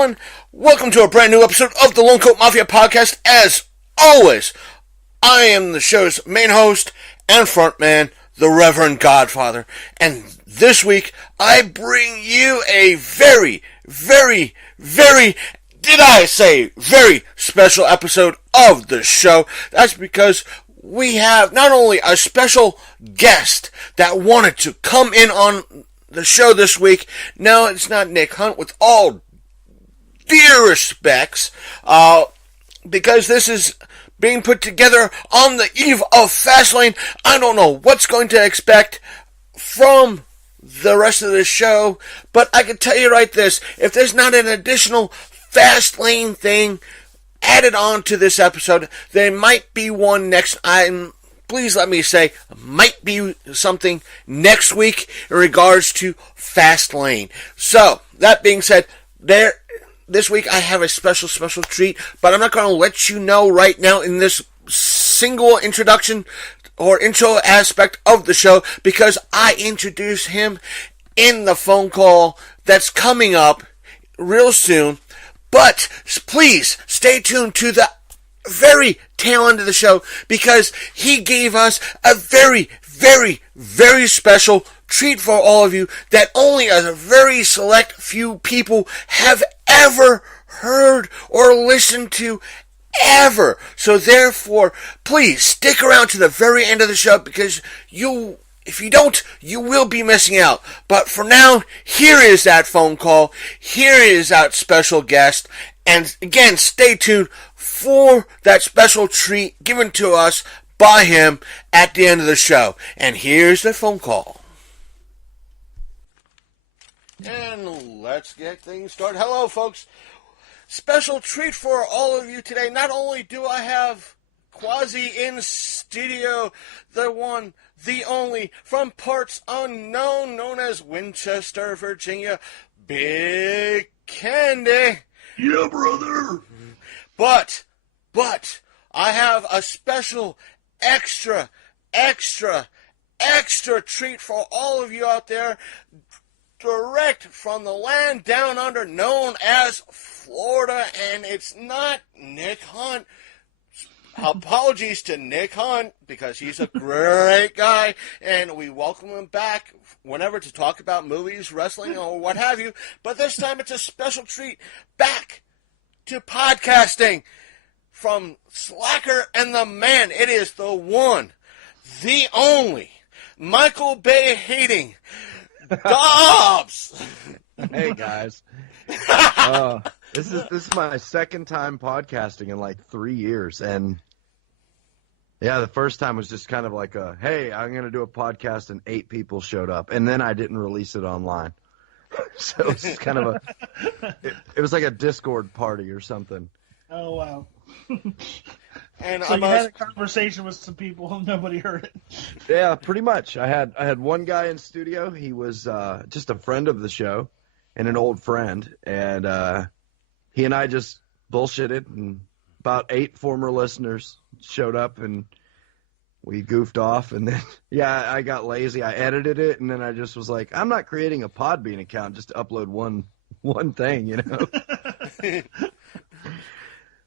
everyone. Welcome to a brand new episode of the Lone Coat Mafia podcast. As always, I am the show's main host and frontman, the Reverend Godfather. And this week, I bring you a very, very, very, very special episode of the show. That's because we have not only a special guest that wanted to come in on the show this week. No, it's not Nick Hunt, with all due respects, because this is being put together on the eve of Fastlane. I don't know what's going to expect from the rest of the show, but I can tell you right this: if there's not an additional Fastlane thing added on to this episode, there might be one next. Please let me say, might be something next week in regards to Fastlane. So, that being said, this week I have a special treat, but I'm not going to let you know right now in this single introduction or intro aspect of the show, because I introduce him in the phone call that's coming up real soon. But please stay tuned to the very tail end of the show, because he gave us a very, very, very special treat for all of you that only a very select few people have ever heard or listened to ever. So therefore, please stick around to the very end of the show, because if you don't, you will be missing out. But for now, here is that phone call. Here is that special guest. And again, stay tuned for that special treat given to us by him at the end of the show. And here's the phone call. And let's get things started. Hello, folks. Special treat for all of you today. Not only do I have Quasi in studio, the one, the only, from parts unknown, known as Winchester, Virginia, Big Candy. Yeah, brother. But, I have a special, extra treat for all of you out there, direct from the land down under, known as Florida, and it's not Nick Hunt. Apologies to Nick Hunt, because he's a great guy, and we welcome him back whenever to talk about movies, wrestling, or what have you. But this time it's a special treat back to podcasting from Slacker and the Man. It is the one, the only, Michael Bay hating Dobbs. Hey guys, this is my second time podcasting in like 3 years, and yeah, the first time was just kind of like hey, I'm gonna do a podcast, and 8 people showed up, and then I didn't release it online, so it was kind of it was like a Discord party or something. Oh wow. And so you had a conversation with some people and nobody heard it. Yeah, pretty much. I had one guy in studio. He was just a friend of the show and an old friend, and he and I just bullshitted, and about 8 former listeners showed up, and we goofed off, and then I got lazy. I edited it, and then I just was like, I'm not creating a Podbean account just to upload one thing, you know.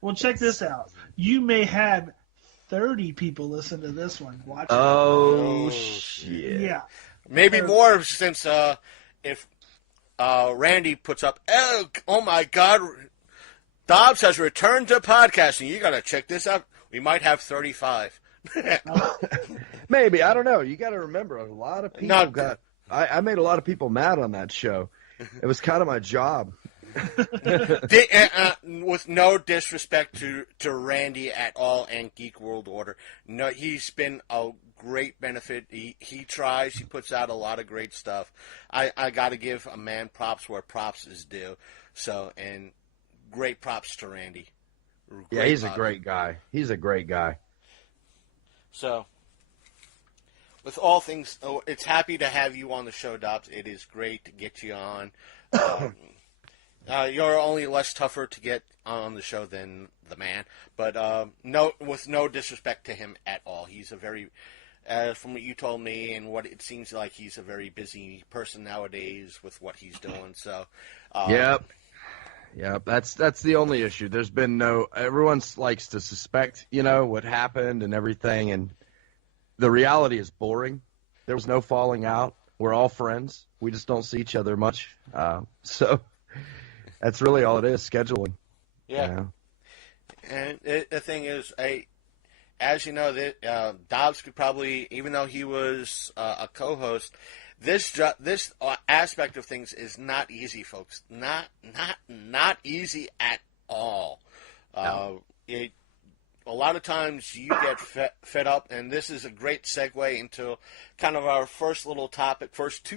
Well, check this out. You may have 30 people listen to this one. Watch it. Oh, shit. Yeah. Maybe more, since if Randy puts up, oh my God, Dobbs has returned to podcasting. You got to check this out. We might have 35. Maybe. I don't know. You got to remember, a lot of people I made a lot of people mad on that show. It was kind of my job. With no disrespect to Randy at all and Geek World Order, no, he's been a great benefit. He tries. He puts out a lot of great stuff. I got to give a man props where props is due. So, and great props to Randy. Yeah, he's a great guy. He's a great guy. So, with all things, it's happy to have you on the show, Dobbs. It is great to get you on. You're only less tougher to get on the show than the man, but with no disrespect to him at all. He's a very, from what you told me and what it seems like, he's a very busy person nowadays with what he's doing. So, yep. Yeah, that's the only issue. There's been everyone likes to suspect, what happened and everything, and the reality is boring. There was no falling out. We're all friends. We just don't see each other much. So that's really all it is, scheduling. Yeah. And the thing is, as you know, Dobbs could probably, even though he was a co-host, this aspect of things is not easy, folks. Not easy at all. No. A lot of times you get fed up, and this is a great segue into kind of our first two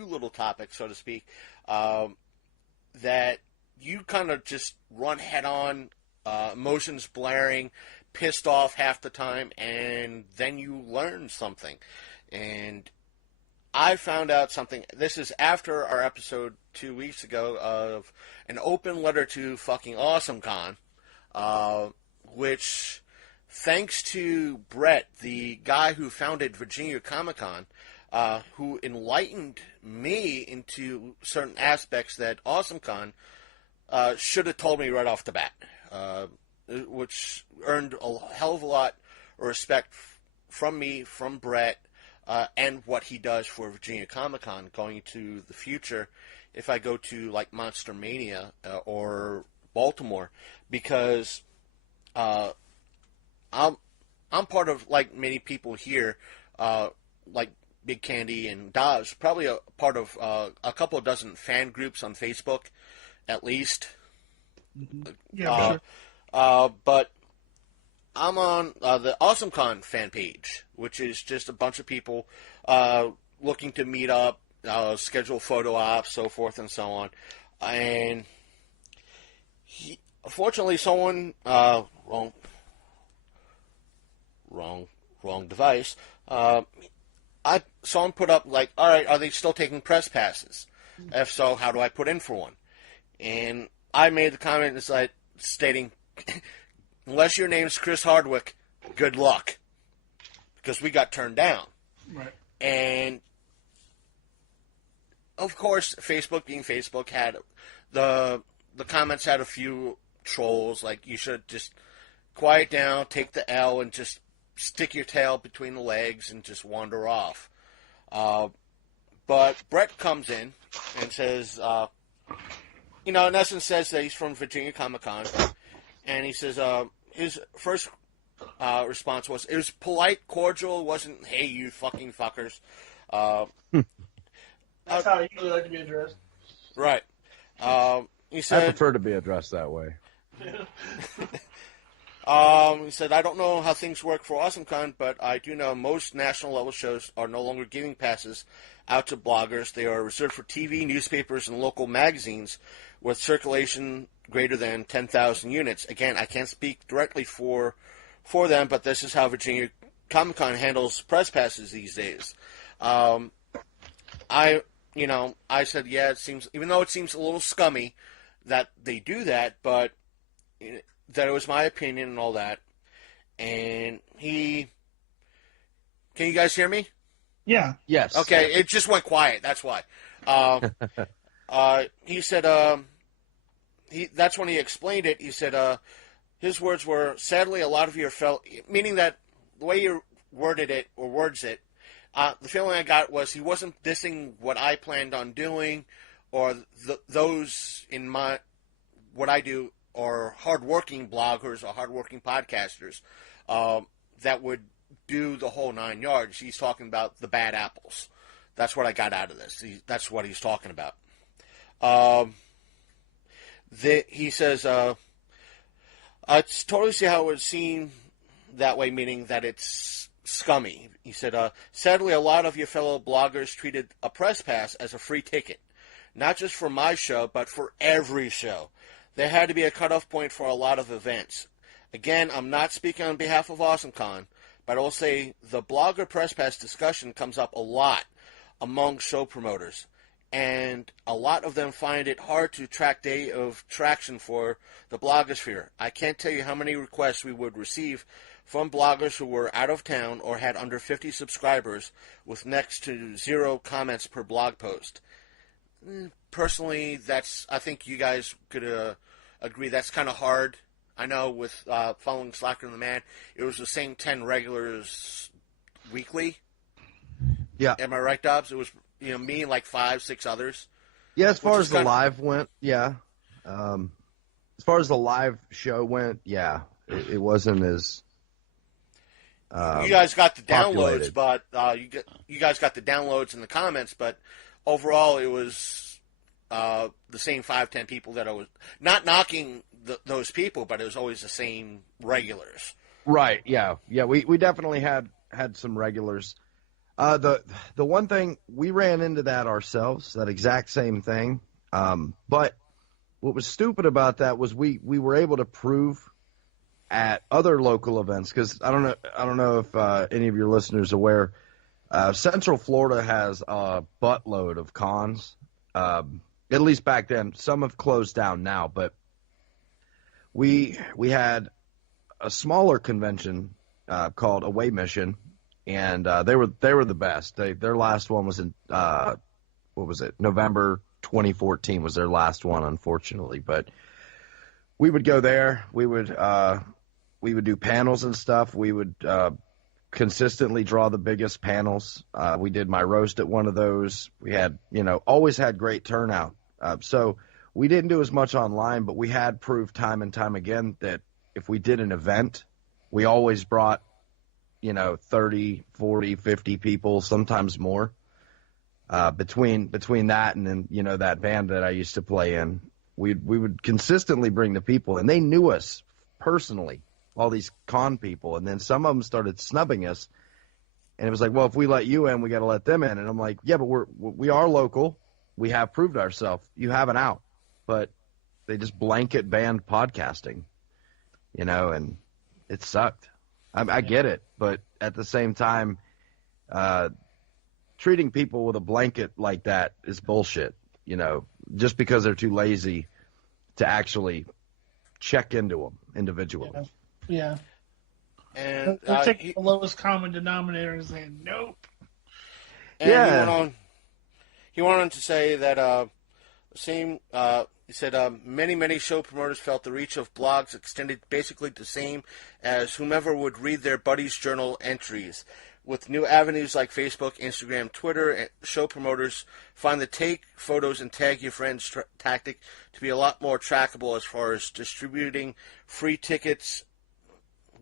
little topics, so to speak, that you kind of just run head on, emotions blaring, pissed off half the time, and then you learn something. And I found out something. This is after our episode 2 weeks ago of an open letter to fucking AwesomeCon, which, thanks to Brett, the guy who founded Virginia Comic Con, who enlightened me into certain aspects that AwesomeCon should have told me right off the bat, which earned a hell of a lot of respect from me, from Brett, and what he does for Virginia Comic Con going into the future if I go to like Monster Mania or Baltimore, because I'm part of, like many people here, like Big Candy and Dobbs, probably a part of a couple of dozen fan groups on Facebook, at least. Mm-hmm. Yeah, sure. But I'm on the AwesomeCon fan page, which is just a bunch of people looking to meet up, schedule photo ops, so forth and so on. And fortunately, someone wrong device. Someone put up like, all right, are they still taking press passes? If so, how do I put in for one? And I made the comment stating, unless your name's Chris Hardwick, good luck, because we got turned down. Right. And of course, Facebook being Facebook, had the comments had a few trolls, like, you should just quiet down, take the L, and just stick your tail between the legs and just wander off. But Brett comes in and says, in essence says that he's from Virginia Comic Con, and he says his first response was, it was polite, cordial, it wasn't, hey, you fucking fuckers. That's how I usually like to be addressed. Right. He said, I prefer to be addressed that way. He said, I don't know how things work for AwesomeCon, but I do know most national level shows are no longer giving passes out to bloggers. They are reserved for TV, newspapers, and local magazines with circulation greater than 10,000 units. Again, I can't speak directly for them, but this is how Virginia Comic Con handles press passes these days. I said, yeah, it seems, even though it seems a little scummy that they do that, but that it was my opinion and all that. And can you guys hear me? Yeah. Yes. Okay, it just went quiet. That's why. He said, that's when he explained it. He said, his words were, sadly, a lot of your meaning that the way you words it, the feeling I got was he wasn't dissing what I planned on doing, or those in what I do, or hardworking bloggers or hardworking podcasters that would do the whole 9 yards. He's talking about the bad apples. That's what I got out of this. That's what he's talking about. He says, I totally see how it would seem that way, meaning that it's scummy. He said, sadly, a lot of your fellow bloggers treated a press pass as a free ticket, not just for my show, but for every show. There had to be a cutoff point for a lot of events. Again, I'm not speaking on behalf of AwesomeCon, but I will say the blogger press pass discussion comes up a lot among show promoters, and a lot of them find it hard to track day of traction for the blogosphere. I can't tell you how many requests we would receive from bloggers who were out of town or had under 50 subscribers with next to 0 comments per blog post. Personally, I think you guys could agree that's kind of hard. I know with following Slacker and the Man, it was the same 10 regulars weekly. Yeah. Am I right, Dobbs? It was me and like 5, 6 others. Yeah, as far as the live went, yeah. As far as the live show went, yeah, it wasn't as. You guys got the downloads, populated. but you guys got the downloads and the comments, but overall it was the same 5, 10 people that I was not knocking those people, but it was always the same regulars. Right. Yeah. We definitely had some regulars. The one thing we ran into that ourselves, that exact same thing. But what was stupid about that was we were able to prove at other local events, because I don't know if any of your listeners are aware. Central Florida has a buttload of cons. At least back then, some have closed down now, but we had a smaller convention called Away Mission, and they were the best. Their last one was in what was it? November 2014 was their last one, unfortunately. But we would go there. We would do panels and stuff. We would consistently draw the biggest panels. We did my roast at one of those. We had always had great turnout. So we didn't do as much online, but we had proved time and time again that if we did an event, we always brought 30, 40, 50 people, sometimes more. Between that and then that band that I used to play in, we would consistently bring the people, and they knew us personally, all these con people, and then some of them started snubbing us, and it was like, well, if we let you in, we got to let them in, and I'm like, yeah, but we are local, we have proved ourselves, you have an out, but they just blanket banned podcasting, and it sucked. I get it, but at the same time, treating people with a blanket like that is bullshit, just because they're too lazy to actually check into them individually. Yeah. And they're taking the lowest common denominator and saying nope. And he went on to say that he said many show promoters felt the reach of blogs extended basically the same as whomever would read their buddy's journal entries. With new avenues like Facebook, Instagram, Twitter, show promoters find the take photos and tag your friends tactic to be a lot more trackable as far as distributing free tickets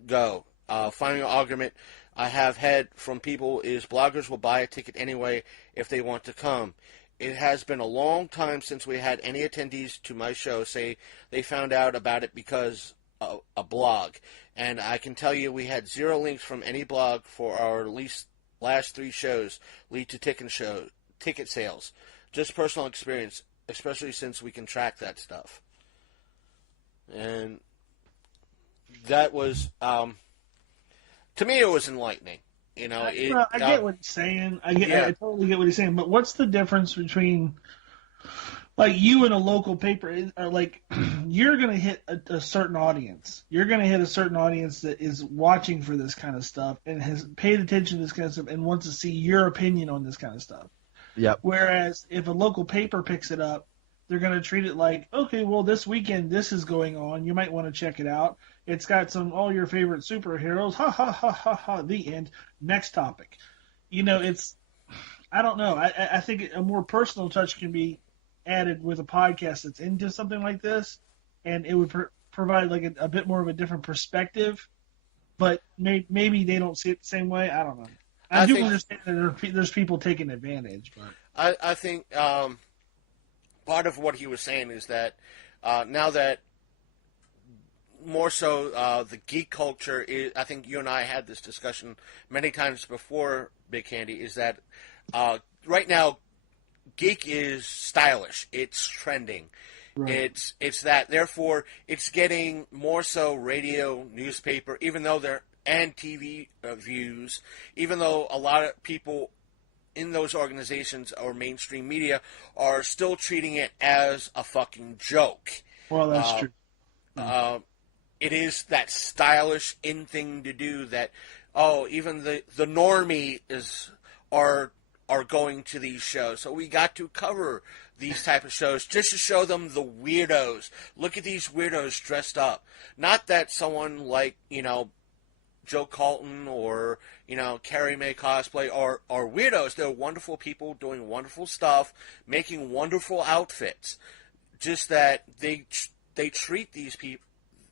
go. Final argument I have had from people is bloggers will buy a ticket anyway if they want to come. It has been a long time since we had any attendees to my show say they found out about it because of a blog. And I can tell you we had 0 links from any blog for our last 3 shows lead to ticket sales. Just personal experience, especially since we can track that stuff. And that was, to me, it was enlightening. I get what he's saying. I totally get what he's saying. But what's the difference between, like, you and a local paper? Are like, you're going to hit a certain audience. You're going to hit a certain audience that is watching for this kind of stuff and has paid attention to this kind of stuff and wants to see your opinion on this kind of stuff. Yep. Whereas if a local paper picks it up, they're going to treat it like, okay, well, this weekend this is going on. You might want to check it out. It's got all your favorite superheroes. Ha, ha, ha, ha, ha. The end. Next topic. I don't know. I think a more personal touch can be added with a podcast that's into something like this, and it would provide like a bit more of a different perspective. But maybe they don't see it the same way. I don't know. I do understand that there's people taking advantage. But I think part of what he was saying is that now that more so the geek culture is, I think you and I had this discussion many times before, Big Candy, is that right now geek is stylish, it's trending, right. It's that, therefore it's getting more so radio, newspaper, even though and TV views, even though a lot of people in those organizations or mainstream media are still treating it as a fucking joke. Well, that's true. It is that stylish in thing to do that, even the normie are going to these shows. So we got to cover these type of shows just to show them the weirdos. Look at these weirdos dressed up. Not that someone like, Joe Colton or, Carrie Mae Cosplay are weirdos. They're wonderful people doing wonderful stuff, making wonderful outfits. Just that they treat these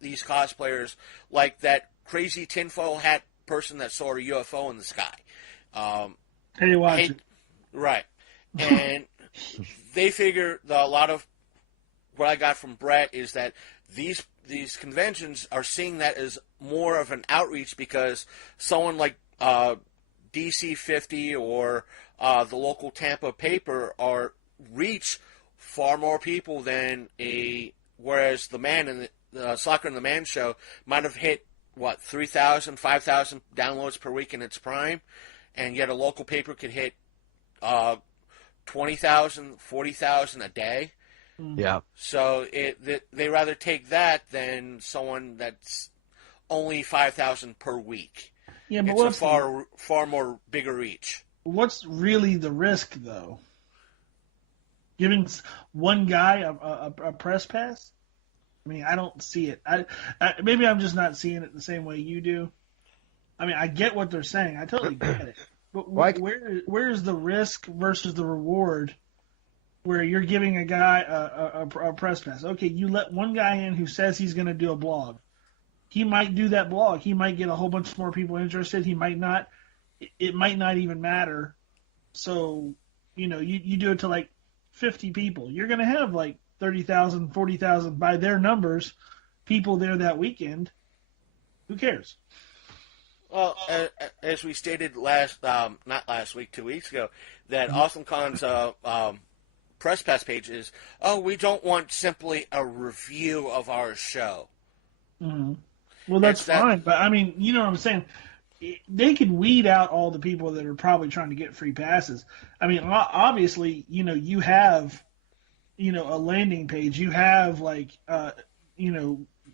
cosplayers like that crazy tinfoil hat person that saw a UFO in the sky. Hey, watch it. Right. And they figure that a lot of what I got from Brett is that these conventions are seeing that as more of an outreach because someone like DC 50 or the local Tampa paper reach far more people than whereas the Man in the Soccer and the Man show might have hit 3,000, 5,000 downloads per week in its prime, and yet a local paper could hit 20,000, 40,000 a day. Yeah. So they rather take that than someone that's only 5,000 per week. Yeah, but it's a far more bigger reach. What's really the risk, though? Giving one guy a press pass? I mean, I don't see it. Maybe I'm just not seeing it the same way you do. I mean, I get what they're saying. I totally get it. But where's the risk versus the reward where you're giving a guy a press pass? Okay, you let one guy in who says he's going to do a blog. He might do that blog. He might get a whole bunch more people interested. He might not. It might not even matter. So, you do it to like 50 people. You're going to have like 30,000, 40,000 by their numbers, people there that weekend. Who cares? Well, as we stated not last week, 2 weeks ago, that AwesomeCon's press pass page is, we don't want simply a review of our show. Mm-hmm. Well, that's fine, but I mean, you know what I'm saying? They can weed out all the people that are probably trying to get free passes. I mean, obviously, you have, a landing page. You have,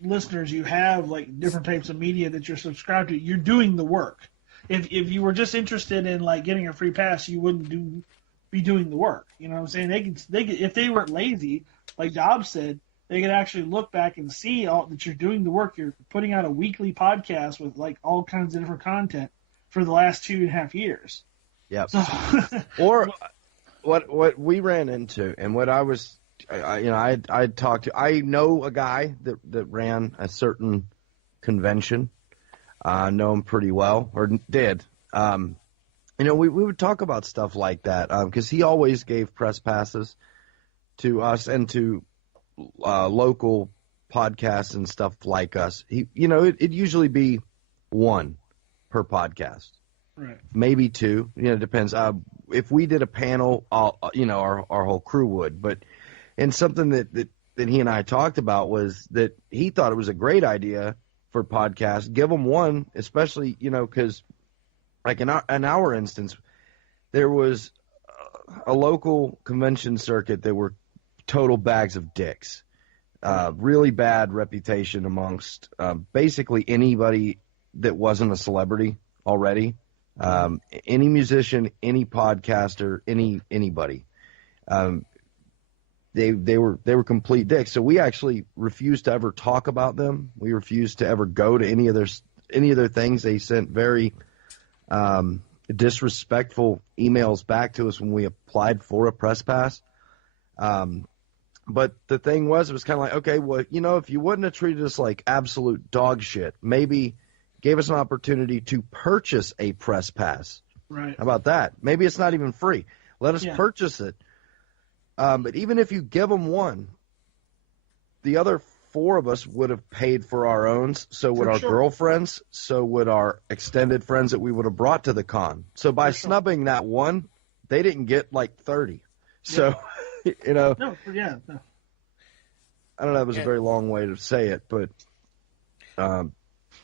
listeners. You have, different types of media that you're subscribed to. You're doing the work. If you were just interested in, getting a free pass, you wouldn't be doing the work. You know what I'm saying? They could, if they weren't lazy, like Dobbs said, they could actually look back and see that you're doing the work. You're putting out a weekly podcast with all kinds of different content for the last 2.5 years. Yep. So, or what we ran into, and what I was, I talked to. I know a guy that ran a certain convention. I know him pretty well, or did. We would talk about stuff like that because he always gave press passes to us and to local podcasts and stuff like us. It'd usually be one per podcast, right? Maybe two. It depends. If we did a panel, our whole crew would. But and something that he and I talked about was that he thought it was a great idea for podcasts. Give them one, especially because in our instance, there was a local convention circuit that were total bags of dicks. Really bad reputation amongst basically anybody that wasn't a celebrity already. Any musician, any podcaster, anybody. They were complete dicks. So we actually refused to ever talk about them. We refused to ever go to any of their things. They sent very disrespectful emails back to us when we applied for a press pass. But the thing was, it was kind of like, okay, well, if you wouldn't have treated us like absolute dog shit, maybe gave us an opportunity to purchase a press pass. Right. How about that? Maybe it's not even free. Let us purchase it. But even if you give them one, the other 4 of us would have paid for our own. So would our girlfriends. So would our extended friends that we would have brought to the con. So by snubbing that one, they didn't get 30. So... No. I don't know. That was a very long way to say it, but I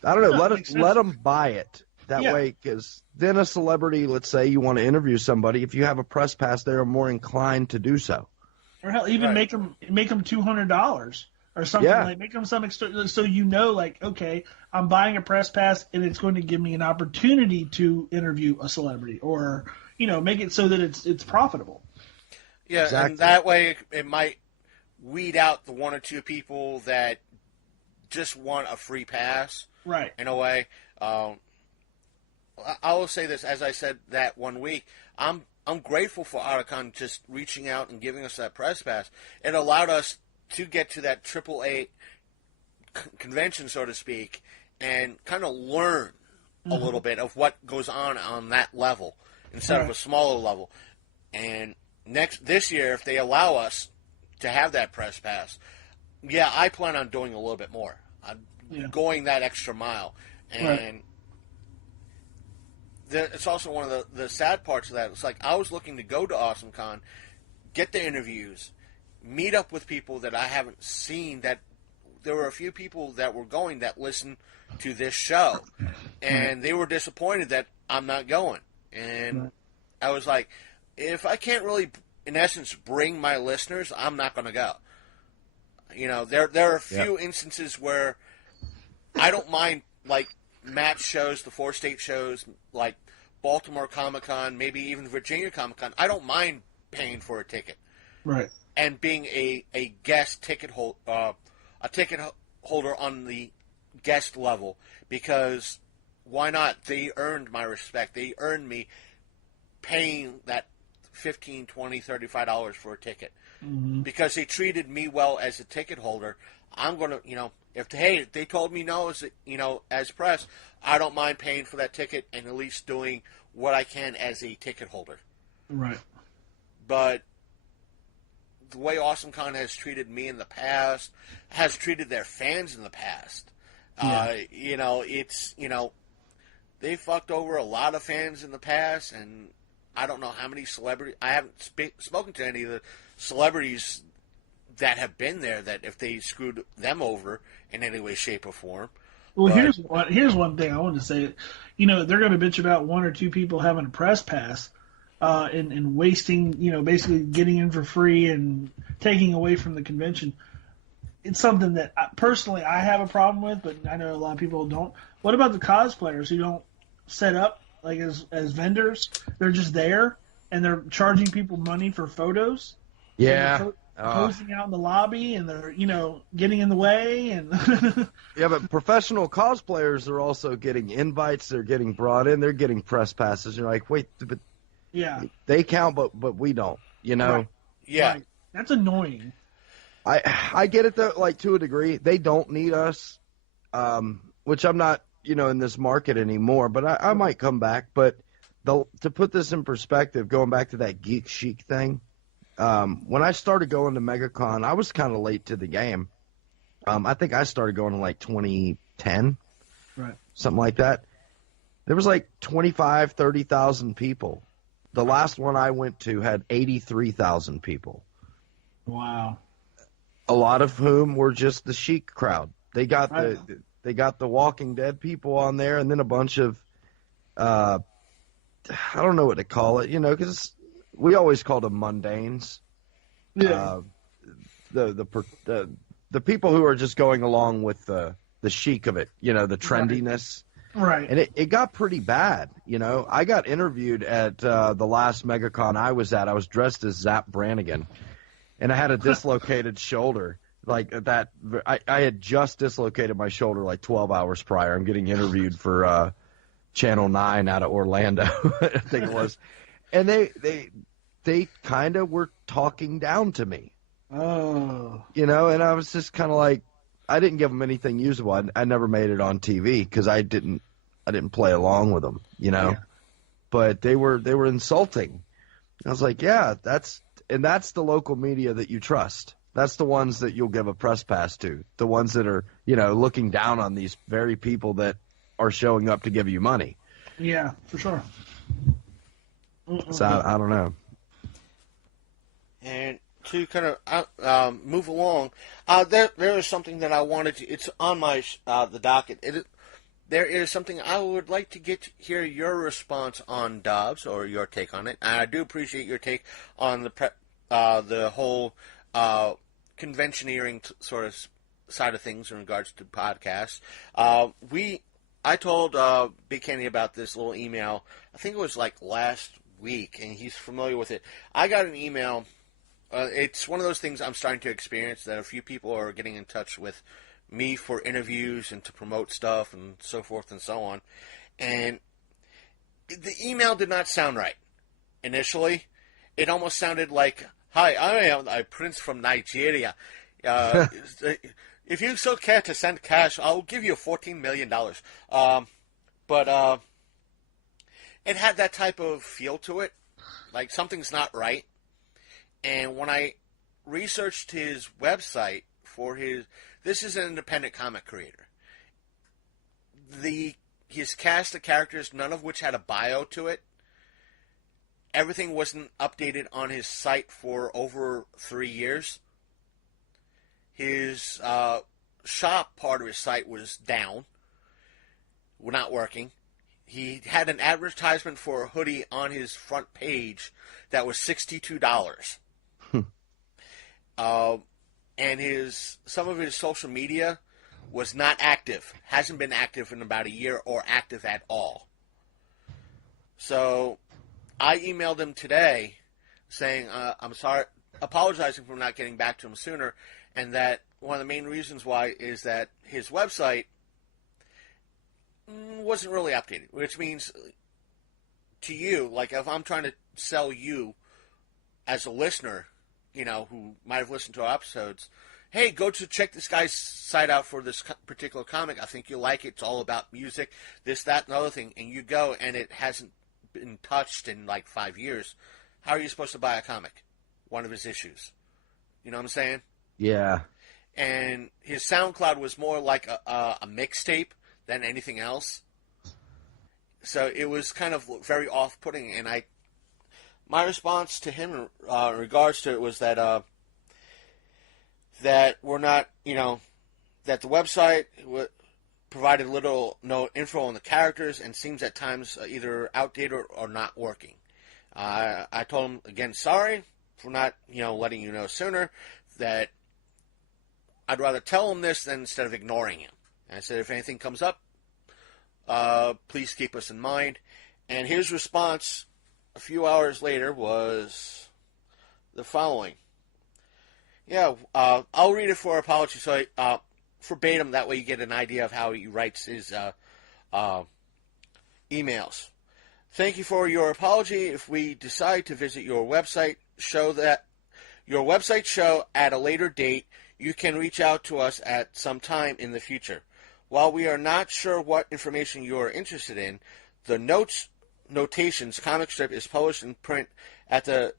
don't know. Let them buy it that way, because then a celebrity, let's say you want to interview somebody, if you have a press pass, they're more inclined to do so. Or hell, even make them $200 or something make them some extra, so okay, I'm buying a press pass and it's going to give me an opportunity to interview a celebrity, or make it so that it's profitable. Yeah, Exactly. and that way it might weed out the one or two people that just want a free pass. Right. In a way, I will say this: as I said that one week, I'm grateful for Otacon just reaching out and giving us that press pass. It allowed us to get to that AAA convention, so to speak, and kind of learn a little bit of what goes on that level instead of a smaller level. And this year, if they allow us to have that press pass, yeah, I plan on doing a little bit more. Going that extra mile. And it's also one of the sad parts of that. It's like I was looking to go to AwesomeCon, get the interviews, meet up with people that I haven't seen. That there were a few people that were going that listened to this show, and they were disappointed that I'm not going. And I was like, if I can't really, in essence, bring my listeners, I'm not going to go. You know, there are a few instances where I don't mind, like, match shows, the 4-state shows, like Baltimore Comic-Con, maybe even Virginia Comic-Con. I don't mind paying for a ticket. Right. And being a guest ticket holder on the guest level, because why not? They earned my respect. They earned me paying that $15, $20, $35 for a ticket. Because they treated me well as a ticket holder. I'm going to, if they told me no, as press, I don't mind paying for that ticket and at least doing what I can as a ticket holder. Right. But the way AwesomeCon has treated me in the past, has treated their fans in the past, they fucked over a lot of fans in the past, and I don't know how many celebrities. I haven't spoken to any of the celebrities that have been there, that if they screwed them over in any way, shape, or form. Well, here's one thing I wanted to say. They're going to bitch about one or two people having a press pass and wasting, basically getting in for free and taking away from the convention. It's something that personally I have a problem with, but I know a lot of people don't. What about the cosplayers who don't set up like as vendors? They're just there and they're charging people money for photos. Yeah. Posing out in the lobby, and they're getting in the way, and yeah, but professional cosplayers are also getting invites. They're getting brought in. They're getting press passes. You're like, wait, but they count, but we don't. Right. Yeah, right. That's annoying. I get it though, like to a degree. They don't need us, which I'm not, in this market anymore. But I might come back. But to put this in perspective, going back to that Geek Chic thing. When I started going to MegaCon, I was kind of late to the game. I think I started going in like 2010, right? Something like that. There was like 25, 30,000 people. The last one I went to had 83,000 people. Wow. A lot of whom were just the chic crowd. They got the Walking Dead people on there, and then a bunch of I don't know what to call it, because we always called them mundanes. Yeah. The people who are just going along with the chic of it, the trendiness. Right. And it got pretty bad. I got interviewed at the last MegaCon I was at. I was dressed as Zap Brannigan, and I had a dislocated shoulder. Like that, I had just dislocated my shoulder like 12 hours prior. I'm getting interviewed for Channel 9 out of Orlando, I think it was. And they kind of were talking down to me. Oh. And I was just kind of like, I didn't give them anything usable. I never made it on TV because I didn't play along with them, Yeah. But they were insulting. I was like, yeah, that's the local media that you trust. That's the ones that you'll give a press pass to. The ones that are, looking down on these very people that are showing up to give you money. Yeah, for sure. So I don't know. And to kind of move along, there is something that I wanted to. It's on my the docket. There is something I would like to hear your response on, Dobbs, or your take on it. And I do appreciate your take on the whole conventioneering sort of side of things in regards to podcasts. I told Big Kenny about this little email. I think it was like last week, and he's familiar with it. I got an email It's one of those things I'm starting to experience, that a few people are getting in touch with me for interviews and to promote stuff and so forth and so on. And the email did not sound right initially. It almost sounded like, "Hi, I am a prince from Nigeria. If you so care to send cash, I'll give you $14 million. But it had that type of feel to it, like something's not right. And when I researched his website for this is an independent comic creator. His cast of characters, none of which had a bio to it. Everything wasn't updated on his site for over 3 years. His shop part of his site was down, not working. He had an advertisement for a hoodie on his front page that was $62. And some of his social media was not active. Hasn't been active in about a year or active at all. So I emailed him today saying, I'm sorry, apologizing for not getting back to him sooner, and that one of the main reasons why is that his website wasn't really updated, which means to you, like if I'm trying to sell you as a listener, who might have listened to our episodes, hey, go to check this guy's site out for this particular comic. I think you'll like it. It's all about music, this, that, and the other thing. And you go, and it hasn't been touched in like 5 years. How are you supposed to buy a comic? One of his issues. You know what I'm saying? Yeah. And his SoundCloud was more like a mixtape than anything else. So it was kind of very off-putting. And my response to him in regards to it was that that we're not, that the website provided no info on the characters and seems at times either outdated or not working. I told him, again, sorry for not, letting you know sooner, that I'd rather tell him this than instead of ignoring him. And I said, if anything comes up, please keep us in mind. And his response a few hours later was the following. Yeah, I'll read it for apology, so verbatim, that way you get an idea of how he writes his emails. Thank you for your apology. If we decide to visit your website show at a later date, you can reach out to us at some time in the future. While we are not sure what information you are interested in, the notations comic strip is published in print at the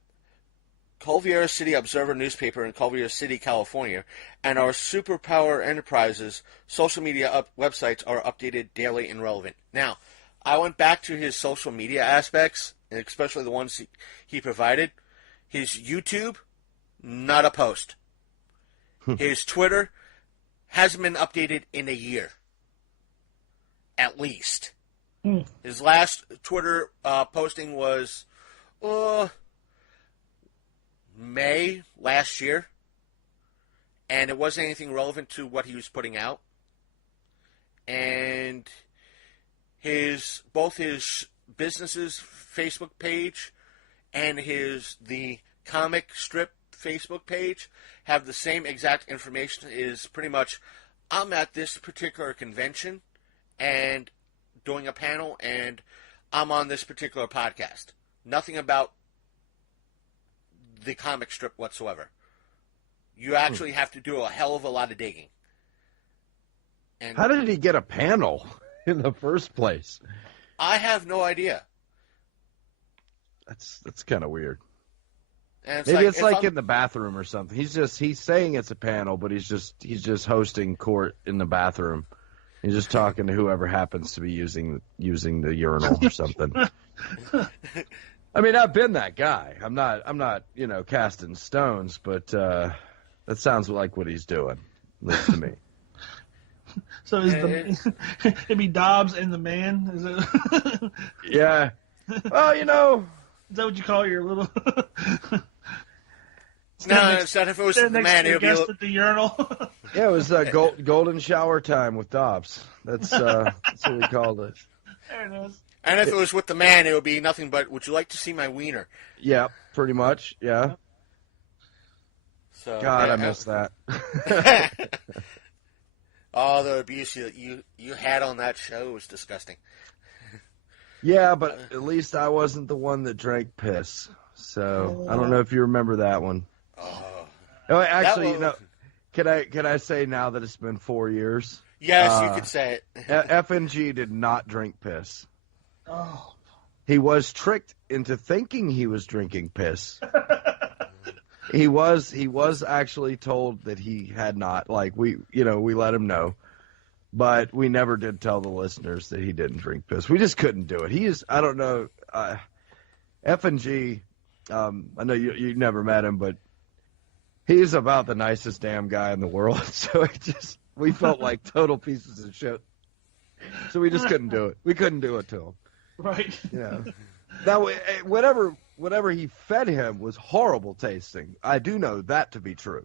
Culver City Observer newspaper in Culver City, California, and our Superpower Enterprises social media websites are updated daily and relevant. Now, I went back to his social media aspects, and especially the ones he provided. His YouTube, not a post. His Twitter hasn't been updated in a year, at least. His last Twitter posting was May last year, and it wasn't anything relevant to what he was putting out. And both his business's Facebook page and the comic strip Facebook page have the same exact information. Is pretty much, I'm at this particular convention and doing a panel, and I'm on this particular podcast. Nothing about the comic strip whatsoever. You actually have to do a hell of a lot of digging. And how did he get a panel in the first place? I have no idea. That's kind of weird. And maybe it's like in the bathroom or something. He's saying it's a panel, but he's just hosting court in the bathroom. He's just talking to whoever happens to be using the urinal or something. I mean, I've been that guy. I'm not casting stones, but that sounds like what he's doing, at least to me. So it'd be Dobbs and the man? Is it? Yeah. Well, Is that what you call your little? No, instead if it was the man, it would be at the urinal. Yeah, it was golden shower time with Dobbs. That's what we called it. There it is. And if it was with the man, it would be nothing but, would you like to see my wiener? Yeah, pretty much, yeah. So, God, yeah, I missed that. all the abuse you had on that show was disgusting. Yeah, but at least I wasn't the one that drank piss. So I don't know if you remember that one. Oh, Oh, actually, that was, can I say now that it's been 4 years? yes, you could say it. FNG did not drink piss. Oh. He was tricked into thinking he was drinking piss. He was actually told that he had not. Like we let him know, but we never did tell the listeners that he didn't drink piss. We just couldn't do it. I don't know, FNG. I know you never met him, but he's about the nicest damn guy in the world. So we felt like total pieces of shit. So we just couldn't do it. We couldn't do it to him. Right. You know, that way, whatever he fed him was horrible tasting. I do know that to be true,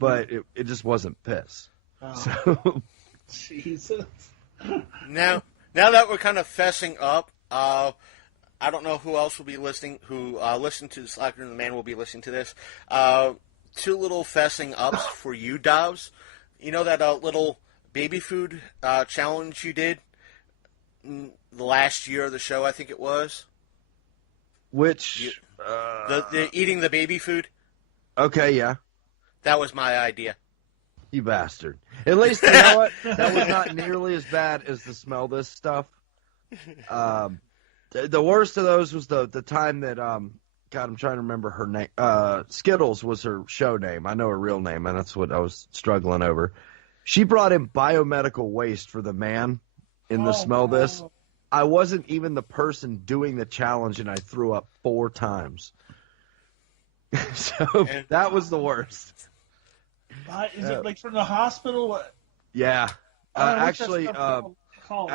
but it just wasn't piss. Oh. So Jesus. Now that we're kind of fessing up, I don't know who else will be listening. Who listened to Slacker and the Man will be listening to this. Two little fessing ups for you, Dobbs. You know that little baby food challenge you did the last year of the show, I think it was. which The eating the baby food. okay, yeah. That was my idea. You bastard. At least, you know what? That was not nearly as bad as the smell this stuff. The worst of those was the time that, God, I'm trying to remember her name. Skittles was her show name. I know her real name, and that's what I was struggling over. She brought in biomedical waste for the man in the smell this. I wasn't even the person doing the challenge, and I threw up 4 times. So that was the worst. Is it like from the hospital? What? Yeah. What's that Actually, stuff called?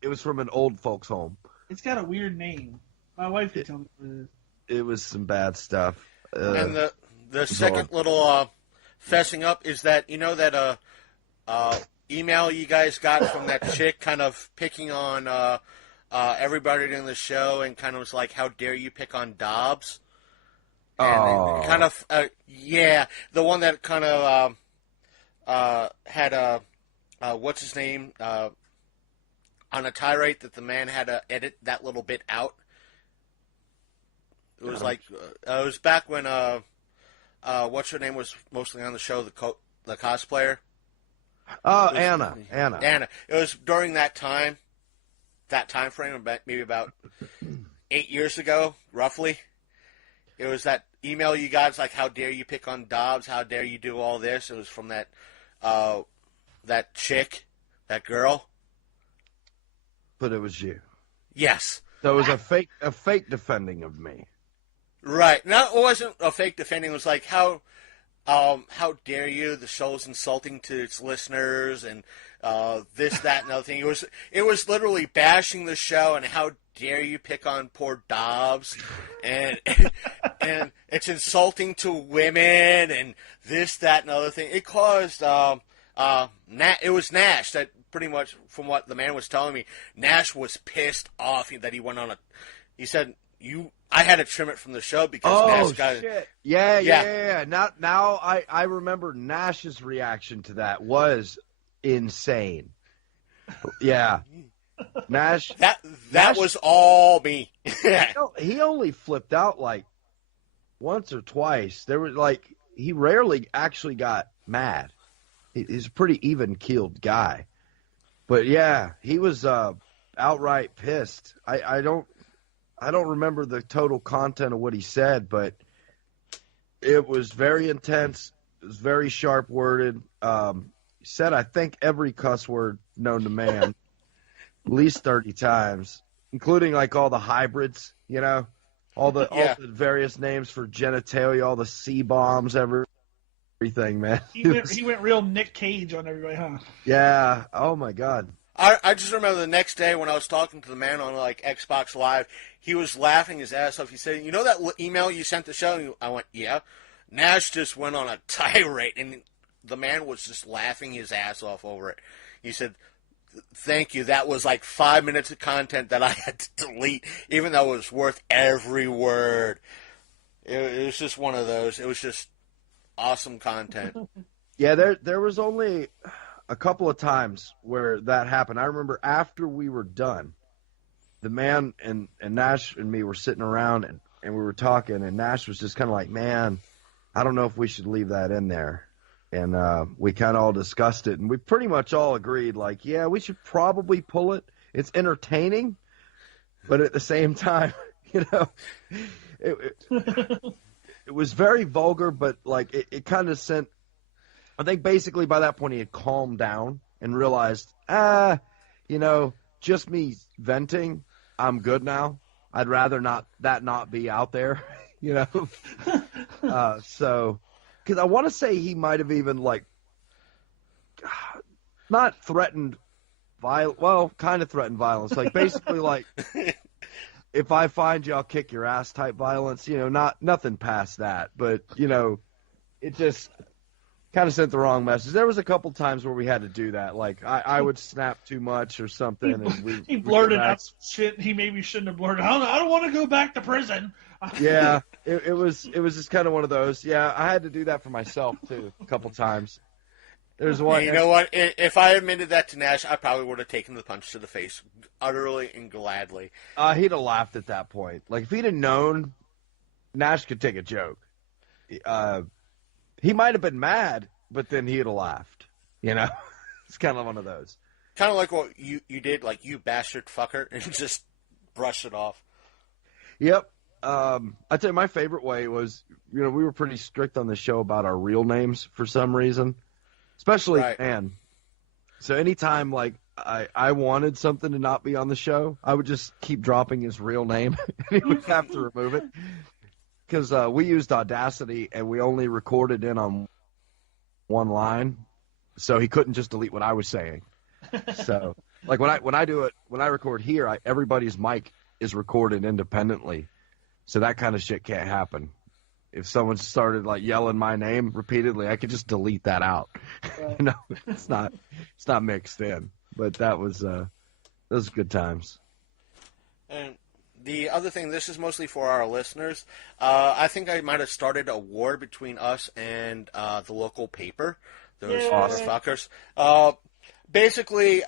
it was from an old folks' home. It's got a weird name. My wife could tell me what it is. It was some bad stuff. And the second little fessing up is that, you know, that email you guys got from that chick kind of picking on everybody in the show and kind of was like, how dare you pick on Dobbs? And kind of, the one that kind of had what's his name on a tirade that the man had to edit that little bit out. It was like it was back when what's her name was mostly on the show, the cosplayer. Oh, Anna. It was during that time frame, maybe about 8 years ago, roughly. It was that email you got. It's like, how dare you pick on Dobbs? How dare you do all this? It was from that chick, that girl. But it was you. Yes. So it was a fake defending of me. Right. No, it wasn't a fake defending. It was like, how dare you? The show's insulting to its listeners, and this, that, and other thing. It was literally bashing the show, and how dare you pick on poor Dobbs, and and it's insulting to women, and this, that, and other thing. It caused it was Nash that pretty much, from what the man was telling me, Nash was pissed off that he went on he said, I had to trim it from the show because Nash got shit. Yeah. Now I remember Nash's reaction to that was insane. Yeah. Nash. That was all me. He only flipped out like once or twice. There was he rarely actually got mad. He's a pretty even-keeled guy. But yeah, he was outright pissed. I don't remember the total content of what he said, but it was very intense. It was very sharp-worded. He said, I think, every cuss word known to man, at least 30 times, including all the hybrids, all the various names for genitalia, all the C-bombs, everything, man. He went real Nick Cage on everybody, huh? Yeah. Oh, my God. I just remember the next day when I was talking to the man on Xbox Live, he was laughing his ass off. He said, "You know that email you sent the show?" I went, "Yeah." Nash just went on a tirade, and the man was just laughing his ass off over it. He said, "Thank you. That was 5 minutes of content that I had to delete, even though it was worth every word." It was just one of those. It was just awesome content. Yeah, there was only a couple of times where that happened. I remember after we were done, the man and Nash and me were sitting around and we were talking, and Nash was just kind of like, man, I don't know if we should leave that in there. And we kind of all discussed it, and we pretty much all agreed, like, yeah, we should probably pull it. It's entertaining, but at the same time, you know, it was very vulgar, but like it kind of sent. I think basically by that point he had calmed down and realized, you know, just me venting, I'm good now. I'd rather not be out there, you know. So, because I want to say he might have even like not threatened kind of threatened violence, like basically like if I find you, I'll kick your ass type violence, you know, nothing past that, but you know, it just kind of sent the wrong message. There was a couple times where we had to do that. Like I would snap too much or something, and he blurted out some shit he maybe shouldn't have blurted. I don't want to go back to prison. Yeah, it was just kind of one of those. Yeah, I had to do that for myself too a couple times. There's one. Hey, you know what? If I admitted that to Nash, I probably would have taken the punch to the face utterly and gladly. He'd have laughed at that point. Like if he'd have known, Nash could take a joke. He might have been mad, but then he'd have laughed. You know, it's kind of one of those. Kind of like what you did, like you bastard fucker, and just brush it off. Yep. I'd say my favorite way was, you know, we were pretty strict on the show about our real names for some reason, especially Ann. So anytime like I wanted something to not be on the show, I would just keep dropping his real name, and he would have to remove it. Because we used Audacity and we only recorded in on one line, so he couldn't just delete what I was saying. So, like when I record here, everybody's mic is recorded independently, so that kind of shit can't happen. If someone started like yelling my name repeatedly, I could just delete that out. You know, it's not mixed in. But that was those good times. And the other thing, this is mostly for our listeners. I think I might have started a war between us and the local paper. Those motherfuckers. Basically,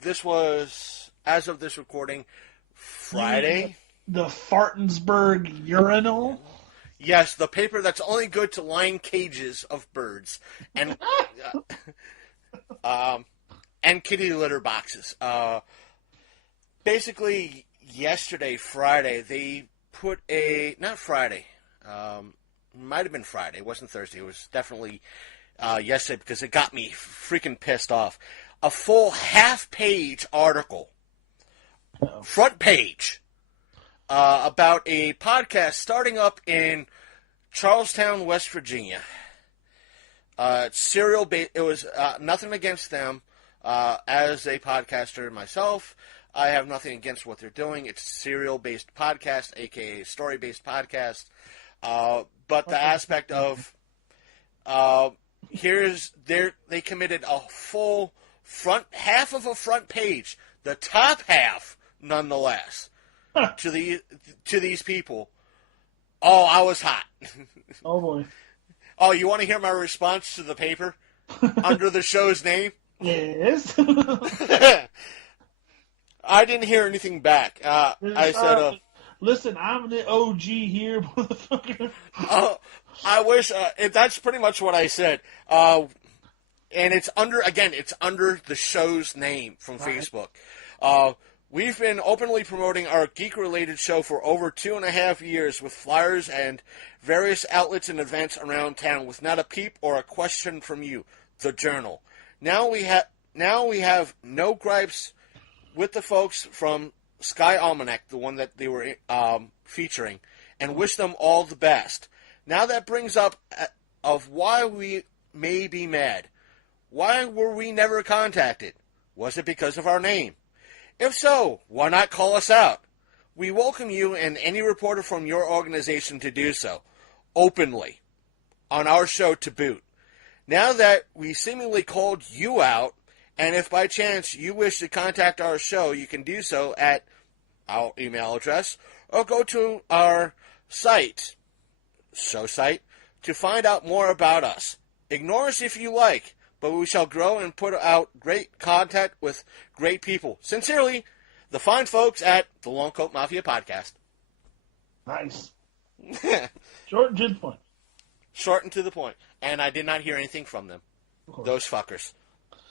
this was, as of this recording, Friday. The Fartensburg Urinal? Yes, the paper that's only good to line cages of birds. And and kitty litter boxes. Basically, yesterday, Friday, they put not Friday, might have been Friday, it wasn't Thursday, it was definitely yesterday because it got me freaking pissed off. A full half-page article, front page, about a podcast starting up in Charlestown, West Virginia. It was nothing against them. As a podcaster myself, I have nothing against what they're doing. It's a serial-based podcast, aka story-based podcast. But the aspect of they committed a full half of a front page, the top half, nonetheless, to these people. Oh, I was hot. Oh boy. Oh, you want to hear my response to the paper under the show's name? Yes. I didn't hear anything back. I said, listen, I'm the OG here, motherfucker. I wish, that's pretty much what I said. And it's under the show's name from Facebook. We've been openly promoting our geek-related show for over 2.5 years with flyers and various outlets and events around town with not a peep or a question from you, the Journal. Now we have no gripes with the folks from Sky Almanac, the one that they were featuring, and wish them all the best. Now that brings up of why we may be mad. Why were we never contacted? Was it because of our name? If so, why not call us out? We welcome you and any reporter from your organization to do so, openly, on our show to boot. Now that we seemingly called you out, and if by chance you wish to contact our show, you can do so at our email address, or go to our site, show site, to find out more about us. Ignore us if you like, but we shall grow and put out great content with great people. Sincerely, the fine folks at the Long Coat Mafia Podcast. Nice. Short and to the point. Short and to the point. And I did not hear anything from them. Those fuckers.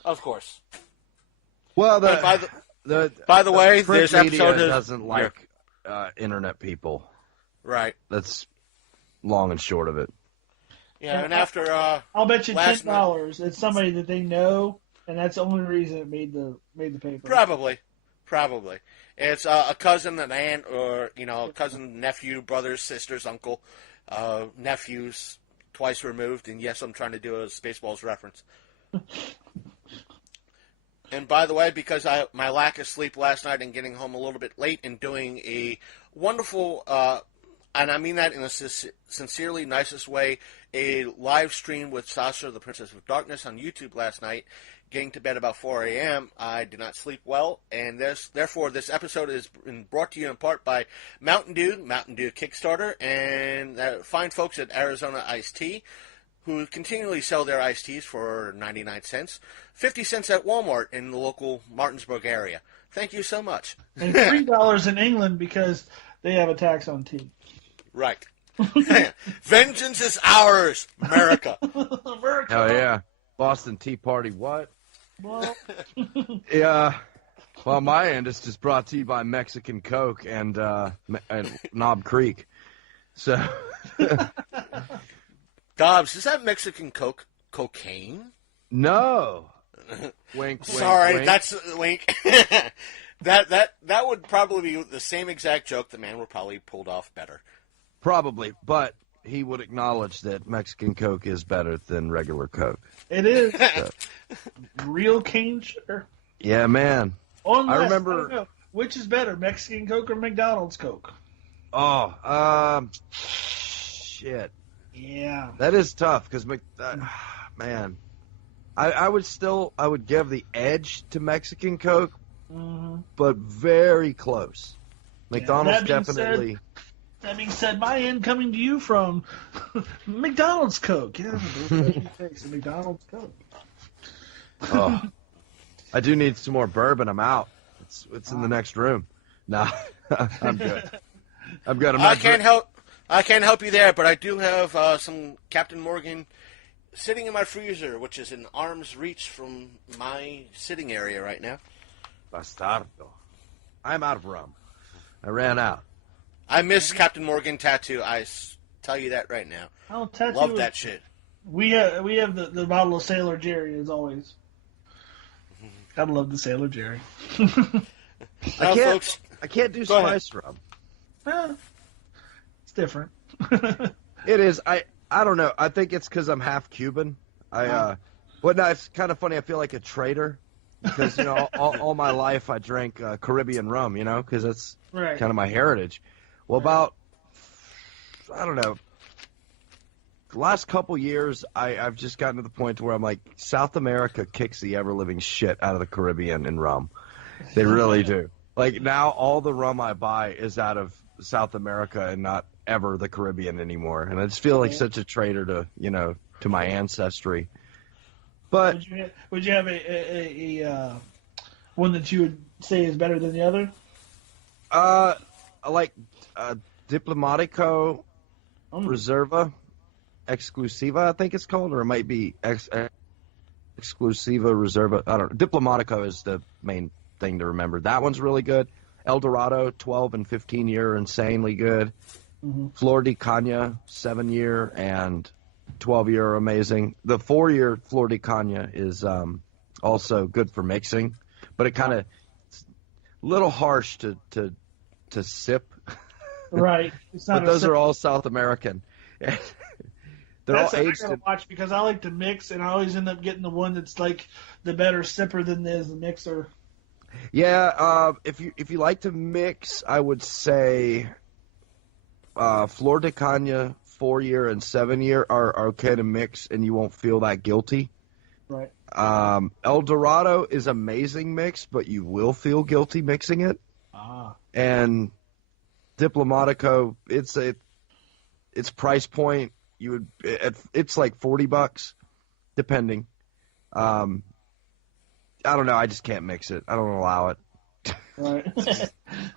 Of course. Well, by the way, print this episode doesn't like internet people. Right. That's long and short of it. Yeah, and after I'll bet you last $10 it's somebody that they know, and that's the only reason it made the paper. Probably. It's a cousin, an aunt, or a cousin, nephew, brothers, sisters, uncle, nephews, twice removed. And yes, I'm trying to do a Spaceballs reference. And by the way, because my lack of sleep last night and getting home a little bit late and doing a wonderful, and I mean that in a sincerely nicest way, a live stream with Sasha, the Princess of Darkness, on YouTube last night, getting to bed about 4 a.m., I did not sleep well, and therefore this episode has been brought to you in part by Mountain Dew Kickstarter, and fine folks at Arizona Iced Tea, who continually sell their iced teas for 99 cents, 50 cents at Walmart in the local Martinsburg area. Thank you so much. And $3 in England because they have a tax on tea. Right. Vengeance is ours, America. America. Hell yeah. Boston Tea Party, what? Well, yeah. Well, my end is just brought to you by Mexican Coke and Knob Creek. So... Dobbs, is that Mexican cocaine? No. Wink, Sorry, wink. that's wink. that would probably be the same exact joke. The man would probably pulled off better. Probably, but he would acknowledge that Mexican Coke is better than regular Coke. it is. So, Real cane sugar. yeah, man. Unless, I remember- don't know, which is better, Mexican Coke or McDonald's Coke? Oh, shit. Yeah. That is tough because, man, I would give the edge to Mexican Coke, but very close. McDonald's that being definitely. That being said, my end coming to you from McDonald's Coke. Yeah, McDonald's Coke. Oh, I do need some more bourbon. I'm out. It's in the next room. No, I'm good. I'm good. I can't help you there, but I do have some Captain Morgan sitting in my freezer, which is in arm's reach from my sitting area right now. Bastardo. I'm out of rum. I ran out. I miss Captain Morgan tattoo. Tell you that right now. Oh, tattoo. Love that shit. We have the bottle of Sailor Jerry as always. Gotta love the Sailor Jerry. Now, folks, I can't do Go ahead. spice rum. Well, it's different. It is. I don't know. I think it's because I'm half Cuban. Well, no, it's kind of funny. I feel like a traitor because all my life I drank Caribbean rum. Because that's Right. kind of my heritage. Well, about I don't know. The last couple years, I've just gotten to the point where I'm like, South America kicks the ever living shit out of the Caribbean in rum. They really do. Like now, all the rum I buy is out of South America and not ever the Caribbean anymore. And I just feel like such a traitor to my ancestry. But would you have a one that you would say is better than the other? I like Diplomatico Reserva Exclusiva, I think it's called, or it might be Exclusiva Reserva. I don't know. Diplomatico is the main thing to remember. That one's really good. El Dorado, 12 and 15 year, insanely good. Flor de Caña, 7 year and 12 year, amazing. The 4 year Flor de Caña is also good for mixing, but it kind of a little harsh to sip. Right. It's not. But those are all South American. They're That's all what I aged. gotta watch because I like to mix, and I always end up getting the one that's like the better sipper than the mixer. Yeah, if you like to mix, I would say Flor de Caña 4 year and 7 year are okay to mix, and you won't feel that guilty. Right. El Dorado is amazing mix, but you will feel guilty mixing it. And Diplomatico, its price point it's like $40, depending. I don't know. I just can't mix it. I don't allow it. Right.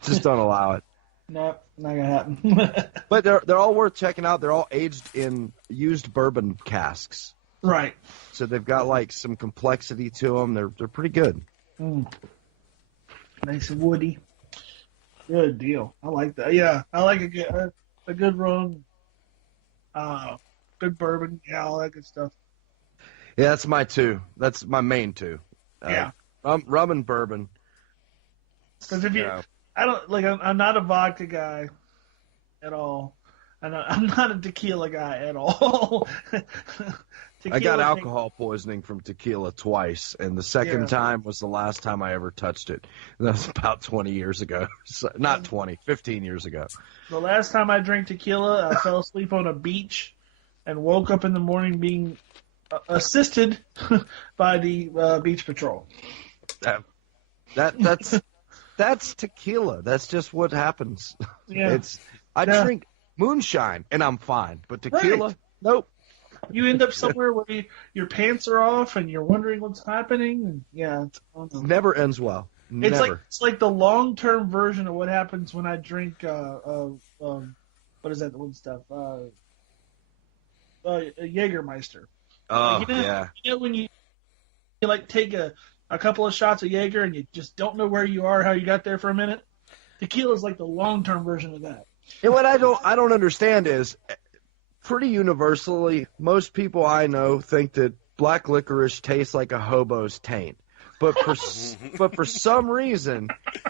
Just don't allow it. Nope, not gonna happen. But they're all worth checking out. They're all aged in used bourbon casks. Right. So they've got like some complexity to them. They're pretty good. Nice and woody. Good deal. I like that. Yeah, I like a good rum. Good bourbon. Yeah, all that good stuff. Yeah, that's my two. That's my main two. Yeah. Rum and bourbon. Because if I don't like. I'm not a vodka guy at all. And I'm not a tequila guy at all. I got alcohol poisoning from tequila twice, and the second time was the last time I ever touched it. And that was about 20 years ago. So, not 20, 15 years ago. The last time I drank tequila, I fell asleep on a beach and woke up in the morning being assisted by the beach patrol. That's tequila. That's just what happens. Yeah. I drink moonshine and I'm fine, but tequila, nope. You end up somewhere where your pants are off and you're wondering what's happening. And Never ends well. Never. It's like the long-term version of what happens when I drink what is that one stuff? Jägermeister. Oh, You know when you like take a couple of shots of Jaeger and you just don't know where you are, how you got there for a minute? Tequila is like the long-term version of that. And what I don't understand is, pretty universally, most people I know think that black licorice tastes like a hobo's taint. But for some reason,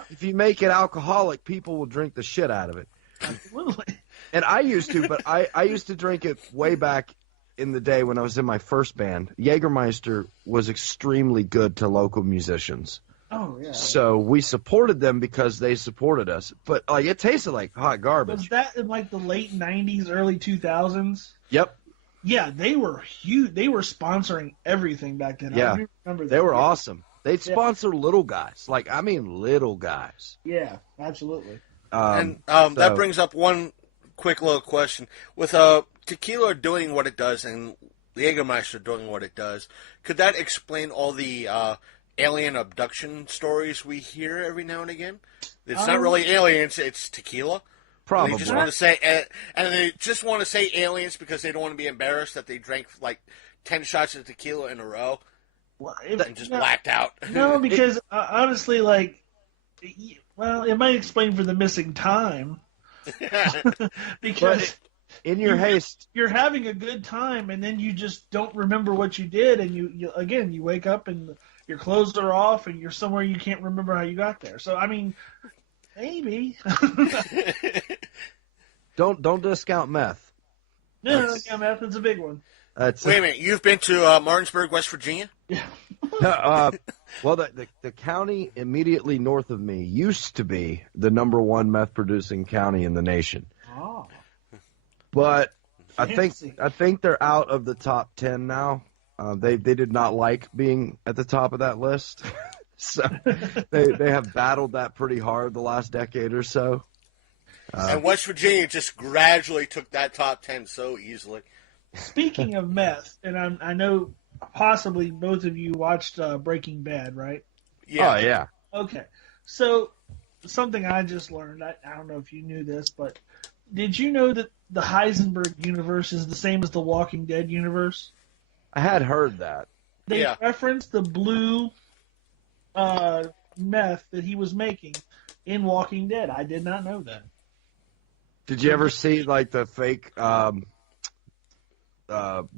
if you make it alcoholic, people will drink the shit out of it. Absolutely. And I used to, but I used to drink it way back in the day when I was in my first band. Jägermeister was extremely good to local musicians. Oh, yeah. So we supported them because they supported us. But like it tasted like hot garbage. Was that in like the late 90s, early 2000s? Yep. Yeah, they were huge. They were sponsoring everything back then. Yeah. I remember that. They were awesome. They'd sponsor little guys. Like, I mean little guys. Yeah, absolutely. That brings up one quick little question. With tequila doing what it does and Jägermeister doing what it does, could that explain all the alien abduction stories we hear every now and again? It's not really aliens, it's tequila. Probably. They just want to say, and they just want to say aliens because they don't want to be embarrassed that they drank like 10 shots of tequila in a row and just blacked out. No, because honestly, like, well, it might explain for the missing time. Because in your haste, you're having a good time, and then you just don't remember what you did, and you wake up and your clothes are off, and you're somewhere you can't remember how you got there. So I mean, maybe. Don't discount meth. No, meth is a big one. Wait a minute, you've been to Martinsburg, West Virginia? Yeah. Well, the county immediately north of me used to be the #1 meth producing county in the nation. Oh. But Fancy. I think they're out of the top 10 now. They did not like being at the top of that list, so they have battled that pretty hard the last decade or so. And West Virginia just gradually took that top 10 so easily. Speaking of meth, and I know possibly both of you watched Breaking Bad, right? Yeah. Oh, yeah. Okay. So something I just learned, I don't know if you knew this, but did you know that the Heisenberg universe is the same as the Walking Dead universe? I had heard that. They referenced the blue meth that he was making in Walking Dead. I did not know that. Did you ever see like the fake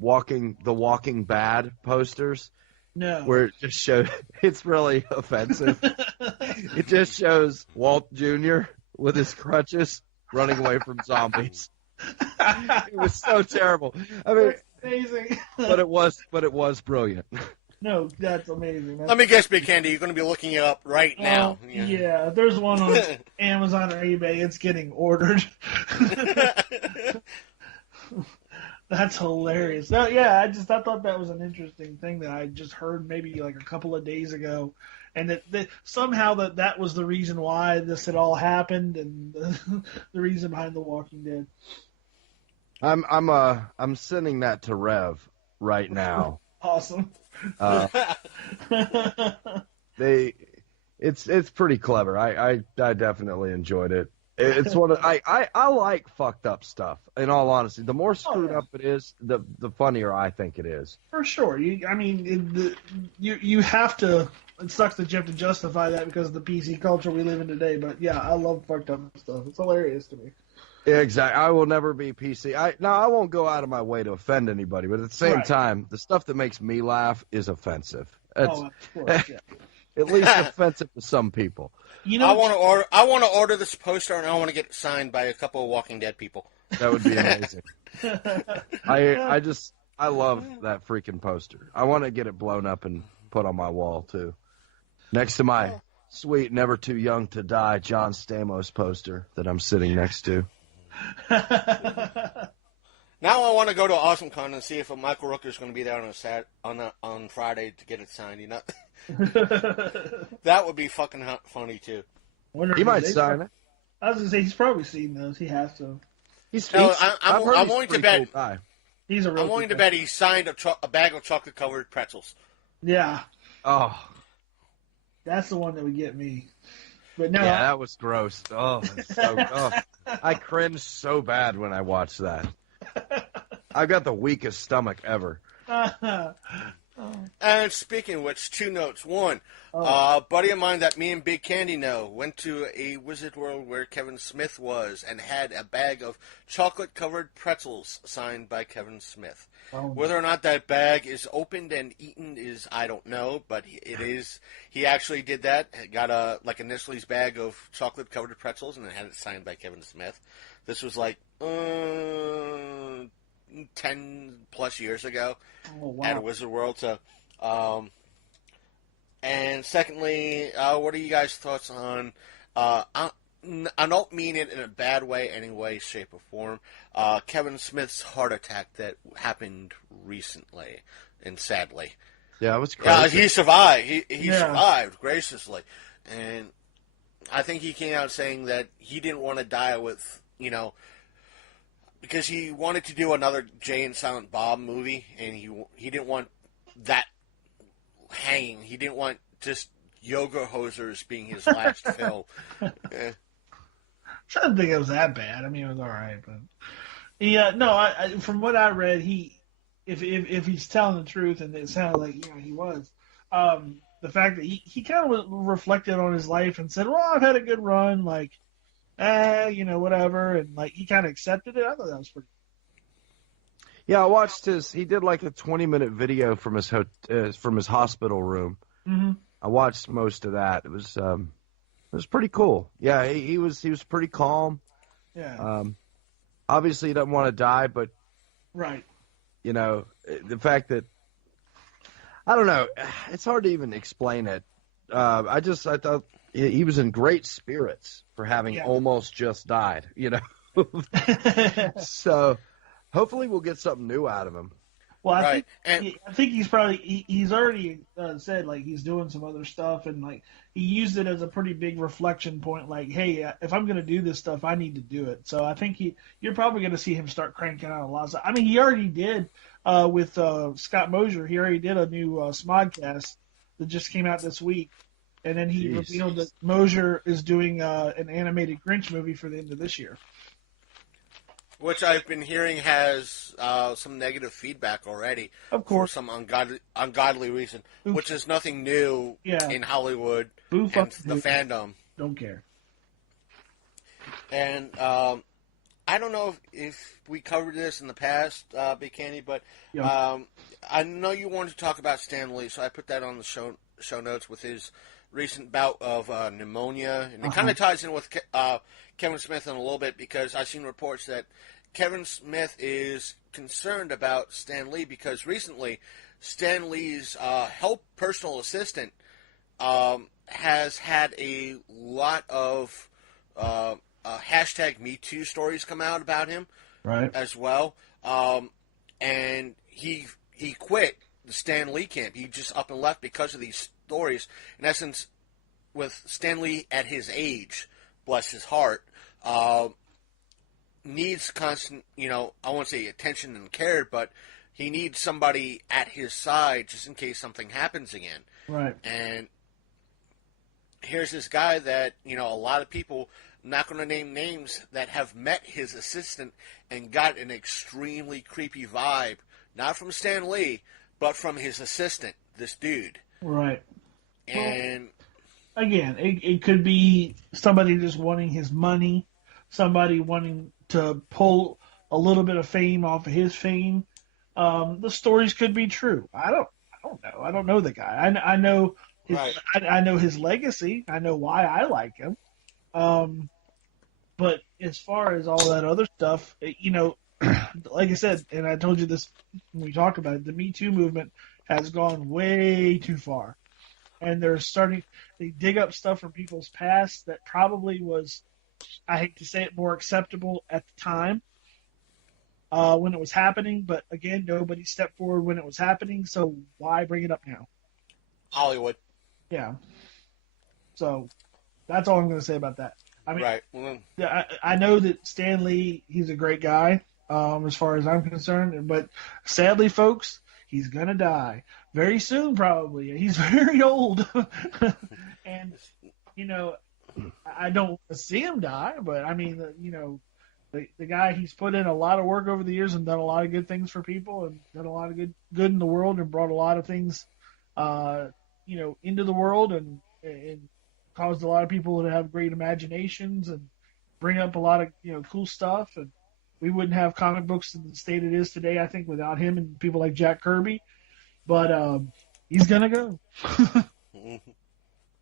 Walking Bad posters? No. Where it just shows, it's really offensive. It just shows Walt Jr. with his crutches running away from zombies. It was so terrible. I mean, that's amazing. but it was brilliant. No, that's amazing. Let me guess, Big Candy, you're going to be looking it up right now. Yeah, there's one on Amazon or eBay. It's getting ordered. That's hilarious. No, yeah, I thought that was an interesting thing that I just heard maybe like a couple of days ago, and that somehow that was the reason why this had all happened, and the reason behind The Walking Dead. I'm sending that to Rev right now. Awesome. It's pretty clever. I definitely enjoyed it. It's one of I like fucked up stuff. In all honesty, the more screwed up it is, the funnier I think it is. For sure. You have to. It sucks that you have to justify that because of the PC culture we live in today. But yeah, I love fucked up stuff. It's hilarious to me. Yeah, exactly. I will never be PC. I won't go out of my way to offend anybody, but at the same time, the stuff that makes me laugh is offensive. Of course, yeah. At least offensive to some people. You know, I want to order this poster, and I want to get it signed by a couple of Walking Dead people. That would be amazing. I love that freaking poster. I want to get it blown up and put on my wall too, next to my sweet "Never Too Young to Die" John Stamos poster that I'm sitting next to. Now I want to go to AwesomeCon and see if Michael Rooker's going to be there on Friday to get it signed. You know, that would be fucking funny too. He might sign it. I was gonna say he's probably seen those. He has to. I'm willing to bet. Cool he's a real. I'm willing to bet he signed a bag of chocolate covered pretzels. Yeah. Oh. That's the one that would get me. But no. Yeah, that was gross. Oh, I cringed so bad when I watched that. I've got the weakest stomach ever. And speaking of which, 2 notes. One, a buddy of mine that me and Big Candy know went to a Wizard World where Kevin Smith was and had a bag of chocolate-covered pretzels signed by Kevin Smith. Whether or not that bag is opened and eaten is, I don't know, but it is. He actually did that. Got a Nestle's bag of chocolate-covered pretzels and then had it signed by Kevin Smith. This was 10-plus years ago at Wizard World. So, and secondly, what are you guys' thoughts on? I don't mean it in a bad way, any way, shape, or form. Kevin Smith's heart attack that happened recently, and sadly. Yeah, it was crazy. He survived. He survived graciously, and I think he came out saying that he didn't want to die with, because he wanted to do another Jay and Silent Bob movie, and he didn't want that hanging. He didn't want just yoga hosers being his last film. I didn't think it was that bad. I mean, it was all right, but yeah, no. I from what I read, if he's telling the truth, and it sounded like he was, the fact that he kind of reflected on his life and said, "Well, I've had a good run, whatever," and he kind of accepted it. I thought that was pretty. Yeah, I watched he did a 20-minute video from his hospital room. Mm-hmm. I watched most of that. It was pretty cool. Yeah, he was pretty calm. Yeah. Obviously he doesn't want to die, but right. The fact that I don't know, it's hard to even explain it. I thought he was in great spirits for having almost just died, So hopefully we'll get something new out of him. Well, I think he's already said he's doing some other stuff, and he used it as a pretty big reflection point. Hey, if I'm going to do this stuff, I need to do it. So I think you're probably going to see him start cranking out a lot of stuff. I mean, he already did with Scott Mosier. He already did a new Smodcast that just came out this week, and then he revealed that Mosier is doing an animated Grinch movie for the end of this year. Which I've been hearing has some negative feedback already. Of course. For some ungodly reason, which is nothing new in Hollywood and the fandom. Don't care. And I don't know if we covered this in the past, Big Candy, but I know you wanted to talk about Stan Lee, so I put that on the show notes with his recent bout of pneumonia. And it kind of ties in with Kevin Smith in a little bit, because I've seen reports that Kevin Smith is concerned about Stan Lee because recently Stan Lee's personal assistant has had a lot of hashtag #MeToo stories come out about him, right? As well, and he quit the Stan Lee camp. He just up and left because of these stories. In essence, with Stan Lee at his age, bless his heart, needs constant, I won't say attention and care, but he needs somebody at his side just in case something happens again. Right. And here's this guy that, a lot of people, I'm not going to name names, that have met his assistant and got an extremely creepy vibe, not from Stan Lee, but from his assistant, this dude. Right. And again, it could be somebody just wanting his money, somebody wanting to pull a little bit of fame off of his fame. The stories could be true. I don't know. I don't know the guy. I know his, right. I know his legacy. I know why I like him. But as far as all that other stuff, like I said, and I told you this when we talked about it, the Me Too movement has gone way too far. And they dig up stuff from people's past that probably was, I hate to say it, more acceptable at the time when it was happening. But again, nobody stepped forward when it was happening, so why bring it up now? Hollywood. Yeah. So that's all I'm going to say about that. I mean, right. Well, yeah, I know that Stan Lee, he's a great guy as far as I'm concerned, but sadly, folks, he's going to die very soon, probably. He's very old. And, I don't want to see him die, but I mean, the guy, he's put in a lot of work over the years and done a lot of good things for people and done a lot of good in the world and brought a lot of things, into the world and caused a lot of people to have great imaginations and bring up a lot of, cool stuff. And we wouldn't have comic books in the state it is today, I think, without him and people like Jack Kirby. But he's gonna go.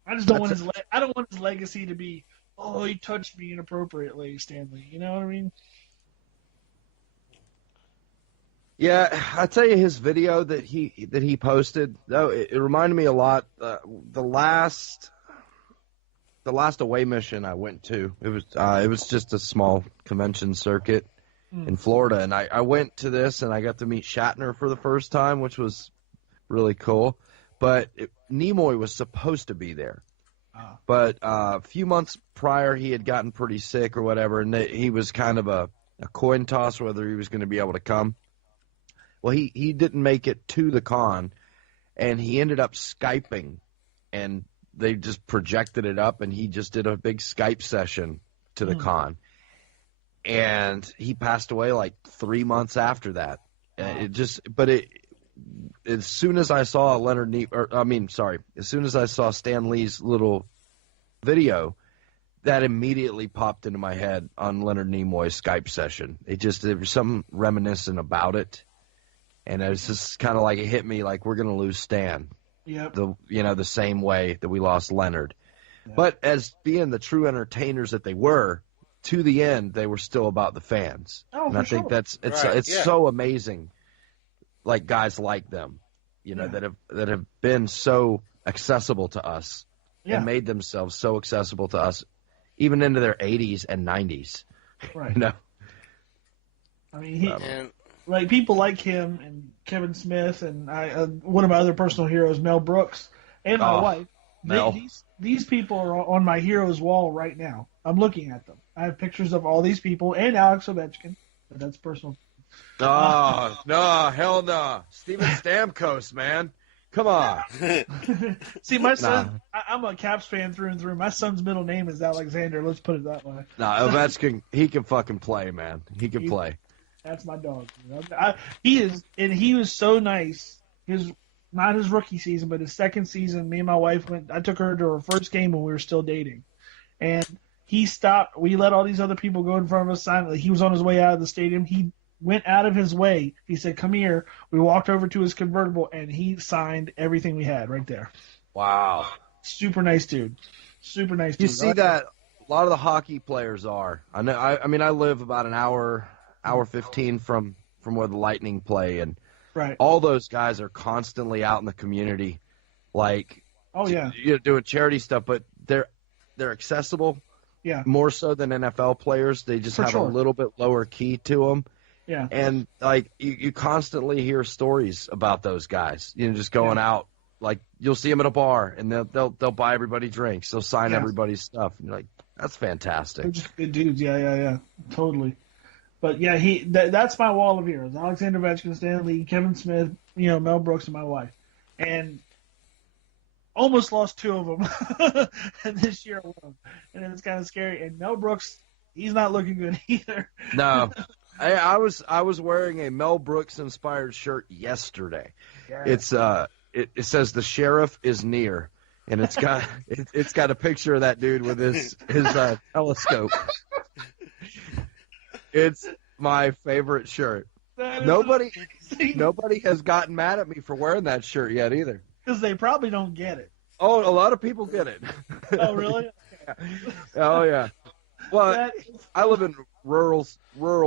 I just don't want I don't want his legacy to be, oh, he touched me inappropriately, Stanley. You know what I mean? Yeah, I tell you, his video that he posted, though, it reminded me a lot. The last away mission I went to, it was just a small convention circuit in Florida, and I went to this and I got to meet Shatner for the first time, which was really cool. But Nimoy was supposed to be there, but a few months prior he had gotten pretty sick or whatever, and he was kind of a coin toss whether he was going to be able to come. Well, he didn't make it to the con, and he ended up Skyping, and they just projected it up, and he just did a big Skype session to the con. And he passed away like 3 months after that. As soon as I saw as soon as I saw Stan Lee's little video, that immediately popped into my head on Leonard Nimoy's Skype session. There was something reminiscent about it. And it was just kind of like it hit me like we're going to lose Stan. Yep. The same way that we lost Leonard. Yep. But as being the true entertainers that they were, to the end, they were still about the fans. Oh, and I think it's so amazing, like guys like them, that have been so accessible to us and made themselves so accessible to us, even into their 80s and 90s. Right. I mean, like people like him and Kevin Smith and one of my other personal heroes, Mel Brooks, and my wife. Mel. These people are on my heroes wall right now. I'm looking at them. I have pictures of all these people and Alex Ovechkin, but that's personal. No, hell no. Steven Stamkos, man. Come on. See, my son, I'm a Caps fan through and through. My son's middle name is Alexander. Let's put it that way. No, Ovechkin, he can fucking play, man. He can play. That's my dog. He is, and he was so nice. Not his rookie season, but his second season. Me and my wife I took her to her first game when we were still dating, and he stopped. We let all these other people go in front of us. Sign. He was on his way out of the stadium. He went out of his way. He said, "Come here." We walked over to his convertible, and he signed everything we had right there. Wow. Super nice dude. Super nice dude. You see that a lot of the hockey players are. I know. I mean, I live about an hour 15 from where the Lightning play, and all those guys are constantly out in the community, like doing charity stuff. But they're accessible, more so than NFL players. They just have a little bit lower key to them. Yeah, and like you constantly hear stories about those guys. Just going out. Like you'll see them at a bar, and they'll buy everybody drinks. They'll sign everybody's stuff. And you're like, that's fantastic. They're just good dudes. Yeah, totally. But yeah, that's my wall of heroes: Alexander Ovechkin, Stan Lee, Kevin Smith, Mel Brooks, and my wife. And almost lost 2 of them this year alone, and it's kind of scary. And Mel Brooks, he's not looking good either. No, I was wearing a Mel Brooks inspired shirt yesterday. Yeah. It's it says the sheriff is near, and it's got it's got a picture of that dude with his telescope. It's my favorite shirt. Nobody has gotten mad at me for wearing that shirt yet either. Because they probably don't get it. Oh, a lot of people get it. Oh, really? Oh, yeah. Well, I live in rural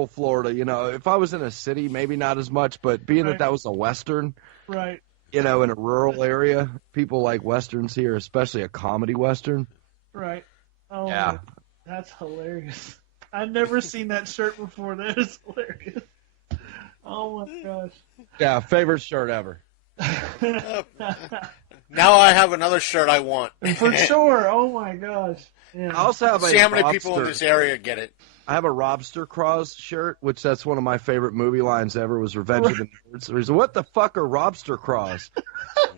Florida. If I was in a city, maybe not as much, but being that was a Western, right? In a rural area, people like Westerns here, especially a comedy Western. Right. Oh, yeah. That's hilarious. I've never seen that shirt before. That is hilarious. Oh, my gosh. Yeah, favorite shirt ever. Now I have another shirt I want. For sure. Oh, my gosh. Yeah. I also have See how many people in this area get it. I have a Robster Craws shirt, which that's one of my favorite movie lines ever, was Revenge of the Nerds. There's, what the fuck are Robster Craws?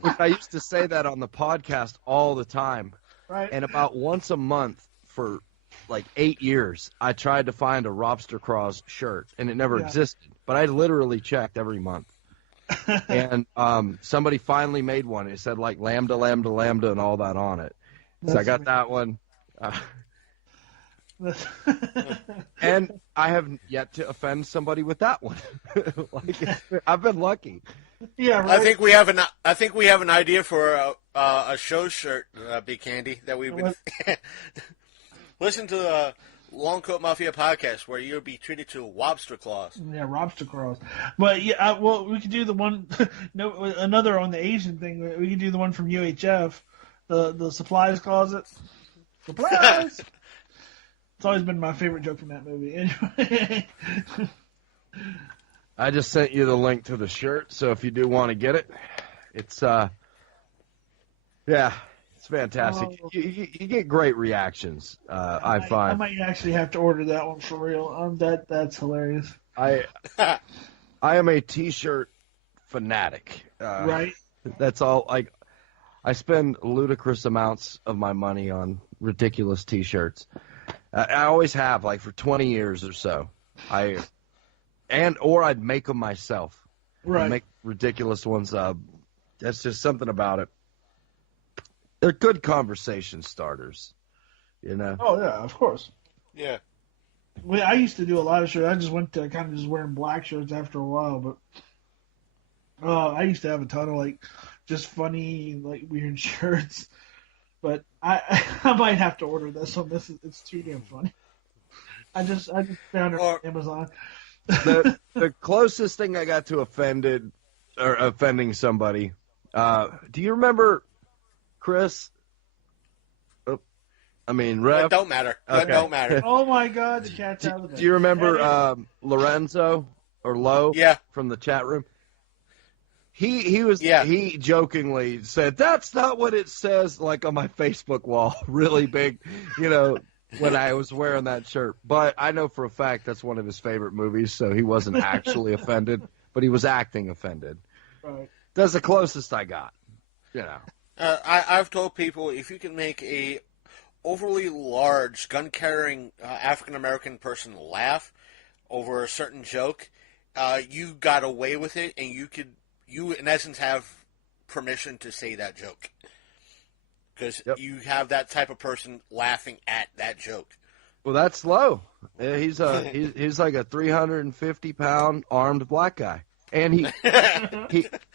Which I used to say that on the podcast all the time. Right. And about once a month for like 8 years, I tried to find a Robster Craws shirt, and it never existed. But I literally checked every month. And somebody finally made one. It said like lambda, lambda, lambda, and all that on it. So I got that one. And I have yet to offend somebody with that one. I've been lucky. Yeah, right. I think we have an idea for a show shirt, Big Candy, that we've been. Listen to the Long Coat Mafia podcast where you'll be treated to lobster claws. Yeah, lobster claws. But yeah, well, we could do the one. Another on the Asian thing. We could do the one from UHF, the supplies closet. Supplies. It's always been my favorite joke from that movie. Anyway. I just sent you the link to the shirt, so if you do want to get it, it's it's fantastic. Oh. You get great reactions. I find I might actually have to order that one for real. That's hilarious. I am a T-shirt fanatic. Right. That's all. Like, I spend ludicrous amounts of my money on ridiculous T-shirts. I always have, like, for 20 years or so. Or I'd make them myself. Right. I'd make ridiculous ones. That's just something about it. They're good conversation starters, Oh yeah, of course. Yeah. Well, I used to do a lot of shirts. I just went to kind of just wearing black shirts after a while, but I used to have a ton of like just funny like weird shirts. But I might have to order this one. It's too damn funny. I just found it on Amazon. The closest thing I got to offending somebody. Do you remember Chris? Rev. It don't matter. Okay. It don't matter. Oh my God, the cat's out of the bag. Do you remember Lorenzo or Lo? Yeah. From the chat room. He jokingly said, "That's not what it says," like on my Facebook wall, really big, when I was wearing that shirt. But I know for a fact that's one of his favorite movies, so he wasn't actually offended, but he was acting offended. Right. That's the closest I got, I've told people if you can make a overly large gun-carrying African-American person laugh over a certain joke, you got away with it, and you in essence have permission to say that joke. Because you have that type of person laughing at that joke. Well, that's Low. He's like a 350-pound armed black guy, and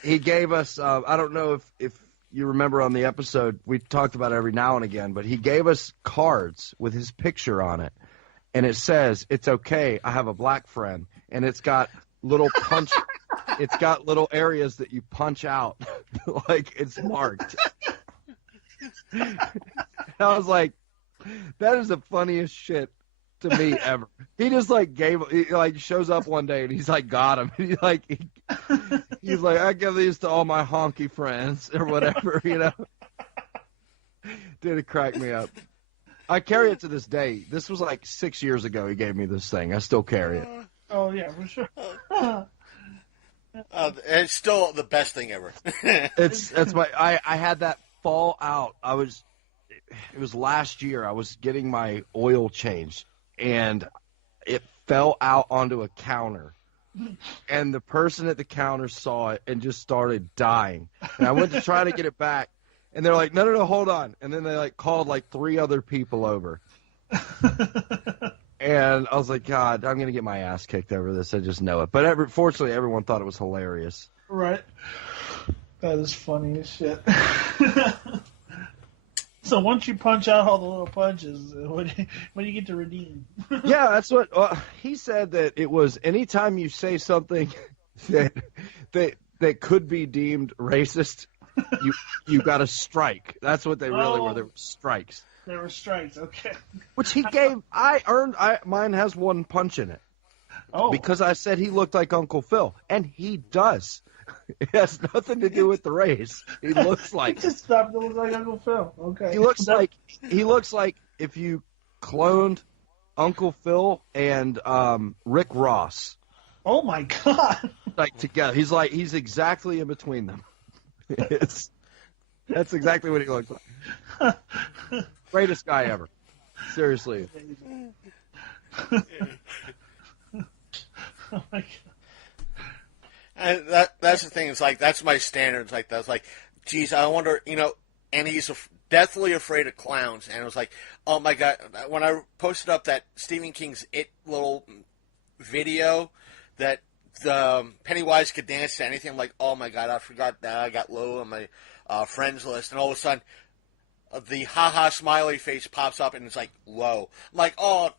he gave us. I don't know if you remember on the episode we talked about it every now and again, but he gave us cards with his picture on it, and it says, "It's okay, I have a black friend," and it's got little punch. It's got little areas that you punch out, like it's marked. I was like, that is the funniest shit to me ever. He just shows up one day and he's like, got him. He's like, I give these to all my honky friends or whatever, Dude, it cracked me up. I carry it to this day. This was like 6 years ago he gave me this thing. I still carry it. Oh yeah, for sure. It's still the best thing ever. I had that fall out. It was last year. I was getting my oil changed, and it fell out onto a counter. And the person at the counter saw it and just started dying. And I went to try to get it back, and they're like, no, hold on. And then they like called like 3 other people over. And I was like, God, I'm going to get my ass kicked over this. I just know it. But fortunately, everyone thought it was hilarious. Right. That is funny as shit. So once you punch out all the little punches, what do you get to redeem? Yeah, that's what he said. That it was anytime you say something that could be deemed racist, you got a strike. That's what they really were. They were strikes. There were strikes. Okay. Which he gave. Mine has 1 punch in it. Oh. Because I said he looked like Uncle Phil, and he does. It has nothing to do with the race. He looks like. He just stopped to look like Uncle Phil. Okay. He looks like if you cloned Uncle Phil and Rick Ross. Oh my God. Like together. He's exactly in between them. That's exactly what he looks like. Greatest guy ever. Seriously. Oh my God. And that's the thing. It's like, that's my standards. Like, that's like, geez, I wonder, and he's deathly afraid of clowns. And it was like, oh my God, when I posted up that Stephen King's It little video that Pennywise could dance to anything, I'm like, oh my God, I forgot that I got low on my friends list. And all of a sudden, the haha smiley face pops up and it's like, whoa. I'm like, oh,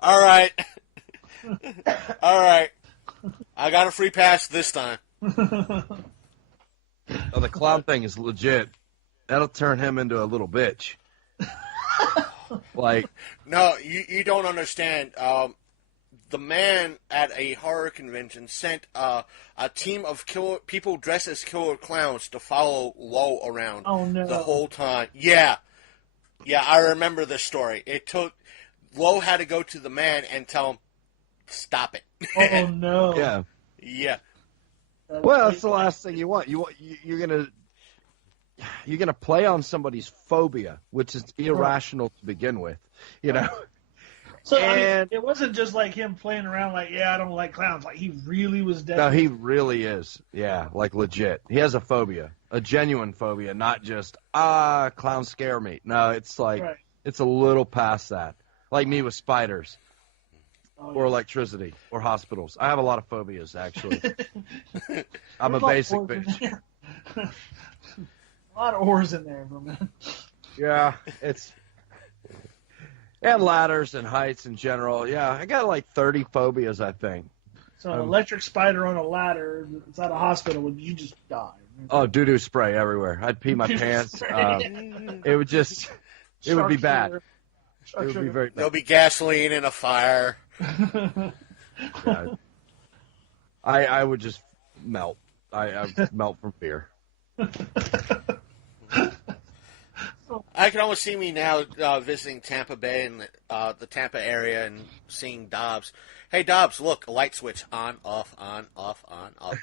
all right. All right. I got a free pass this time. Oh, the clown thing is legit. That'll turn him into a little bitch. Like, no, you don't understand. The man at a horror convention sent a team of people dressed as killer clowns to follow Lo around the whole time. Yeah, I remember this story. Lo had to go to the man and tell him, stop it. Oh no. Yeah. Well, that's the last thing you want. You're gonna play on somebody's phobia, which is irrational to begin with, So it wasn't just like him playing around like, I don't like clowns. Like he really was dead. No, he really is. Yeah, like legit. He has a phobia, a genuine phobia, not just clowns scare me. No, it's like It's a little past that. Like me with spiders. Or electricity, or hospitals. I have a lot of phobias, actually. I'm a basic bitch. A lot of ores in there, man. Yeah, and ladders and heights in general. Yeah, I got like 30 phobias, I think. So an electric spider on a ladder inside a hospital, would you just die? Oh, doo-doo spray everywhere. I'd pee my pants. It would be bad. It would be very bad. There'll be gasoline in a fire. Yeah. I would just melt. I melt from fear. I can almost see me now visiting Tampa Bay and the Tampa area and seeing Dobbs. Hey, Dobbs, look, a light switch on, off, on, off, on, off.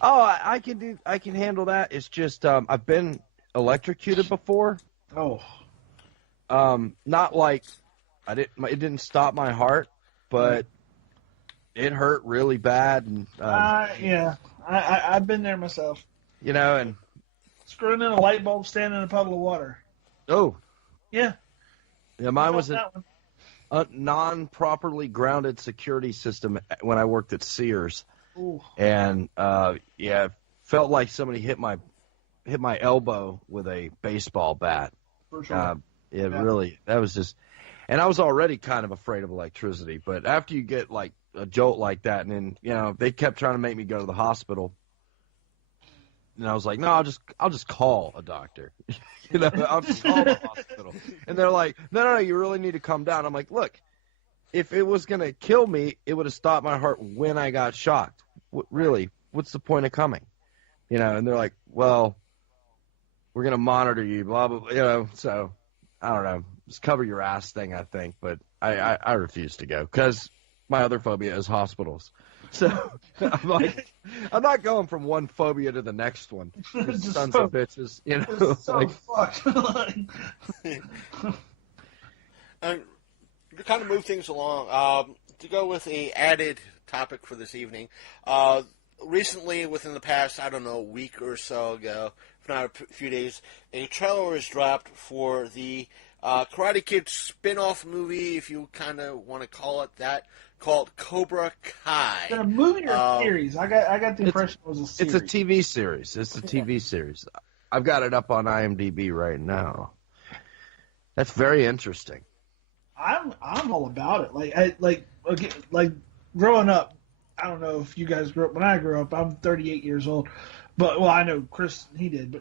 Oh, I can handle that. It's just I've been electrocuted before. Oh. Not like it didn't stop my heart, but it hurt really bad. And yeah, I've been there myself. And screwing in a light bulb, standing in a puddle of water. Oh, yeah. Yeah, mine was a non-properly grounded security system when I worked at Sears. Ooh. And it felt like somebody hit my elbow with a baseball bat. For sure. Really, that was just, and I was already kind of afraid of electricity, but after you get like a jolt like that, and then they kept trying to make me go to the hospital, and I was like, no, I'll just call a doctor, I'll just call the hospital, and they're like, no, you really need to calm down. I'm like, look, if it was gonna kill me, it would have stopped my heart when I got shocked. Really, what's the point of coming? And they're like, well, we're gonna monitor you, blah blah, so. I don't know, just cover your ass thing, I think, but I refuse to go because My other phobia is hospitals. So I'm like, I'm not going from one phobia to the next one. Just Sons so- of bitches, you know. It's so fucked. To kind of move things along, to go with a added topic for this evening, recently, within the past, I don't know, week or so ago, if not a few days, a trailer was dropped for the Karate Kid spin-off movie, if you kind of want to call it that, called Cobra Kai. Is it a movie or a series? I got the impression it was a series. It's a TV series. It's a TV series. I've got it up on IMDb right now. That's very interesting. I'm all about it. Like growing up, I don't know if you guys grew up. When I grew up, I'm 38 years old, but I know Chris, he did,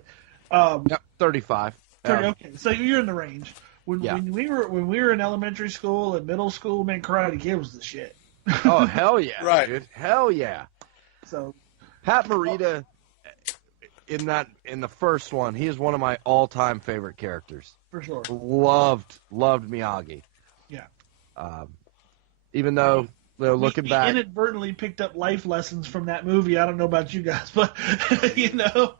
but Yep, 35. 30, okay, so you're in the range. When we were in elementary school and middle school, man, Karate Kid was the shit. Oh hell yeah, Right. dude. Hell yeah. So Pat Morita in the first one, he is one of my all-time favorite characters. for sure, Loved Miyagi. yeah. Even though looking He back, inadvertently picked up life lessons from that movie. I don't know about you guys, but you know.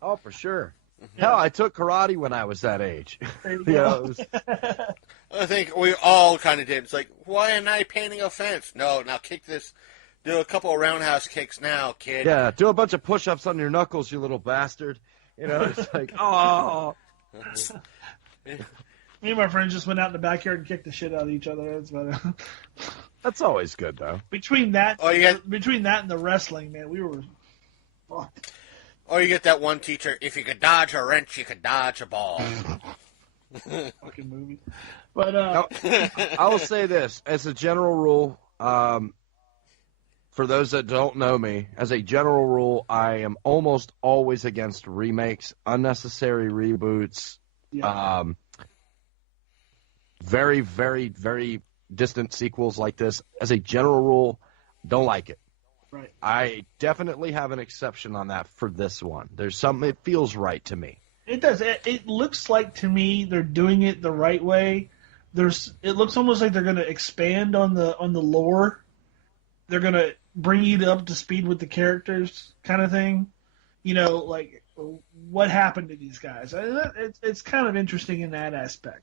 oh for sure. Hell, I took karate when I was that age. There you You know, go. it was- I think we all kind of did. It's like, why am I painting a fence? No, now kick this. Do a couple of roundhouse kicks now, kid. yeah, do a bunch of push-ups on your knuckles, you little bastard. You know, it's like, oh. Me and my friends just went out in the backyard and kicked the shit out of each other. That's about it. That's always good, though. Between that, Oh, you between that and the wrestling, man, we were fucked. Or you get that one teacher, if you could dodge a wrench, you could dodge a ball. Fucking movie. But Now, I will say this, as a general rule, for those that don't know me, as a general rule, I am almost always against remakes, unnecessary reboots, yeah. very, very, very distant sequels like this. As a general rule, don't like it. Right. I definitely have an exception on that for this one. There's something, it feels right to me. It does. It looks like to me they're doing it the right way. It looks almost like they're going to expand on the lore. They're going to bring you up to speed with the characters, kind of thing. You know, like what happened to these guys. It's kind of interesting in that aspect.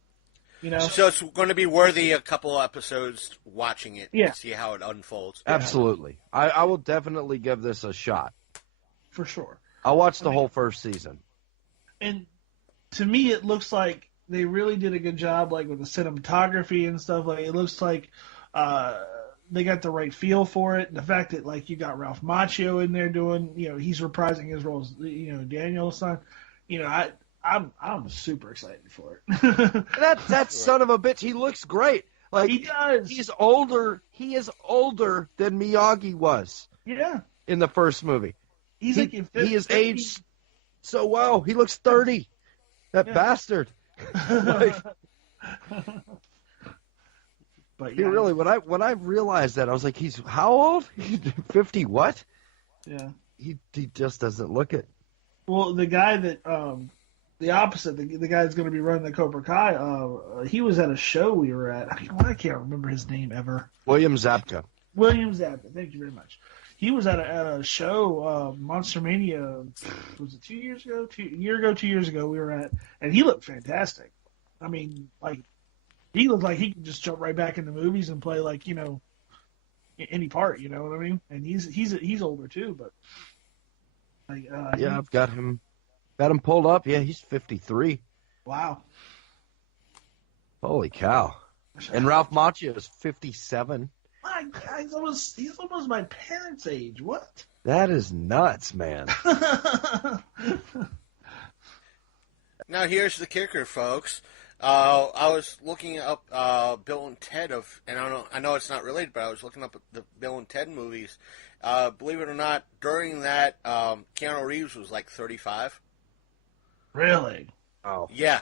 You know. So it's going to be worthy a couple episodes watching it Yeah. to see how it unfolds. Absolutely. I will definitely give this a shot. For sure. I'll watch the whole first season. And to me, it looks like they really did a good job, like with the cinematography and stuff. Like it looks like they got the right feel for it. The fact that like you got Ralph Macchio in there doing, you know, he's reprising his role as, you know, Daniel's son. You know, I'm super excited for it. That son of a bitch, he looks great. Like He does. He's older. He is older than Miyagi was Yeah, in the first movie. he's He, like in he is 50. aged so well. He looks 30. That Yeah. bastard. Like, But he yeah, really, when I realized that, I was like, he's how old? 50 what? yeah. He just doesn't look it. Well, the guy that the opposite, the guy that's going to be running the Cobra Kai, he was at a show we were at. I can't remember his name ever. William Zabka. William Zabka. Thank you very much. He was at a show, Monster Mania. Was it 2 years ago? 2 years ago we were at, and he looked fantastic. I mean, like he looked like he could just jump right back in the movies and play like, you know, any part. You know what I mean? And he's older too, but like Yeah, I've got him pulled up. Yeah, he's 53. wow. Holy cow. And Ralph Macchio is 57. My God, he's almost my parents' age. What? That is nuts, man. Now here's the kicker, folks. I was looking up Bill and Ted and I know it's not related, but I was looking up the Bill and Ted movies. Believe it or not, during that, Keanu Reeves was like 35. Really? Oh. Yeah.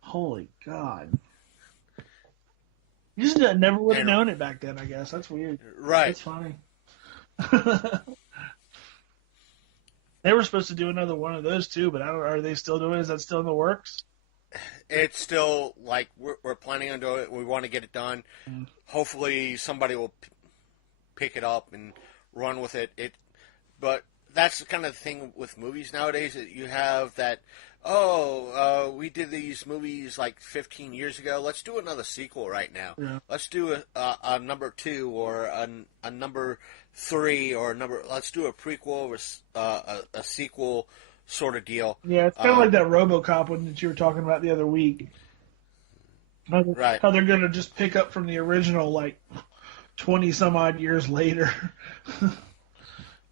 Holy God. You just never would have known it back then, I guess. That's weird. Right. That's funny. They were supposed to do another one of those too, but I don't. Are they still doing it? Is that still in the works? it's still like we're planning on doing it. We want to get it done. Hopefully, somebody will pick it up and run with it. But that's the kind of thing with movies nowadays that you have that. Oh, we did these movies like 15 years ago. Let's do another sequel right now. Yeah. Let's do a number 2 or a number 3 or let's do a prequel or a sequel sort of deal. Yeah, it's kind of like that RoboCop one that you were talking about the other week. Right. How they're going to just pick up from the original like 20 some odd years later.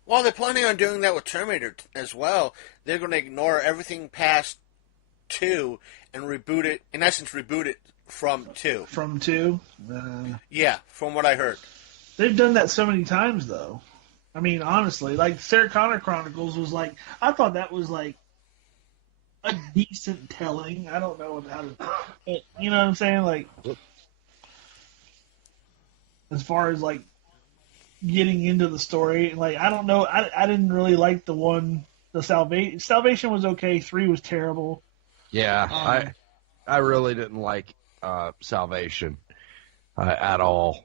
Well, they're planning on doing that with Terminator as well. They're going to ignore everything past 2 and reboot it, in essence, reboot it from 2. From 2? Yeah, from what I heard. They've done that so many times, though. I mean, honestly, like Sarah Connor Chronicles was like, I thought that was like a decent telling. I don't know how to, you know what I'm saying? Like, as far as like getting into the story, like I don't know, I didn't really like the Salvation was okay. 3 was terrible. Yeah, I really didn't like Salvation at all.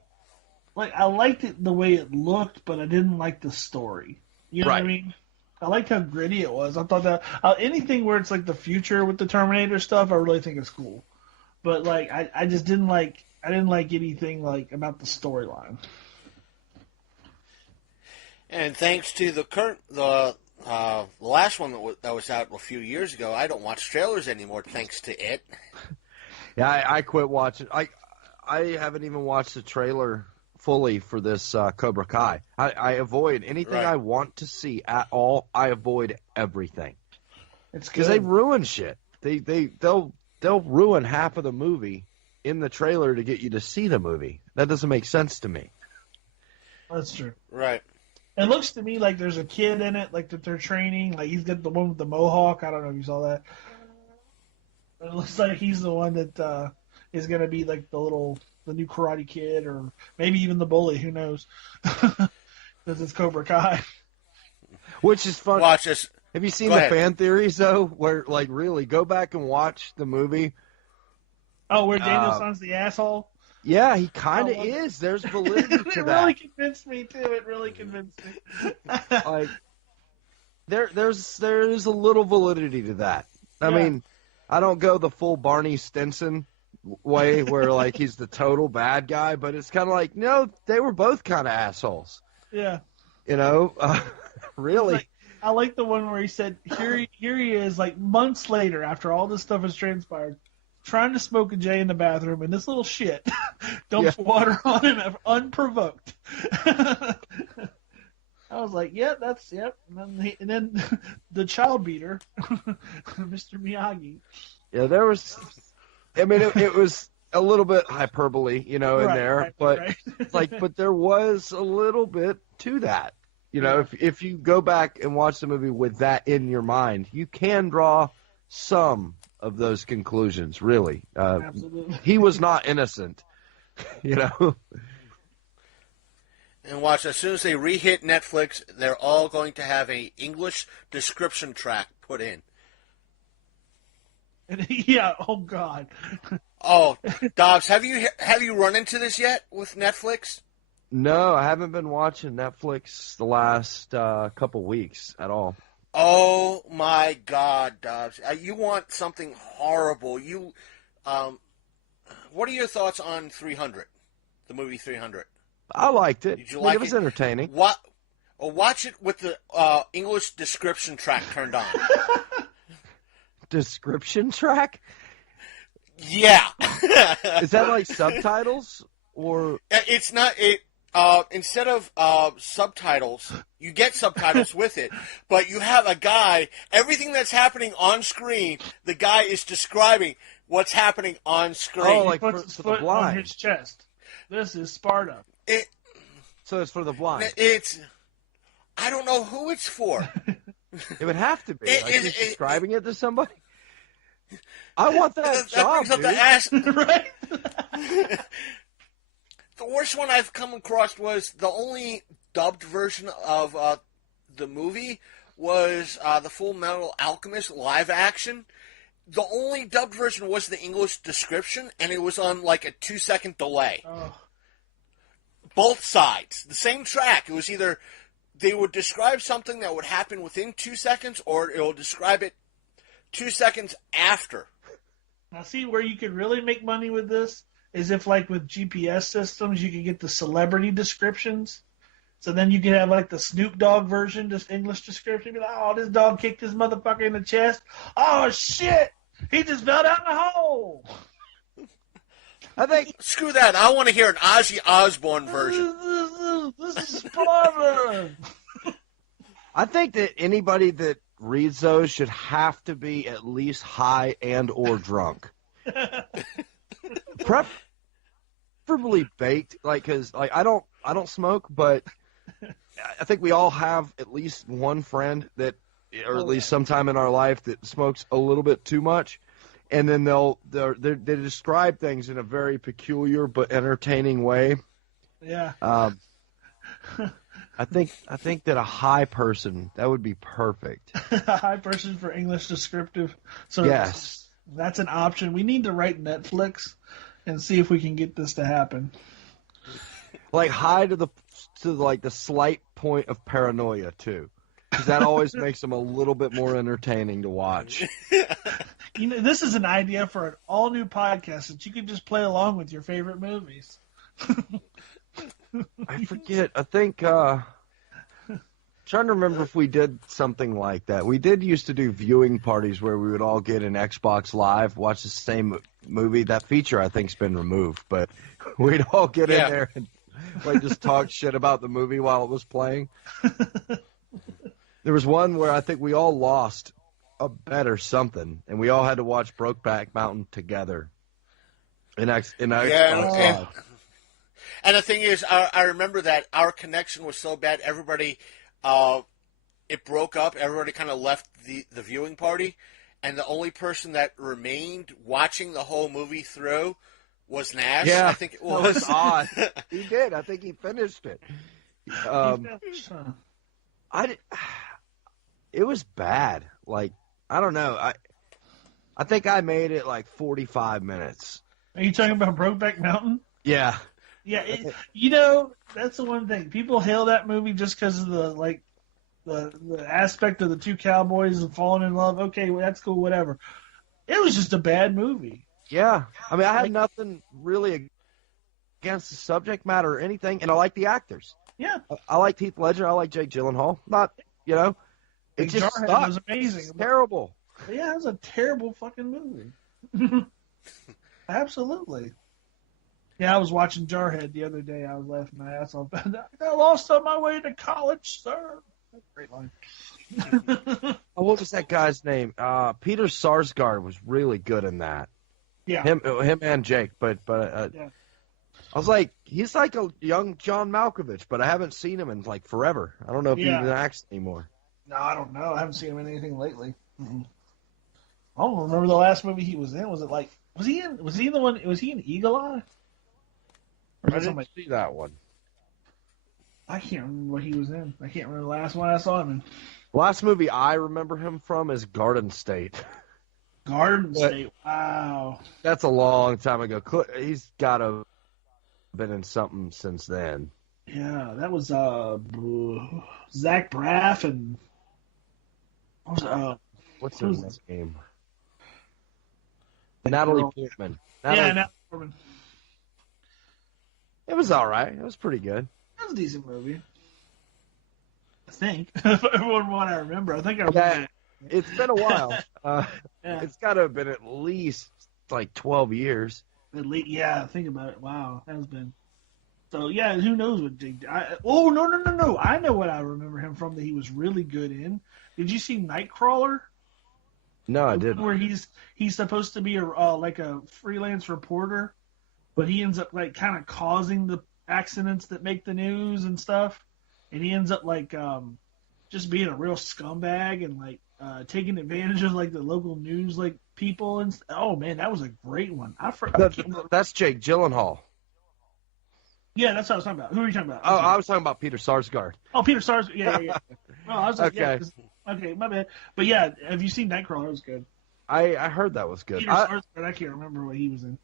Like I liked it the way it looked, but I didn't like the story. You know what I mean? I liked how gritty it was. I thought that anything where it's like the future with the Terminator stuff, I really think is cool. But like I just didn't like anything like about the storyline. And thanks to the last one that was out a few years ago, I don't watch trailers anymore thanks to it. Yeah, I quit watching. I haven't even watched the trailer fully for this Cobra Kai. I avoid anything I want to see at all. I avoid everything. It's because they ruin shit. They'll ruin half of the movie in the trailer to get you to see the movie. That doesn't make sense to me. That's true. Right. It looks to me like there's a kid in it, like that they're training. Like he's got the one with the mohawk. I don't know if you saw that. It looks like he's the one that is going to be like the new Karate Kid, or maybe even the bully. Who knows? Because it's Cobra Kai. Which is fun. Watch this. Have you seen the fan theories though? Where like really go back and watch the movie. Oh, where Daniel-san's the asshole. Yeah, he kind of is. There's validity to that. It really convinced me too. It really convinced me. Like there's a little validity to that. I mean, I don't go the full Barney Stinson way where like he's the total bad guy, but it's kind of like no, they were both kind of assholes. Yeah. You know, really. I like the one where he said, here he is, like months later after all this stuff has transpired, trying to smoke a J in the bathroom, and this little shit dumps water on him unprovoked. I was like, that's. And then the child beater, Mr. Miyagi. Yeah, there was. I mean, it was a little bit hyperbole, in there, but but there was a little bit to that. You know, if you go back and watch the movie with that in your mind, you can draw some of those conclusions, really. Absolutely. He was not innocent, And watch, as soon as they re-hit Netflix, they're all going to have a English description track put in. Yeah, oh God. Oh, Dobbs, have you run into this yet with Netflix? No, I haven't been watching Netflix the last couple weeks at all. Oh my God, Dobbs! You want something horrible? What are your thoughts on 300, the movie 300? I liked it. Did you like it? It was entertaining. Watch it with the English description track turned on. Description track? Yeah. Is that like subtitles or? It's not. Instead of subtitles, you get subtitles with it, but you have a guy, everything that's happening on screen, the guy is describing what's happening on screen. Oh, like he puts his foot on his chest. This is Sparta. So it's for the blind. I don't know who it's for. It would have to be. He's describing it to somebody? I want that job, dude. Right? The worst one I've come across was the only dubbed version of the movie was the Full Metal Alchemist live action. the only dubbed version was the English description, and it was on like a 2-second delay. Oh. Both sides, the same track. It was either they would describe something that would happen within 2 seconds, or it will describe it 2 seconds after. Now, see where you could really make money with this is if, like, with GPS systems, you could get the celebrity descriptions. So then you could have, like, the Snoop Dogg version, just English description. Be like, oh, this dog kicked this motherfucker in the chest. Oh, shit! He just fell down the hole! I think... Screw that. I want to hear an Ozzy Osbourne version. This is Spider-Man! I think that anybody that reads those should have to be at least high and or drunk. Preferably baked, like, because like I don't smoke, but I think we all have at least one friend that, or at least sometime in our life, that smokes a little bit too much, and then they describe things in a very peculiar but entertaining way. Yeah. I think that a high person, that would be perfect. A high person for English descriptive. So yes. That's an option. We need to write Netflix and see if we can get this to happen. Like high to the slight point of paranoia too, because that always makes them a little bit more entertaining to watch. You know, this is an idea for an all new podcast that you could just play along with your favorite movies. I forget. I think trying to remember if we did something like that. We did used to do viewing parties where we would all get an Xbox Live, watch the same movie. That feature I think's been removed, but we'd all get in there and like just talk shit about the movie while it was playing. There was one where I think we all lost a bet or something, and we all had to watch Brokeback Mountain together. And the thing is, I remember that our connection was so bad, everybody, it broke up. Everybody kind of left the viewing party, and the only person that remained watching the whole movie through was Nash. Yeah, I think it was. That was odd. He did. I think he finished it. It was bad. Like, I don't know. I think I made it like 45 minutes. Are you talking about Brokeback Mountain? Yeah. Yeah, you know, that's the one thing. People hail that movie just because of the aspect of the two cowboys and falling in love. Okay, well, that's cool, whatever. It was just a bad movie. Yeah. I mean, I had nothing really against the subject matter or anything, and I like the actors. Yeah. I like Heath Ledger. I like Jake Gyllenhaal. Not, it just Jarhead sucked. was amazing. It's terrible. But yeah, it was a terrible fucking movie. Absolutely. Yeah, I was watching Jarhead the other day. I was laughing my ass off. I lost on my way to college, sir. That's a great line. Oh, what was that guy's name? Peter Sarsgaard was really good in that. Yeah. Him and Jake. But yeah. I was like, he's like a young John Malkovich, but I haven't seen him in like forever. I don't know if he even acts anymore. No, I don't know. I haven't seen him in anything lately. Mm-hmm. I don't remember the last movie he was in. Was he in Eagle Eye? I didn't see that one. I can't remember what he was in. I can't remember the last one I saw him in. The last movie I remember him from is Garden State. Garden State. Wow. That's a long time ago. He's got to have been in something since then. Yeah, that was Zach Braff and what's his name? Natalie Portman. Natalie Portman. It was all right. It was pretty good. That was a decent movie. I think. From what I remember. I think I remember. It's been a while. It's got to have been at least like 12 years. At least, yeah, think about it. Wow, that has been. So, yeah, who knows what Jake... no. I know what I remember him from that he was really good in. Did you see Nightcrawler? No, I didn't. Where he's supposed to be like a freelance reporter, but he ends up like kind of causing the accidents that make the news and stuff, and he ends up like just being a real scumbag and like taking advantage of like the local news like people and oh man, that was a great one. That's Jake Gyllenhaal. Yeah, that's what I was talking about. Who are you talking about? Oh, I was talking about Peter Sarsgaard. Oh, Peter Sarsgaard. Yeah. Oh, I was like, okay. Okay, my bad. But yeah, have you seen Nightcrawler? It was good. I heard that was good. Peter Sarsgaard, I can't remember what he was in.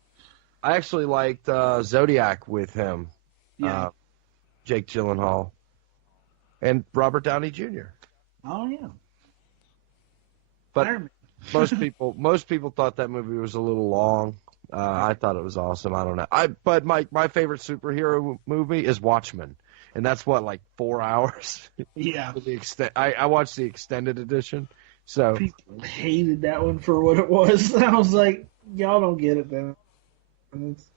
I actually liked Zodiac with him. Yeah. Jake Gyllenhaal. And Robert Downey Jr. Oh, yeah. But Iron Man. most people thought that movie was a little long. I thought it was awesome. I don't know. But my favorite superhero movie is Watchmen. And that's what, like 4 hours? Yeah. I watched the extended edition. So People hated that one for what it was. I was like, y'all don't get it, then.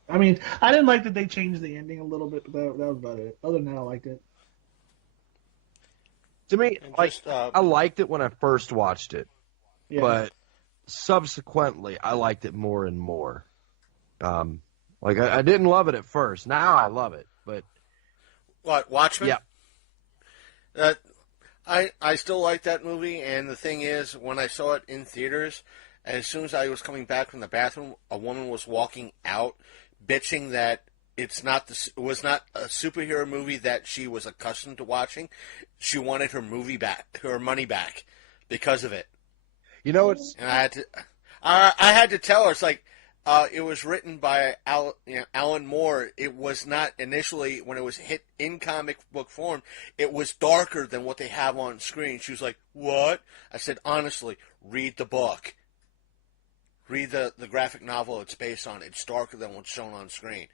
I mean, I didn't like that they changed the ending a little bit, but that was about it. Other than that, I liked it. to me, I liked it when I first watched it, but subsequently I liked it more and more. I didn't love it at first. Now I love it, but What, Watchmen? yeah, I still like that movie, and the thing is, when I saw it in theaters, as soon as I was coming back from the bathroom, a woman was walking out, bitching that it was not a superhero movie that she was accustomed to watching. She wanted her money back, because of it. you know it's And I had to tell her, it's like, it was written by Alan Moore. It was not initially, when it was hit in comic book form, it was darker than what they have on screen. She was like, what? I said, honestly, read the book. Read the graphic novel it's based on. It's darker than what's shown on screen.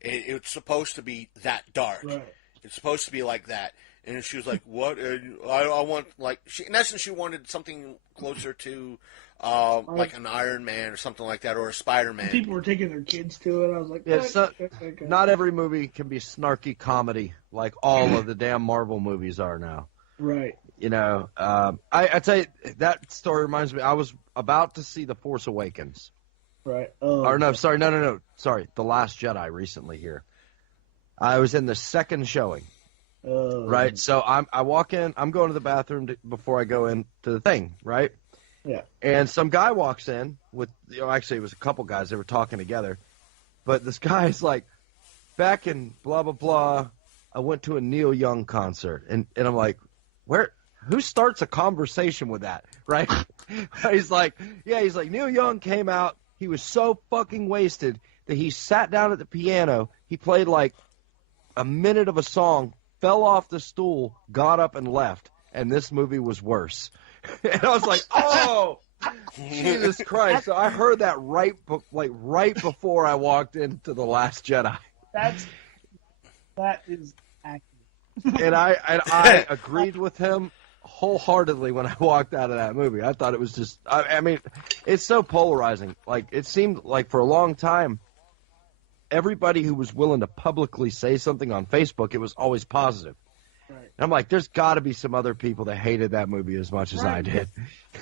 It's supposed to be that dark. Right. It's supposed to be like that. And she was like, what? I want, like, in essence, she wanted something closer to, like an Iron Man or something like that, or a Spider-Man. People were taking their kids to it. I was like, okay. not every movie can be snarky comedy like all of the damn Marvel movies are now. Right. You know, I tell you, that story reminds me, I was about to see The Force Awakens. Right. Or no, sorry, no. Sorry, The Last Jedi recently here. I was in the second showing. Right, so I walk in, I'm going to the bathroom before I go into the thing, right? Yeah. And some guy walks in with, actually it was a couple guys, they were talking together. But this guy's like, back in blah, blah, blah, I went to a Neil Young concert. And I'm like, who starts a conversation with that, right? He's like, Neil Young came out, he was so fucking wasted that he sat down at the piano, he played like a minute of a song, fell off the stool, got up and left, and this movie was worse. And I was like, oh, Jesus Christ. So I heard that right before I walked into The Last Jedi. That is accurate. And I agreed with him wholeheartedly when I walked out of that movie. I thought it was just, I mean, it's so polarizing. Like, it seemed like for a long time, everybody who was willing to publicly say something on Facebook, it was always positive. Right. And I'm like, there's got to be some other people that hated that movie as much as I did.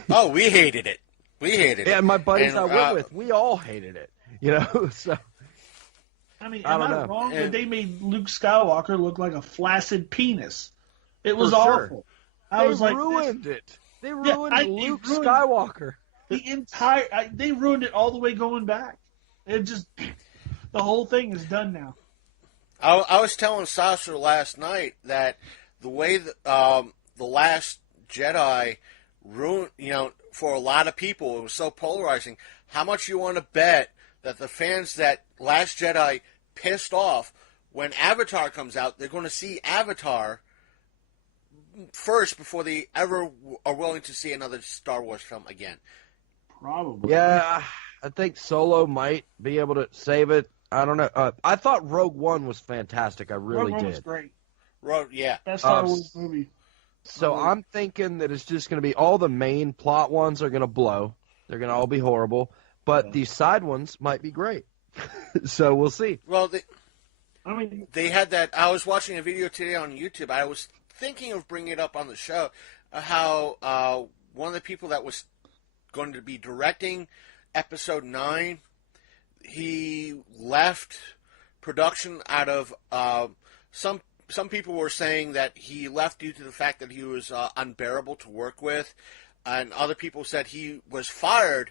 Oh, we hated it. And my buddies I went with, we all hated it. You know, so. I mean, am I wrong that they made Luke Skywalker look like a flaccid penis? It was awful. Sure. I was like, ruined it. They ruined Luke Skywalker. They ruined it all the way going back. It just, the whole thing is done now. I was telling Sasha last night that the way the Last Jedi ruined, for a lot of people, it was so polarizing. How much you want to bet that the fans that Last Jedi pissed off, when Avatar comes out, they're going to see Avatar first before they ever are willing to see another Star Wars film again? Probably. Yeah, I think Solo might be able to save it. I don't know. I thought Rogue One was fantastic. I really Rogue One did. was great. Yeah. Best Star Wars movie. So I'm thinking that it's just going to be all the main plot ones are going to blow. They're going to all be horrible. But these side ones might be great. So we'll see. Well, they had that. I was watching a video today on YouTube. I was thinking of bringing it up on the show. How one of the people that was going to be directing Episode 9, he left production out of some people were saying that he left due to the fact that he was unbearable to work with, and other people said he was fired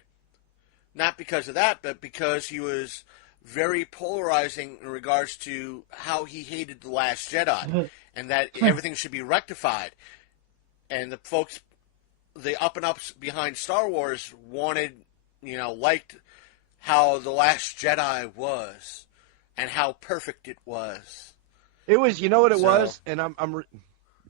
not because of that, but because he was very polarizing in regards to how he hated The Last Jedi, and that everything should be rectified. And the folks the up and ups behind Star Wars wanted, liked how The Last Jedi was and how perfect it was. It was, you know what it was, and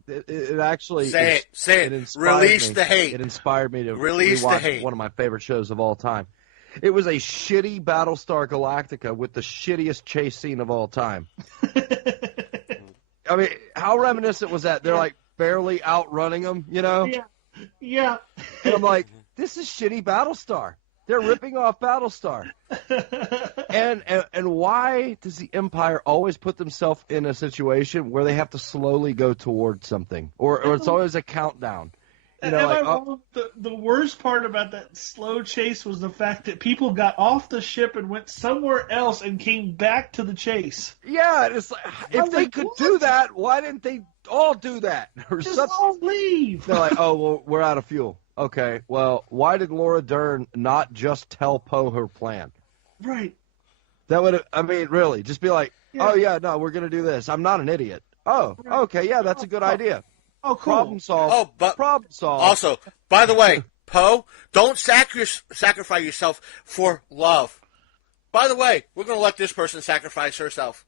it actually say it. It inspired Release me. the hate. It inspired me to Release the rewatch hate. one of my favorite shows of all time. It was a shitty Battlestar Galactica with the shittiest chase scene of all time. I mean, how reminiscent was that? They're like barely outrunning them, Yeah. And I'm like, this is shitty Battlestar. They're ripping off Battlestar. And why does the Empire always put themselves in a situation where they have to slowly go towards something, or it's always a countdown? The worst part about that slow chase was the fact that people got off the ship and went somewhere else and came back to the chase. Yeah, it's like, if they could do that, why didn't they all do that? Or Just all leave. They're like, oh, well, we're out of fuel. Okay, well, why did Laura Dern not just tell Poe her plan? Right. That would, really, just be like, oh, yeah, no, we're going to do this. I'm not an idiot. Oh, okay, yeah, that's a good idea. Oh, cool. Problem solved. Problem solved. Also, by the way, Poe, don't sacrifice yourself for love. By the way, we're going to let this person sacrifice herself.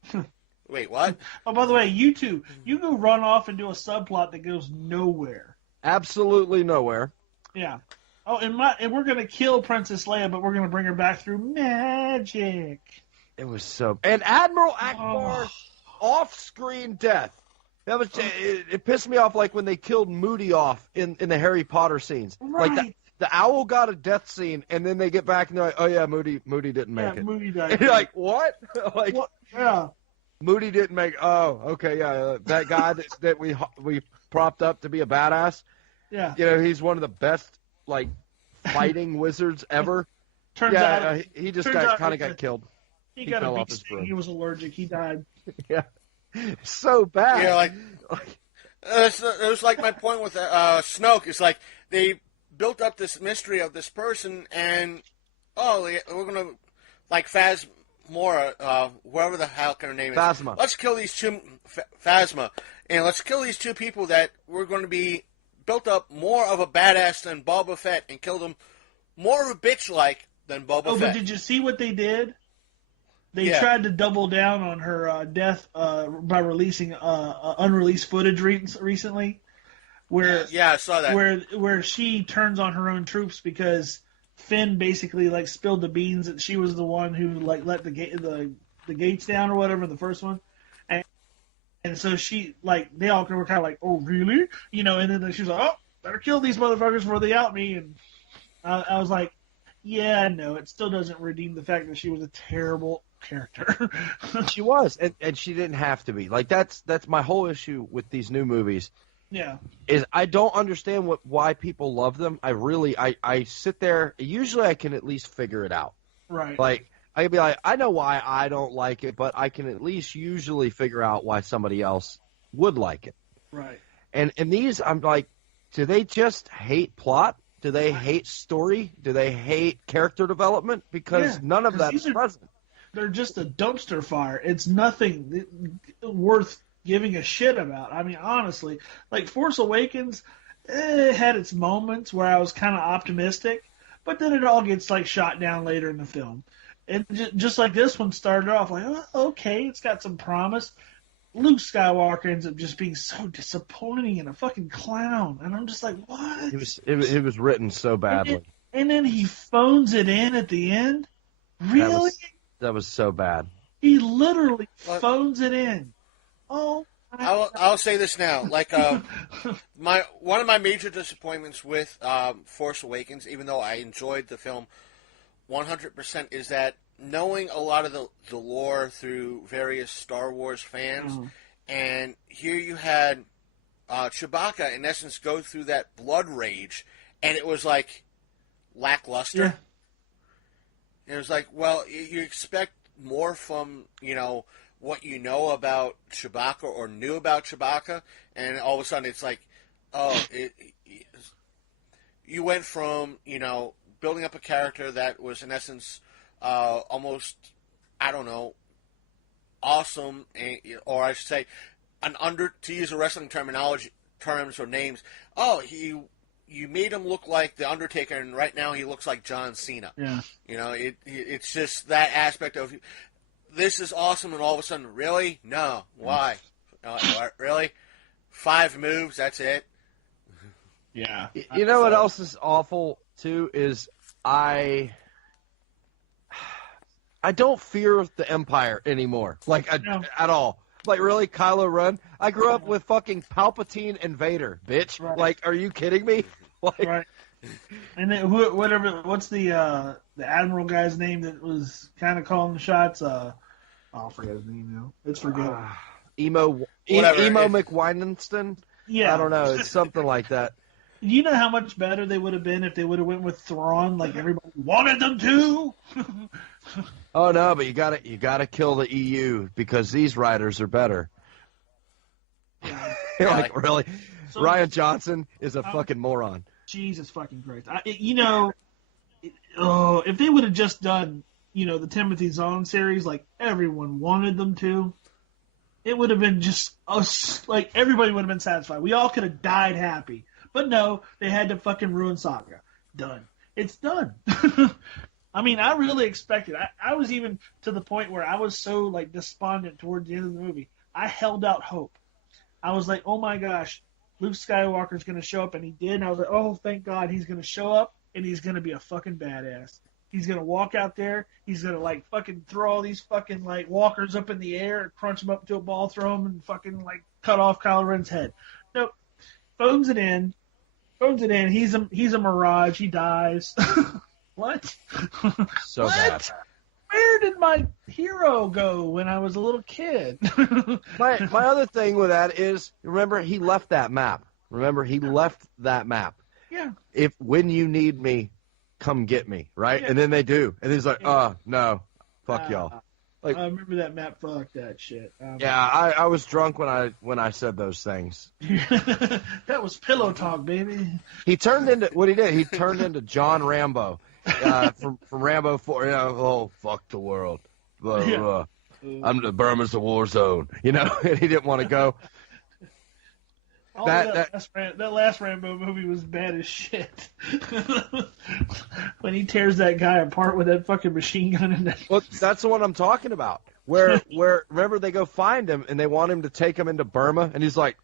Wait, what? Oh, by the way, you two, you go run off and do a subplot that goes nowhere. Absolutely nowhere. Yeah. Oh, and we're going to kill Princess Leia, but we're going to bring her back through magic. It was so... And Admiral Akbar's off-screen death. That was it pissed me off like when they killed Moody off in the Harry Potter scenes. Right. Like the owl got a death scene, and then they get back and they're like, oh, yeah, Moody didn't make it. Moody died. And you're like, what? What? Yeah. Moody didn't make it. Oh, okay, yeah. That guy that we propped up to be a badass. Yeah. He's one of the best, fighting wizards ever. Turns out he just got killed. He got a bee sting. He was allergic. He died. Yeah. So bad. Yeah, it was like my point with Snoke. It's like they built up this mystery of this person, and we're gonna Phasmora, whoever the hell her name is. Phasma. Let's kill these two Phasma, and let's kill these two people that were going to be built up more of a badass than Boba Fett, and kill them more of a bitch like than Boba Fett. But did you see what they did? They tried to double down on her death by releasing unreleased footage recently, where I saw that where she turns on her own troops because Finn basically spilled the beans that she was the one who let the gates down or whatever in the first one, and so she they all were kind of like, oh really, and then she was like, oh, better kill these motherfuckers before they out me, and I was like, yeah, no, it still doesn't redeem the fact that she was a terrible character. She was, and she didn't have to be. That's my whole issue with these new movies. Yeah. Is I don't understand why people love them. I sit there, usually I can at least figure it out. Right. I can be like, I know why I don't like it, but I can at least usually figure out why somebody else would like it. Right. And these, I'm like, do they just hate plot? Do they hate story? Do they hate character development? Because none of that is present. They're just a dumpster fire. It's nothing worth giving a shit about. I mean, honestly, Force Awakens, it had its moments where I was kind of optimistic, but then it all gets shot down later in the film. And just like this one started off okay, it's got some promise. Luke Skywalker ends up just being so disappointing and a fucking clown, and I'm just like, what? It was written so badly. And then he phones it in at the end. Really? That was so bad. He literally phones it in. Oh. I'll say this now. One of my major disappointments with Force Awakens, even though I enjoyed the film 100%, is that knowing a lot of the lore through various Star Wars fans, and here you had Chewbacca, in essence, go through that blood rage, and it was lackluster. Yeah. And it was well, you expect more from, what you know about Chewbacca or knew about Chewbacca, and all of a sudden it's you went from, building up a character that was, in essence, almost, I don't know, awesome, or I should say, to use a wrestling terms or names, he you made him look like the Undertaker, and right now he looks like John Cena. Yeah. It's just that aspect of this is awesome, and all of a sudden, really? No, why? Really? 5 moves, that's it? Yeah. You know what else is awful too is I don't fear the Empire anymore, at all. Like, really, Kylo Ren? I grew up with fucking Palpatine and Vader, bitch. Right. Like, are you kidding me? Right. And then what's the Admiral guy's name that was kind of calling the shots? I'll forget his name now. It's forgettable. Emo McWinenston? Yeah. I don't know. It's something like that. You know how much better they would have been if they would have went with Thrawn, like everybody wanted them to? Oh no, but you gotta kill the EU because these writers are better. Yeah. Like, really? So, Ryan Johnson is a fucking moron. Jesus fucking Christ. If they would have just done, the Timothy Zahn series like everyone wanted them to, it would have been just us, like everybody would have been satisfied. We all could have died happy. But no, they had to fucking ruin Saga. Done. It's done. I mean, I really expected. I was even to the point where I was so like despondent towards the end of the movie. I held out hope. I was like, oh my gosh, Luke Skywalker's going to show up, and he did. And I was like, oh, thank God, he's going to show up, and he's going to be a fucking badass. He's going to walk out there. He's going to like fucking throw all these fucking like walkers up in the air and crunch them up to a ball, throw them, and fucking like cut off Kylo Ren's head. Nope. Phones it in. He's a mirage. He dies. What? So what? Bad. Where did my hero go when I was a little kid? my other thing with that is, remember, he left that map. Yeah. If when you need me, come get me, right? Yeah. And then they do. And he's like, no, fuck y'all. Like, I remember that map. Fuck that shit. I was drunk when I said those things. That was pillow talk, baby. He turned into John Rambo from Rambo 4. Fuck the world. Burma's a war zone. And he didn't want to go. That last Rambo movie was bad as shit. When he tears that guy apart with that fucking machine gun in there. Well, that's the one I'm talking about. Where remember they go find him and they want him to take him into Burma, and he's like,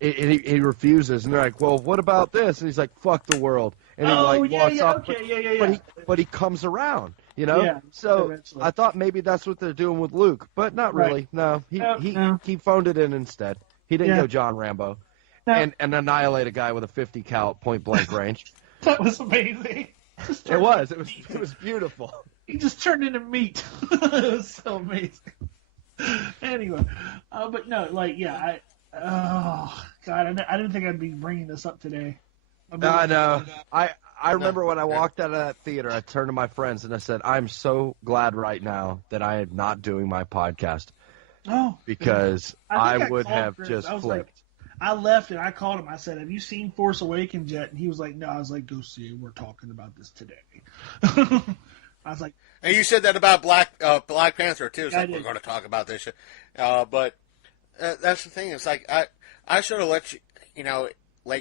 he refuses, and they're like, well, what about this? And he's like, fuck the world, and he walks off. Okay, but he comes around, Yeah, so eventually. I thought maybe that's what they're doing with Luke, but not really. Right. No, he phoned it in instead. He didn't go John Rambo. No. And annihilate a guy with a 50 cal point blank range. That was amazing. It was beautiful. He just turned into meat. It was so amazing. Anyway, but no, I didn't think I'd be bringing this up today. I know. I remember when I walked out of that theater, I turned to my friends and I said, I'm so glad right now that I am not doing my podcast. Oh. Because I would have just flipped. Like, I left and I called him. I said, have you seen Force Awakens yet? And he was like, no. I was like, go see it. We're talking about this today. I was like... And you said that about Black Panther, too. It's like, we're going to talk about this shit. But that's the thing. It's like, I sort of let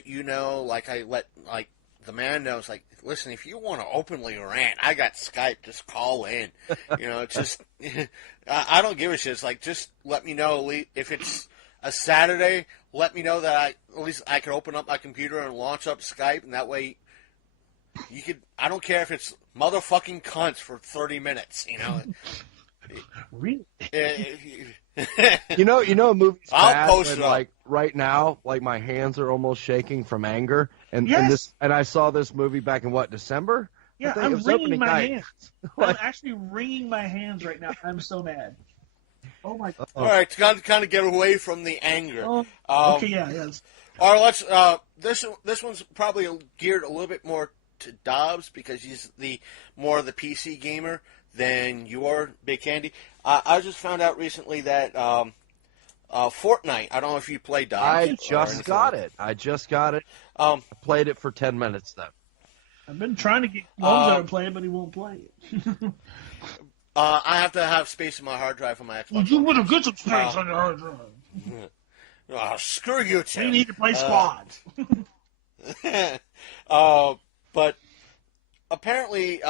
you know, like I let, like, the man knows, like, listen, if you want to openly rant, I got Skype. Just call in. It's just... I don't give a shit. It's like, just let me know if it's a Saturday... Let me know that at least I can open up my computer and launch up Skype, and that way you could. I don't care if it's motherfucking cunts for 30 minutes. Really? A movie's I'll post it. Like right now, like my hands are almost shaking from anger, and I saw this movie back in December. Yeah, I'm wringing my hands. I'm actually wringing my hands right now. I'm so mad. Oh my God! All right, to kind of get away from the anger. Okay, yes. All right, let's. This one's probably geared a little bit more to Dobbs because he's more of the PC gamer than you are, Big Candy. I just found out recently that Fortnite. I don't know if you play Dobbs. I just got it. I played it for 10 minutes though. I've been trying to get Lonestar to play it, but he won't play it. I have to have space in my hard drive for my Xbox. Well, you would have got some space on your hard drive. Screw you, Tim. We need to play squads. But apparently,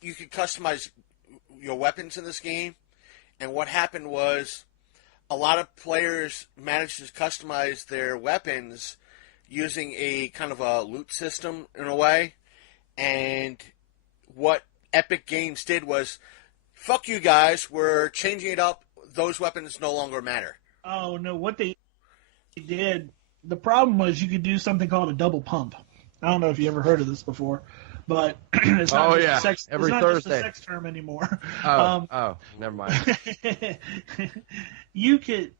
you could customize your weapons in this game. And what happened was a lot of players managed to customize their weapons using a kind of a loot system in a way. And what Epic Games did was, fuck you guys, we're changing it up. Those weapons no longer matter. Oh, no, what they did, the problem was you could do something called a double pump. I don't know if you ever heard of this before, but it's not Every just Thursday. a sex term anymore. Never mind. You could,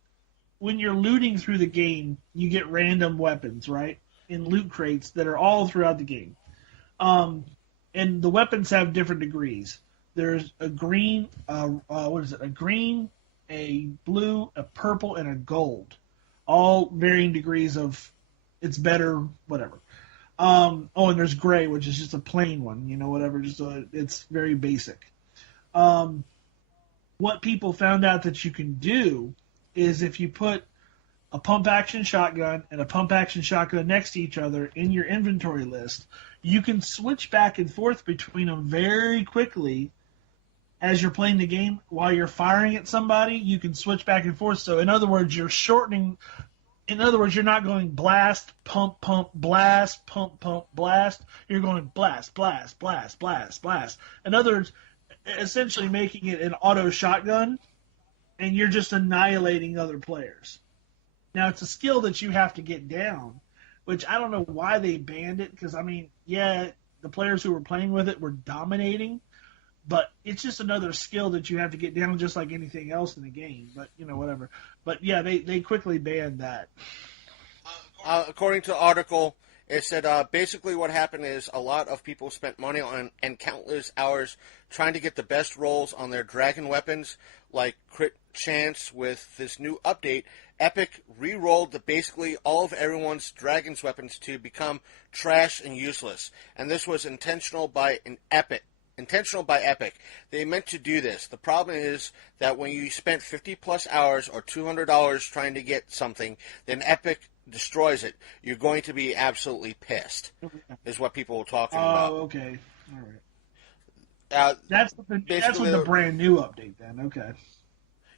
when you're looting through the game, you get random weapons, right, in loot crates that are all throughout the game. And the weapons have different degrees. There's a green, a green, a blue, a purple, and a gold. All varying degrees of it's better, whatever. And there's gray, which is just a plain one, whatever. It's very basic. What people found out that you can do is if you put a pump-action shotgun and a pump-action shotgun next to each other in your inventory list, you can switch back and forth between them very quickly as you're playing the game. While you're firing at somebody, you can switch back and forth. So, in other words, you're shortening. In other words, you're not going blast, pump, pump, blast, pump, pump, blast. You're going blast, blast, blast, blast, blast. In other words, essentially making it an auto shotgun, and you're just annihilating other players. Now, it's a skill that you have to get down, which I don't know why they banned it, because, the players who were playing with it were dominating, but it's just another skill that you have to get down just like anything else in the game, but, whatever. But, yeah, they quickly banned that. According to the article, it said basically what happened is a lot of people spent money on and countless hours trying to get the best rolls on their dragon weapons, like crit chance. With this new update, Epic re-rolled basically all of everyone's dragon's weapons to become trash and useless, and this was intentional by Epic. They meant to do this. The problem is that when you spent 50 plus hours or $200 trying to get something, then Epic destroys it. You're going to be absolutely pissed, is what people were talking about. Oh, okay. All right. That's with the brand new update then. Okay.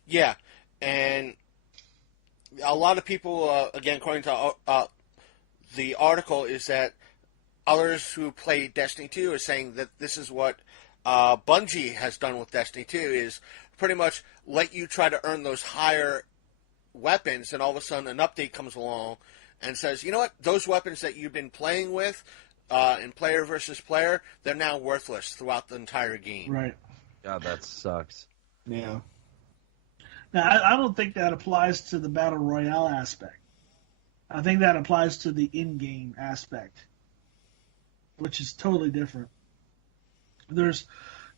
Yeah, and a lot of people, again, according to the article, is that others who play Destiny 2 are saying that this is what Bungie has done with Destiny 2, is pretty much let you try to earn those higher weapons, and all of a sudden an update comes along and says, you know what, those weapons that you've been playing with in player versus player, they're now worthless throughout the entire game. Right. God, that sucks. Yeah. Now, I don't think that applies to the Battle Royale aspect. I think that applies to the in-game aspect, which is totally different. There's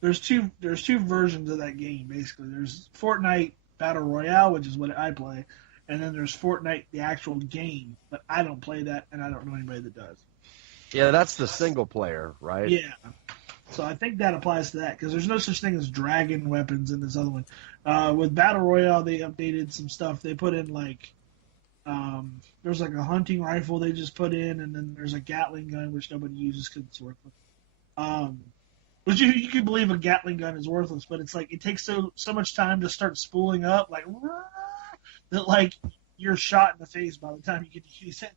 two versions of that game, basically. There's Fortnite Battle Royale, which is what I play, and then there's Fortnite, the actual game, but I don't play that, and I don't know anybody that does. Yeah, that's the single player, right? Yeah. So I think that applies to that, because there's no such thing as dragon weapons in this other one. With Battle Royale, they updated some stuff. They put in, there's a hunting rifle they just put in, and then there's a Gatling gun, which nobody uses because it's worthless. Which you can believe a Gatling gun is worthless, but it's it takes so much time to start spooling up, that you're shot in the face by the time you get to use it.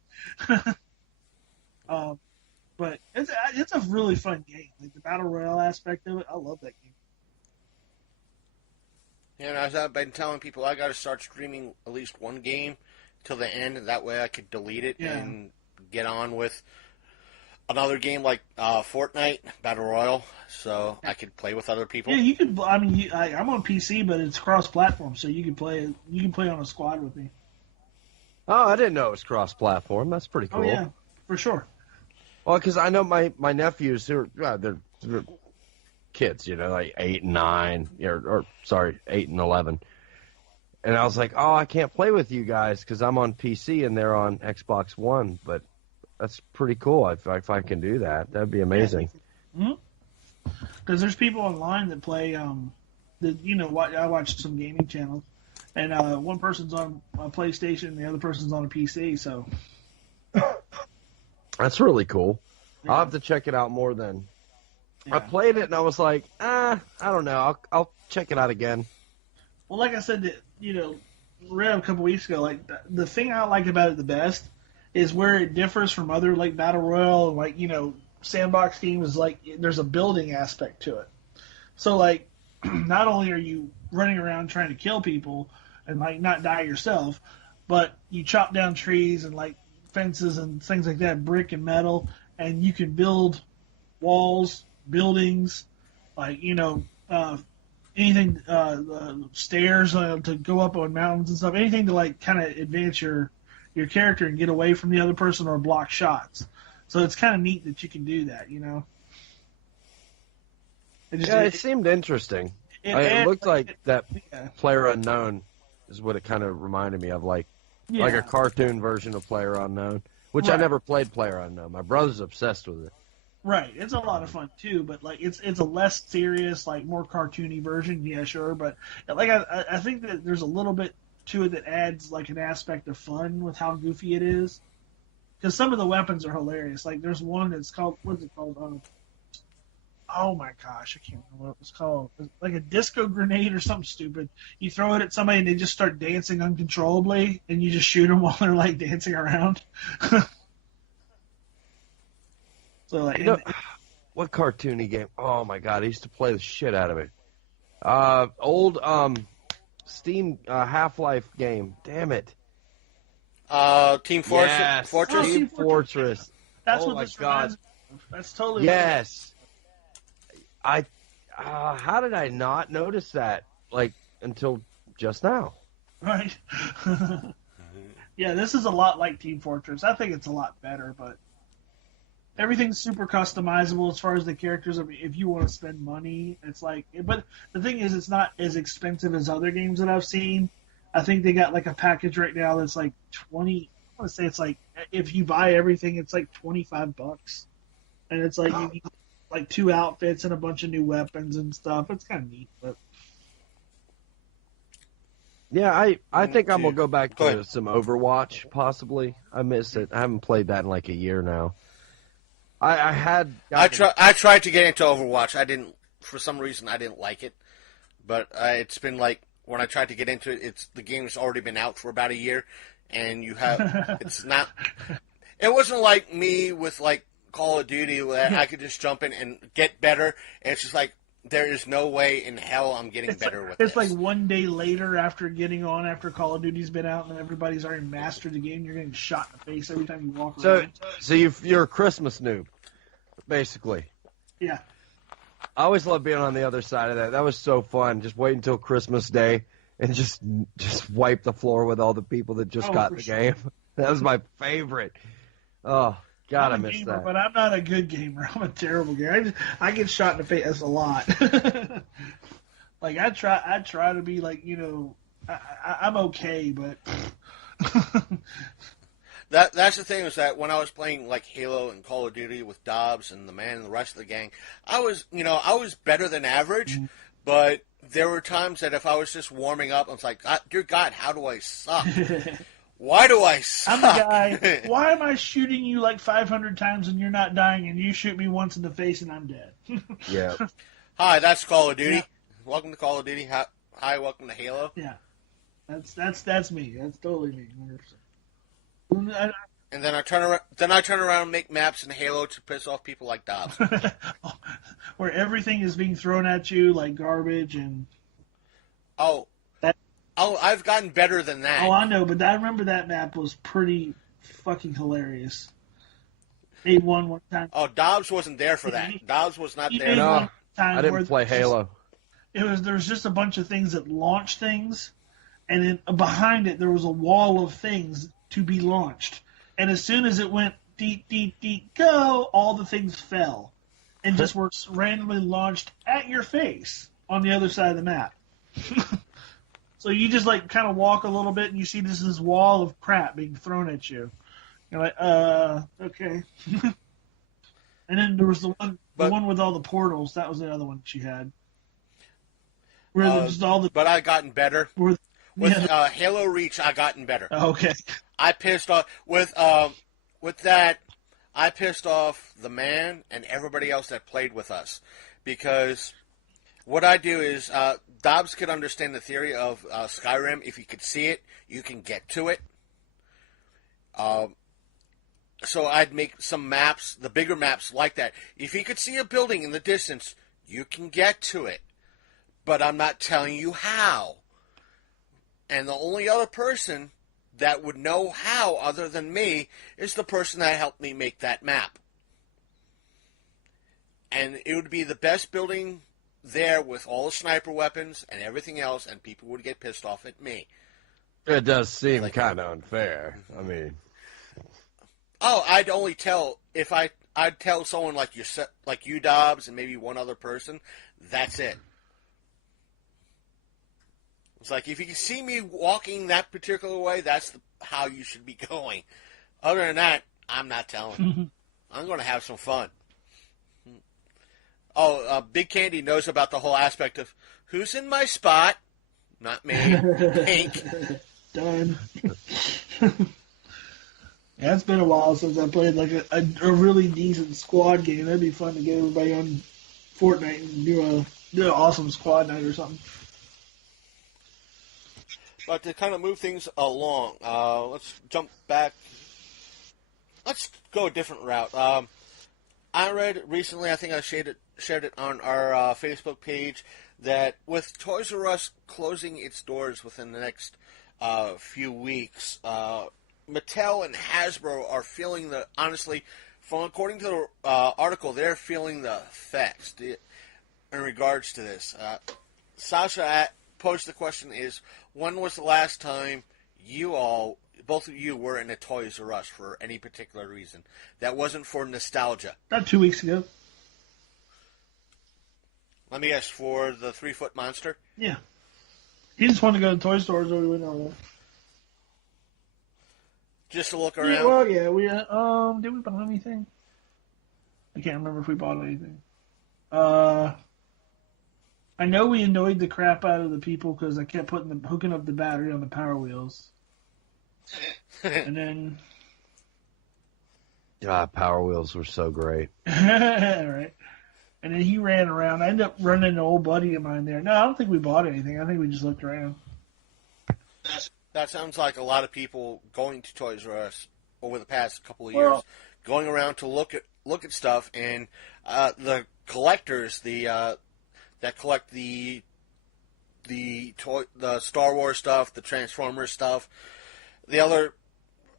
But it's a really fun game. The Battle Royale aspect of it, I love that game. Yeah, and as I've been telling people, I got to start streaming at least one game till the end, and that way I could delete it and get on with another game like Fortnite Battle Royale, so I could play with other people. Yeah, you could. I'm on PC, but it's cross-platform, so you can play. You can play on a squad with me. Oh, I didn't know it was cross-platform. That's pretty cool. Oh yeah, for sure. Well, because I know my nephews, they're kids, 8 and 9, or 8 and 11. And I was like, oh, I can't play with you guys because I'm on PC and they're on Xbox One. But that's pretty cool if I can do that. That'd be amazing. Because there's people online that play, I watch some gaming channels, and one person's on a PlayStation and the other person's on a PC, so... That's really cool. Yeah. I'll have to check it out more then. Yeah. I played it and I was like, I don't know. I'll check it out again. Well, like I said, read a couple weeks ago, like the thing I like about it the best is where it differs from other like battle royale, like sandbox games. Like there's a building aspect to it. So like, not only are you running around trying to kill people and like not die yourself, but you chop down trees and like fences and things like that, brick and metal, and you can build walls, buildings, like anything, stairs to go up on mountains and stuff, anything to like kind of advance your character and get away from the other person or block shots. So it's kind of neat that you can do that, It seemed interesting. It looked like that PlayerUnknown is what it kind of reminded me of, like a cartoon version of PlayerUnknown, which I never played PlayerUnknown. My brother's obsessed with it. Right, it's a lot of fun too, but like it's a less serious, like more cartoony version. Yeah, sure, but like I think that there's a little bit to it that adds like an aspect of fun with how goofy it is. Because some of the weapons are hilarious. Like there's one that's called, what's it called? Oh my gosh, I can't remember what it was called. It's like a disco grenade or something stupid. You throw it at somebody and they just start dancing uncontrollably, and you just shoot them while they're like dancing around. So like, what cartoony game? Oh my god, I used to play the shit out of it. Old Steam Half-Life game. Damn it. Team Fortress. Yes. Fortress. Team Fortress. That's oh what my this god. That's totally. Yes. How did I not notice that? Like until just now. Right. Yeah, this is a lot like Team Fortress. I think it's a lot better, but. Everything's super customizable as far as the characters. I mean, if you want to spend money, it's like. But the thing is, it's not as expensive as other games that I've seen. I think they got like a package right now that's like 20. I want to say it's like if you buy everything, it's like $25, and it's like you get like 2 outfits and a bunch of new weapons and stuff. It's kind of neat, but. Yeah, I think I'm gonna go back to some Overwatch possibly. I miss it. I haven't played that in like a year now. I tried to get into Overwatch. I didn't, for some reason, I didn't like it. But it's been like, when I tried to get into it, the game's already been out for about a year. And it's not, it wasn't like me with like Call of Duty where I could just jump in and get better. And it's just like, there is no way in hell I'm getting better with this. It's like one day later after after Call of Duty's been out and everybody's already mastered the game, you're getting shot in the face every time you walk around. So you're a Christmas noob, basically. Yeah. I always love being on the other side of that. That was so fun. Just wait until Christmas Day and just wipe the floor with all the people that just got the game. That was my favorite. Oh, God, I miss that. But I'm not a good gamer. I'm a terrible gamer. I get shot in the face a lot. Like I try to be like I'm okay, but that's the thing is that when I was playing like Halo and Call of Duty with Dobbs and the man and the rest of the gang, I was better than average, but there were times that if I was just warming up, I was like, dear God, how do I suck? Why do I suck? I'm the guy. Why am I shooting you like 500 times and you're not dying, and you shoot me once in the face and I'm dead? Yeah. Hi, that's Call of Duty. Yeah. Welcome to Call of Duty. Hi, welcome to Halo. Yeah, that's me. That's totally me. 100%. And then I turn around and make maps in Halo to piss off people like Dobbs. Where everything is being thrown at you like garbage and. I've gotten better than that. Oh, I know, but I remember that map was pretty fucking hilarious. They won one time. Oh, Dobbs wasn't there for that. Dobbs was not there. No, I didn't play Halo. There was just a bunch of things that launched things, and then behind it there was a wall of things to be launched. And as soon as it went deep, deep, deep, go, all the things fell and just were randomly launched at your face on the other side of the map. So you just like kind of walk a little bit and you see this wall of crap being thrown at you. You're like, okay. And then there was the one with all the portals. That was the other one she had. Where just all the. But I gotten better with Halo Reach. I gotten better. Okay. I pissed off with that. I pissed off the man and everybody else that played with us. Because what I do is, Dobbs could understand the theory of Skyrim. If you could see it, you can get to it. So I'd make some maps, the bigger maps like that. If you could see a building in the distance, you can get to it. But I'm not telling you how. And the only other person that would know how other than me is the person that helped me make that map. And it would be the best building there with all the sniper weapons and everything else, and people would get pissed off at me. It does seem kind of unfair. I mean, I'd only tell if I'd tell someone like you, Dobbs, and maybe one other person. That's it. It's like, if you can see me walking that particular way, that's how you should be going. Other than that, I'm not telling. I'm going to have some fun. Big Candy knows about the whole aspect of who's in my spot. Not me. Pink. Done. Yeah, it's been a while since I played like a really decent squad game. That'd be fun to get everybody on Fortnite and do an awesome squad night or something. But to kind of move things along, let's jump back. Let's go a different route. I read recently, I think I shared it on our Facebook page, that with Toys R Us closing its doors within the next few weeks, Mattel and Hasbro are feeling honestly, according to the article, they're feeling the effects in regards to this. Sasha posed the question is, when was the last time both of you were in a Toys R Us for any particular reason? That wasn't for nostalgia. About 2 weeks ago. Let me guess, for the 3-foot monster? Yeah. He just wanted to go to toy stores or we went over there. Just to look around? Yeah, well, yeah. We did we buy anything? I can't remember if we bought anything. I know we annoyed the crap out of the people because I kept hooking up the battery on the Power Wheels. And then... God, Power Wheels were so great. Right. And then he ran around. I ended up running an old buddy of mine there. No, I don't think we bought anything. I think we just looked around. That sounds like a lot of people going to Toys R Us over the past couple of years, going around to look at stuff, and the collectors, that collect the Star Wars stuff, the Transformers stuff, the other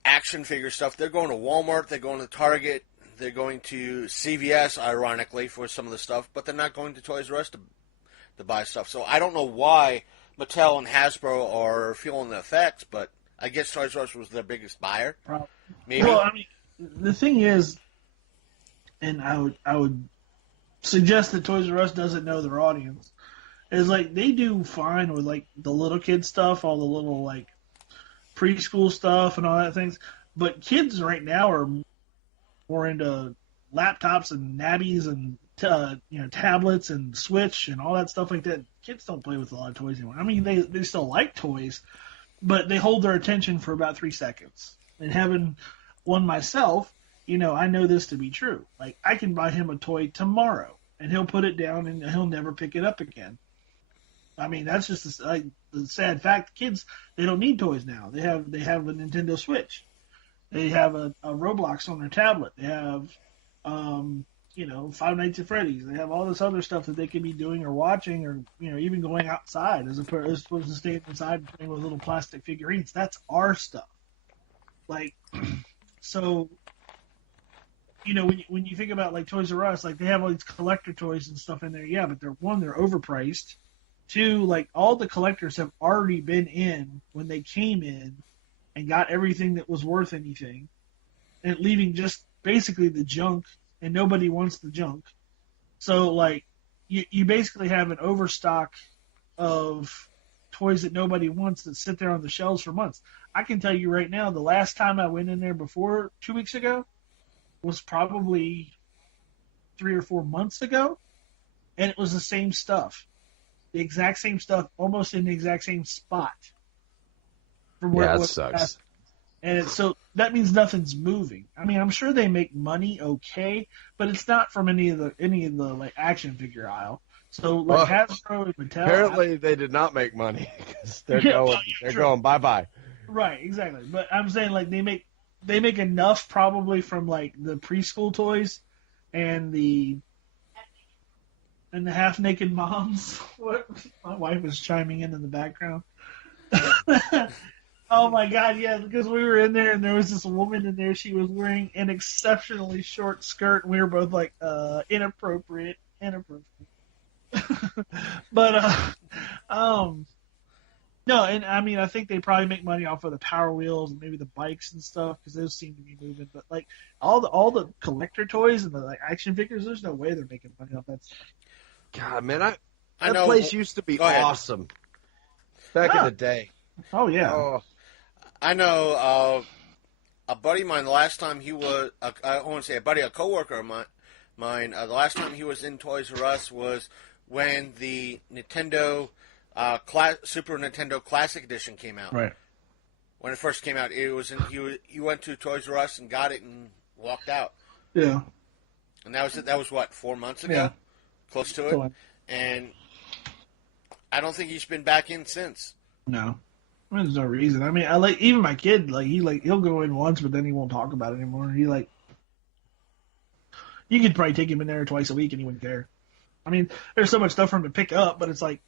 action figure stuff. They're going to Walmart. They're going to Target. They're going to CVS, ironically, for some of the stuff, but they're not going to Toys R Us to buy stuff. So I don't know why Mattel and Hasbro are feeling the effects, but I guess Toys R Us was their biggest buyer. Maybe. Well, I mean, the thing is, and I would suggest that Toys R Us doesn't know their audience, is like they do fine with like the little kid stuff, all the little like preschool stuff and all that things, but kids right now are more into laptops and nabbies and tablets and Switch and all that stuff like that. Kids don't play with a lot of toys anymore. I mean, they still like toys, but they hold their attention for about 3 seconds. And having one myself, I know this to be true. Like, I can buy him a toy tomorrow, and he'll put it down and he'll never pick it up again. I mean, that's just the sad fact. Kids, they don't need toys now. They have a Nintendo Switch. They have a Roblox on their tablet. They have, Five Nights at Freddy's. They have all this other stuff that they could be doing or watching or, even going outside as opposed to staying inside and playing with little plastic figurines. That's our stuff. Like, so, when you think about, like, Toys R Us, like, they have all these collector toys and stuff in there. Yeah, but they're overpriced. 2, like, all the collectors have already been in when they came in and got everything that was worth anything, and leaving just basically the junk, and nobody wants the junk. So, like, you basically have an overstock of toys that nobody wants that sit there on the shelves for months. I can tell you right now, the last time I went in there before 2 weeks ago was probably 3 or 4 months ago, and it was the same stuff. The exact same stuff, almost in the exact same spot. From where yeah, it that was sucks. last. And so that means nothing's moving. I mean, I'm sure they make money, okay, but it's not from any of the like action figure aisle. So like Hasbro and Mattel. Apparently, they did not make money because they're going bye bye. Right, exactly. But I'm saying like they make enough probably from like the preschool toys and the half naked moms. What my wife was chiming in the background. Oh my God, yeah, because we were in there and there was this woman in there. She was wearing an exceptionally short skirt, and we were both like, inappropriate. But no, and I mean, I think they probably make money off of the Power Wheels and maybe the bikes and stuff because those seem to be moving. But like all the collector toys and the like action figures, there's no way they're making money off that stuff. God, man, that place used to be awesome back in the day. Oh yeah. Oh. I know a buddy of mine. The last time he was, I want to say a buddy, a coworker of mine. The last time he was in Toys R Us was when the Nintendo Super Nintendo Classic Edition came out. Right. When it first came out, it was he went to Toys R Us and got it and walked out. Yeah. And that was it. That was what, 4 months ago? Yeah. Close to it. And I don't think he's been back in since. No. I mean, there's no reason. I mean, I like even my kid. Like he'll go in once, but then he won't talk about it anymore. You could probably take him in there twice a week, and he wouldn't care. I mean, there's so much stuff for him to pick up, but it's like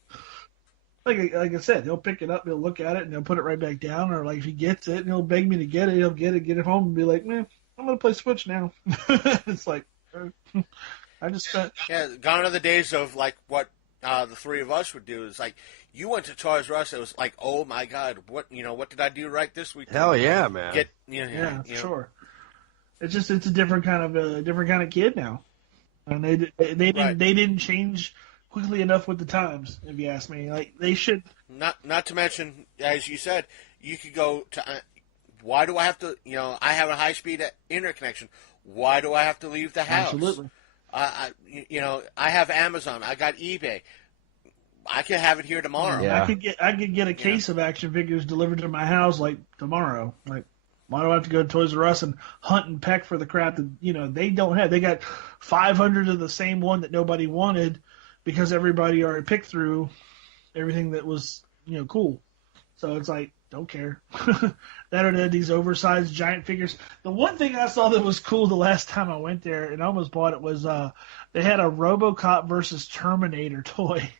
I said, he'll pick it up, he'll look at it, and he'll put it right back down. Or like if he gets it, and he'll beg me to get it, he'll get it home, and be like, "Man, I'm gonna play Switch now." It's like I just spent. Yeah, gone are the days of like what the three of us would do. Is like. You went to Toys R Us. It was like, oh my God, what did I do right this week? Hell yeah, man! Sure. It's just a different kind of kid now, and they didn't change quickly enough with the times. If you ask me, like they should. Not to mention, as you said, you could go to. Why do I have to? I have a high speed internet connection. Why do I have to leave the house? Absolutely. I have Amazon. I got eBay. I could have it here tomorrow. Yeah. I could get a case of action figures delivered to my house like tomorrow. Like, why do I have to go to Toys R Us and hunt and peck for the crap that they don't have? They got 500 of the same one that nobody wanted because everybody already picked through everything that was cool. So it's like, don't care. That or these oversized giant figures. The one thing I saw that was cool the last time I went there and almost bought it was they had a RoboCop versus Terminator toy.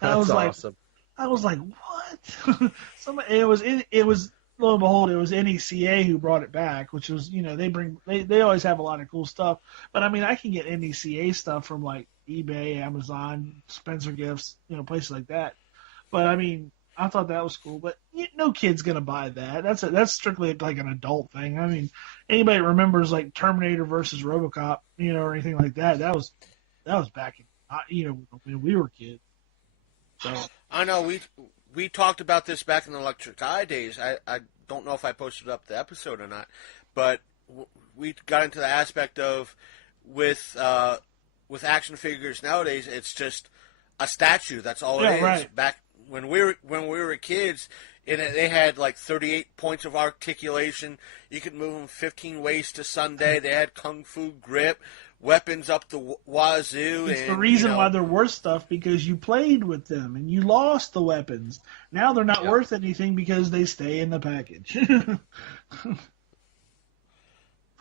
That's awesome. I was like, what? It was lo and behold, it was NECA who brought it back, which was they always have a lot of cool stuff. But I mean, I can get NECA stuff from like eBay, Amazon, Spencer Gifts, places like that. But I mean, I thought that was cool. But no kid's gonna buy that. That's strictly like an adult thing. I mean, anybody that remembers like Terminator versus RoboCop, or anything like that. That was back in. When we were kids. So. I know we talked about this back in the Electric Eye days. I don't know if I posted up the episode or not, but we got into the aspect of with action figures nowadays, it's just a statue. That's all it is. Right. Back when we were kids, they had like 38 points of articulation. You could move them 15 ways to Sunday. They had kung fu grip. Weapons up the wazoo. It's the reason why they're worth stuff, because you played with them and you lost the weapons. Now they're not worth anything because they stay in the package.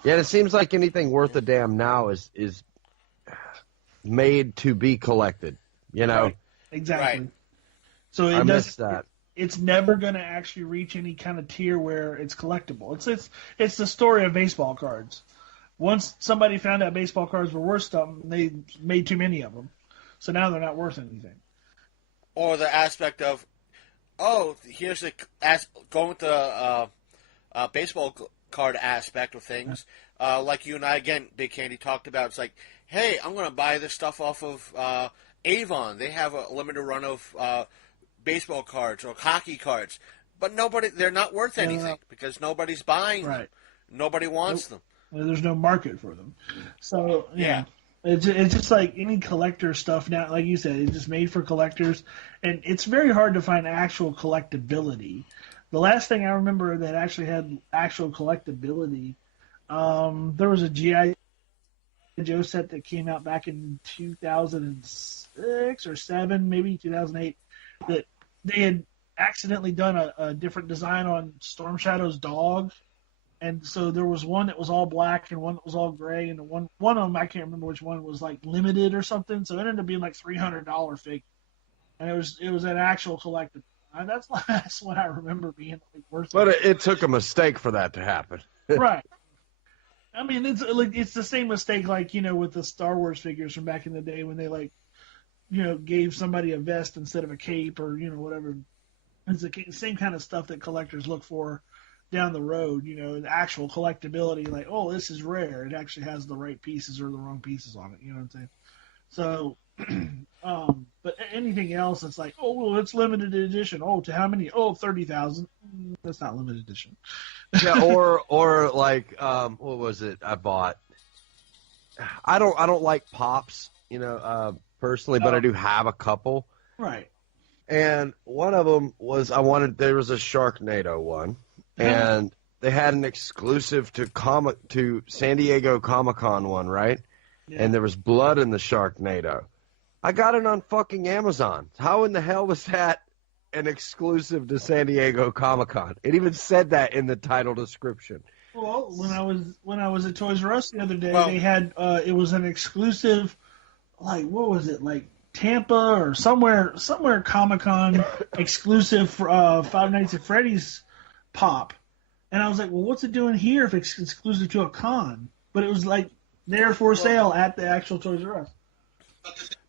Yeah, it seems like anything worth a damn now is made to be collected. Right. Exactly. Right. So I miss that. It's never going to actually reach any kind of tier where it's collectible. It's the story of baseball cards. Once somebody found out baseball cards were worth something, they made too many of them. So now they're not worth anything. Or the aspect of, here's going with the baseball card aspect of things. Like you and I, again, Big Candy talked about. It's like, hey, I'm going to buy this stuff off of Avon. They have a limited run of baseball cards or hockey cards. But they're not worth anything because nobody's buying them. Nobody wants them. There's no market for them. So, yeah. It's just like any collector stuff now. Like you said, it's just made for collectors. And it's very hard to find actual collectability. The last thing I remember that actually had actual collectability, there was a GI Joe set that came out back in 2006 or 7, maybe 2008, that they had accidentally done a different design on Storm Shadow's dog. And so there was one that was all black and one that was all gray, and one of them, I can't remember which one, was like limited or something. So it ended up being like $300 figure, and it was an actual collectible. That's what I remember being like worth. But it took a mistake for that to happen. Right. I mean, it's the same mistake like, with the Star Wars figures from back in the day when they gave somebody a vest instead of a cape or whatever. It's the same kind of stuff that collectors look for down the road, the actual collectability, like, oh, this is rare. It actually has the right pieces or the wrong pieces on it. You know what I'm saying? So, but anything else, it's like, oh, well, it's limited edition. Oh, to how many? Oh, 30,000. That's not limited edition. Yeah, or like, what was it I bought? I don't like pops, personally, but I do have a couple. Right. And one of them was there was a Sharknado one. And they had an exclusive to San Diego Comic-Con one, right? Yeah. And there was blood in the Sharknado. I got it on fucking Amazon. How in the hell was that an exclusive to San Diego Comic-Con? It even said that in the title description. Well, when I was at Toys R Us the other day, they had it was an exclusive, like, what was it, like Tampa or somewhere Comic-Con exclusive Five Nights at Freddy's pop. And I was like, well, what's it doing here if it's exclusive to a con? But it was like there for sale at the actual Toys R Us.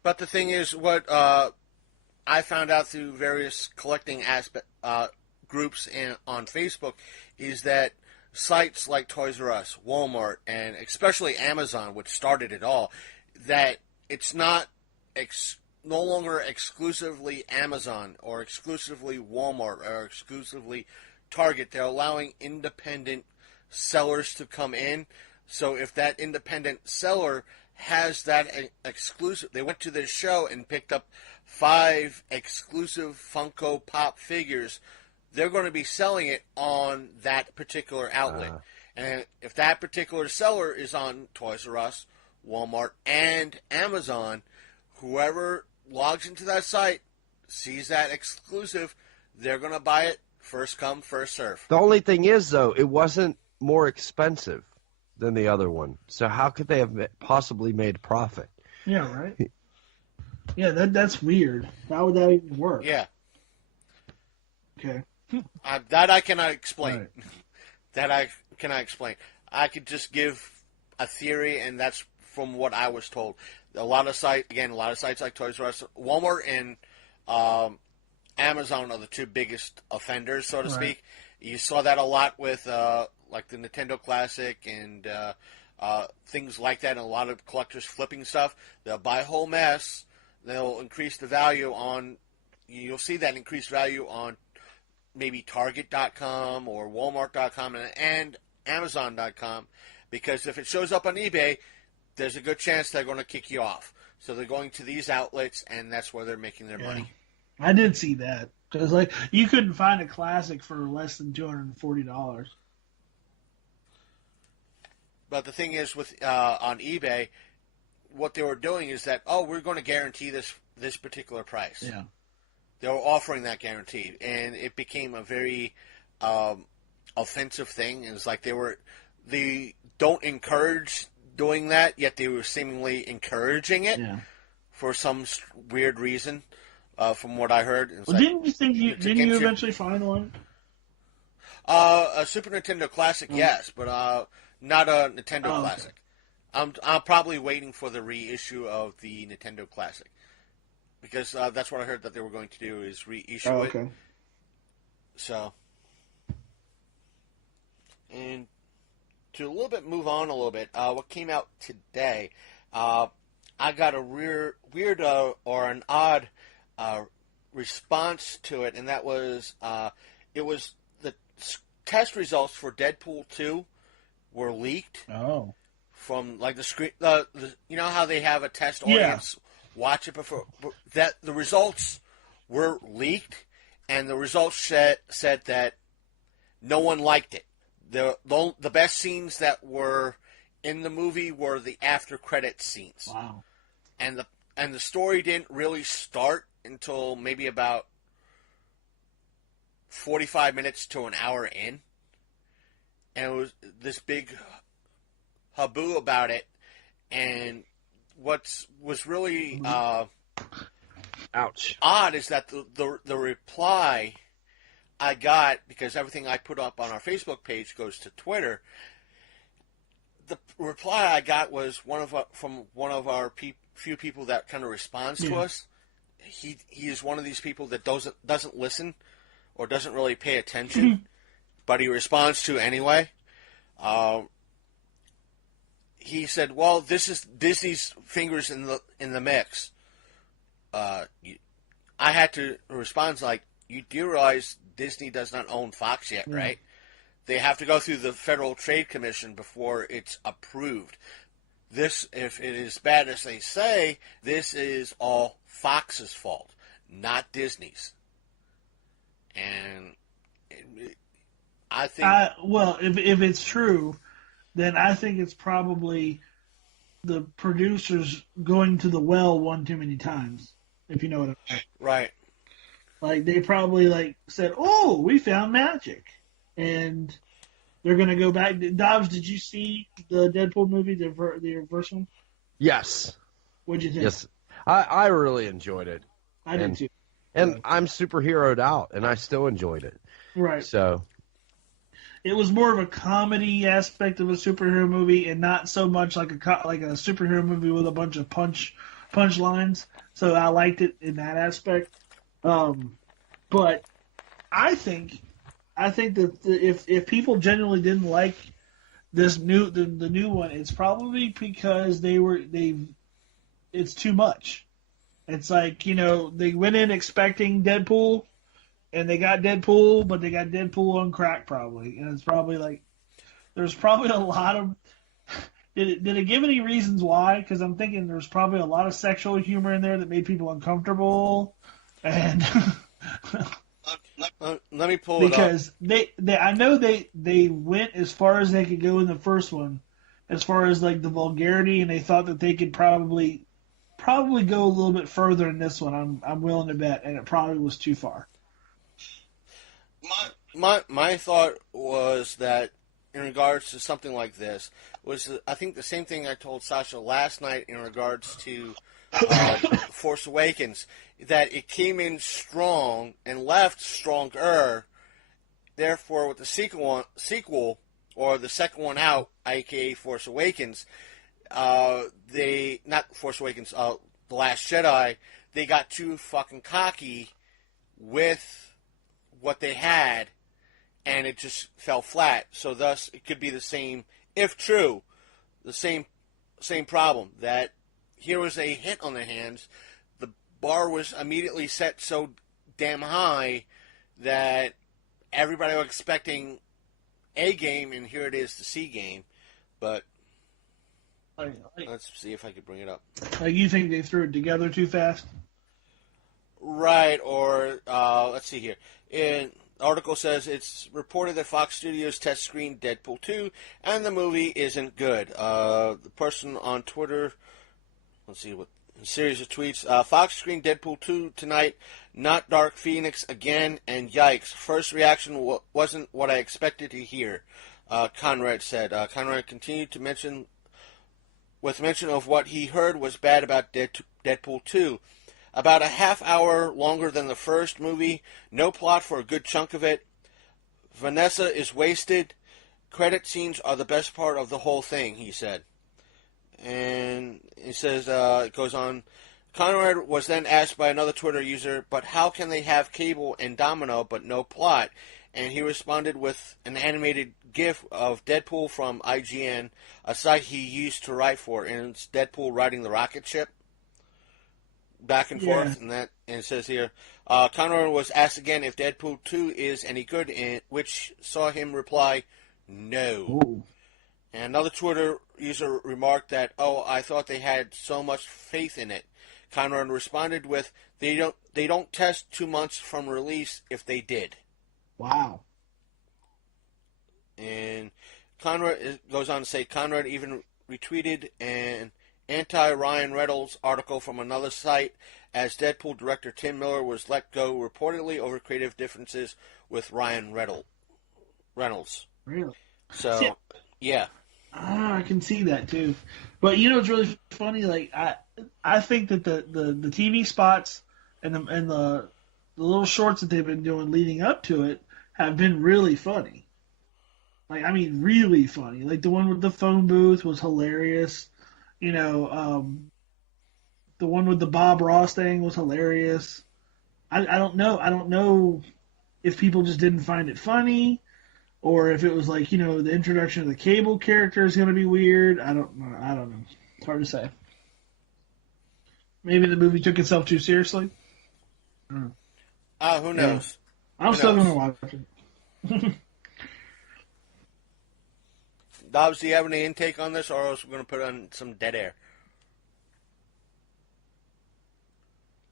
But the thing is, what I found out through various collecting groups on Facebook is that sites like Toys R Us, Walmart, and especially Amazon, which started it all, that it's not no longer exclusively Amazon or exclusively Walmart or exclusively Target. They're allowing independent sellers to come in. So if that independent seller has that exclusive, they went to this show and picked up 5 exclusive Funko Pop figures, they're going to be selling it on that particular outlet. And if that particular seller is on Toys R Us, Walmart, and Amazon, whoever logs into that site, sees that exclusive, they're going to buy it. First come, first serve. The only thing is, though, it wasn't more expensive than the other one. So how could they have possibly made profit? Yeah, right? Yeah, that's weird. How would that even work? Yeah. Okay. That I cannot explain. Right. That I cannot explain. I could just give a theory, and that's from what I was told. A lot of sites like Toys R Us, Walmart, and Amazon are the 2 biggest offenders, so to speak. You saw that a lot with like the Nintendo Classic and things like that, and a lot of collectors flipping stuff. They'll buy a whole mess. They'll increase the value on. You'll see that increased value on maybe Target.com or Walmart.com and Amazon.com, because if it shows up on eBay, there's a good chance they're going to kick you off. So they're going to these outlets, and that's where they're making their money. I did see that. Because, like, you couldn't find a classic for less than $240. But the thing is, with on eBay, what they were doing is that, we're going to guarantee this particular price. Yeah. They were offering that guarantee, and it became a very offensive thing. It was like they don't encourage doing that, yet they were seemingly encouraging it for some weird reason. From what I heard, well, didn't you eventually find one? A Super Nintendo Classic, yes, but not a Nintendo Classic. Okay. I'm probably waiting for the reissue of the Nintendo Classic, because that's what I heard that they were going to do, is reissue it. So, and to a little bit move on a little bit, what came out today, I got a weird or an odd response to it, and that was it was the test results for Deadpool 2 were leaked. Oh. From like the screen, you know how they have a test audience watch it before that the results were leaked, and the results said that no one liked it. The best scenes that were in the movie were the after credits scenes. Wow. And the story didn't really start until maybe about 45 minutes to an hour in. And it was this big haboo about it. And what was really ouch odd is that the reply I got, because everything I put up on our Facebook page goes to Twitter, the reply I got was from one of our few people that kind of responds to us. He is one of these people that doesn't listen or doesn't really pay attention, but he responds to anyway. He said, "Well, this is Disney's fingers in the mix." I had to respond like, "You do realize Disney does not own Fox yet, right? They have to go through the Federal Trade Commission before it's approved. This, if it is bad as they say, this is all Fox's fault, not Disney's." And I think, well, if it's true, then I think it's probably the producers going to the well one too many times, if you know what I mean. right. Like, they probably, said, "Oh, we found magic." And they're going to go back. Dobbs, did you see the Deadpool movie, the first one? Yes. What'd you think? Yes. I really enjoyed it. I did too. And I'm superheroed out, and I still enjoyed it. Right. So it was more of a comedy aspect of a superhero movie, and not so much like a superhero movie with a bunch of punchlines. So I liked it in that aspect. But I think that if people genuinely didn't like the new one, it's probably because it's too much. It's like, they went in expecting Deadpool, and they got Deadpool, but they got Deadpool on crack probably. And it's probably there's probably a lot of... Did it give any reasons why? Because I'm thinking there's probably a lot of sexual humor in there that made people uncomfortable. And... let me pull it up. Because I know they went as far as they could go in the first one, as far as the vulgarity, and they thought that they could probably go a little bit further in this one. I'm willing to bet, and it probably was too far. My thought was that in regards to something like this was, I think, the same thing I told Sasha last night in regards to Force Awakens, that it came in strong and left stronger. Therefore, with the sequel or the second one out, aka Force Awakens, not Force Awakens, The Last Jedi, they got too fucking cocky with what they had, and it just fell flat. So thus, it could be the same, if true, the same problem, that here was a hit on their hands. The bar was immediately set so damn high that everybody was expecting A game, and here it is, the C game. But let's see if I could bring it up. You think they threw it together too fast? Right, or let's see here. The article says it's reported that Fox Studios test screened Deadpool 2, and the movie isn't good. The person on Twitter, let's see what a series of tweets. Fox screened Deadpool 2 tonight, not Dark Phoenix again, and yikes. First reaction wasn't what I expected to hear, Conrad said. Conrad continued to mention of what he heard was bad about Deadpool 2. About a half hour longer than the first movie, no plot for a good chunk of it. Vanessa is wasted. Credit scenes are the best part of the whole thing, he said. And he says, it goes on, Conrad was then asked by another Twitter user, but how can they have Cable and Domino but no plot? And he responded with an animated GIF of Deadpool from IGN, a site he used to write for, and it's Deadpool riding the rocket ship back and forth, and it says here, Conrad was asked again if Deadpool 2 is any good, which saw him reply, no. Ooh. And another Twitter user remarked that, I thought they had so much faith in it. Conrad responded with, they don't test 2 months from release if they did. Wow. And Conrad goes on to say Conrad even retweeted an anti-Ryan Reynolds article from another site as Deadpool director Tim Miller was let go reportedly over creative differences with Ryan Reynolds. Really? So, yeah. I can see that too. But it's really funny. Like I think that the TV spots and the little shorts that they've been doing leading up to it have been really funny. Like, I mean, really funny. Like the one with the phone booth was hilarious. The one with the Bob Ross thing was hilarious. I don't know. I don't know if people just didn't find it funny, or if it was like, the introduction of the Cable character is going to be weird. I don't know. It's hard to say. Maybe the movie took itself too seriously. Who knows? Yeah. I'm still going to watch it. Dobbs, do you have any intake on this, or else we're going to put on some dead air?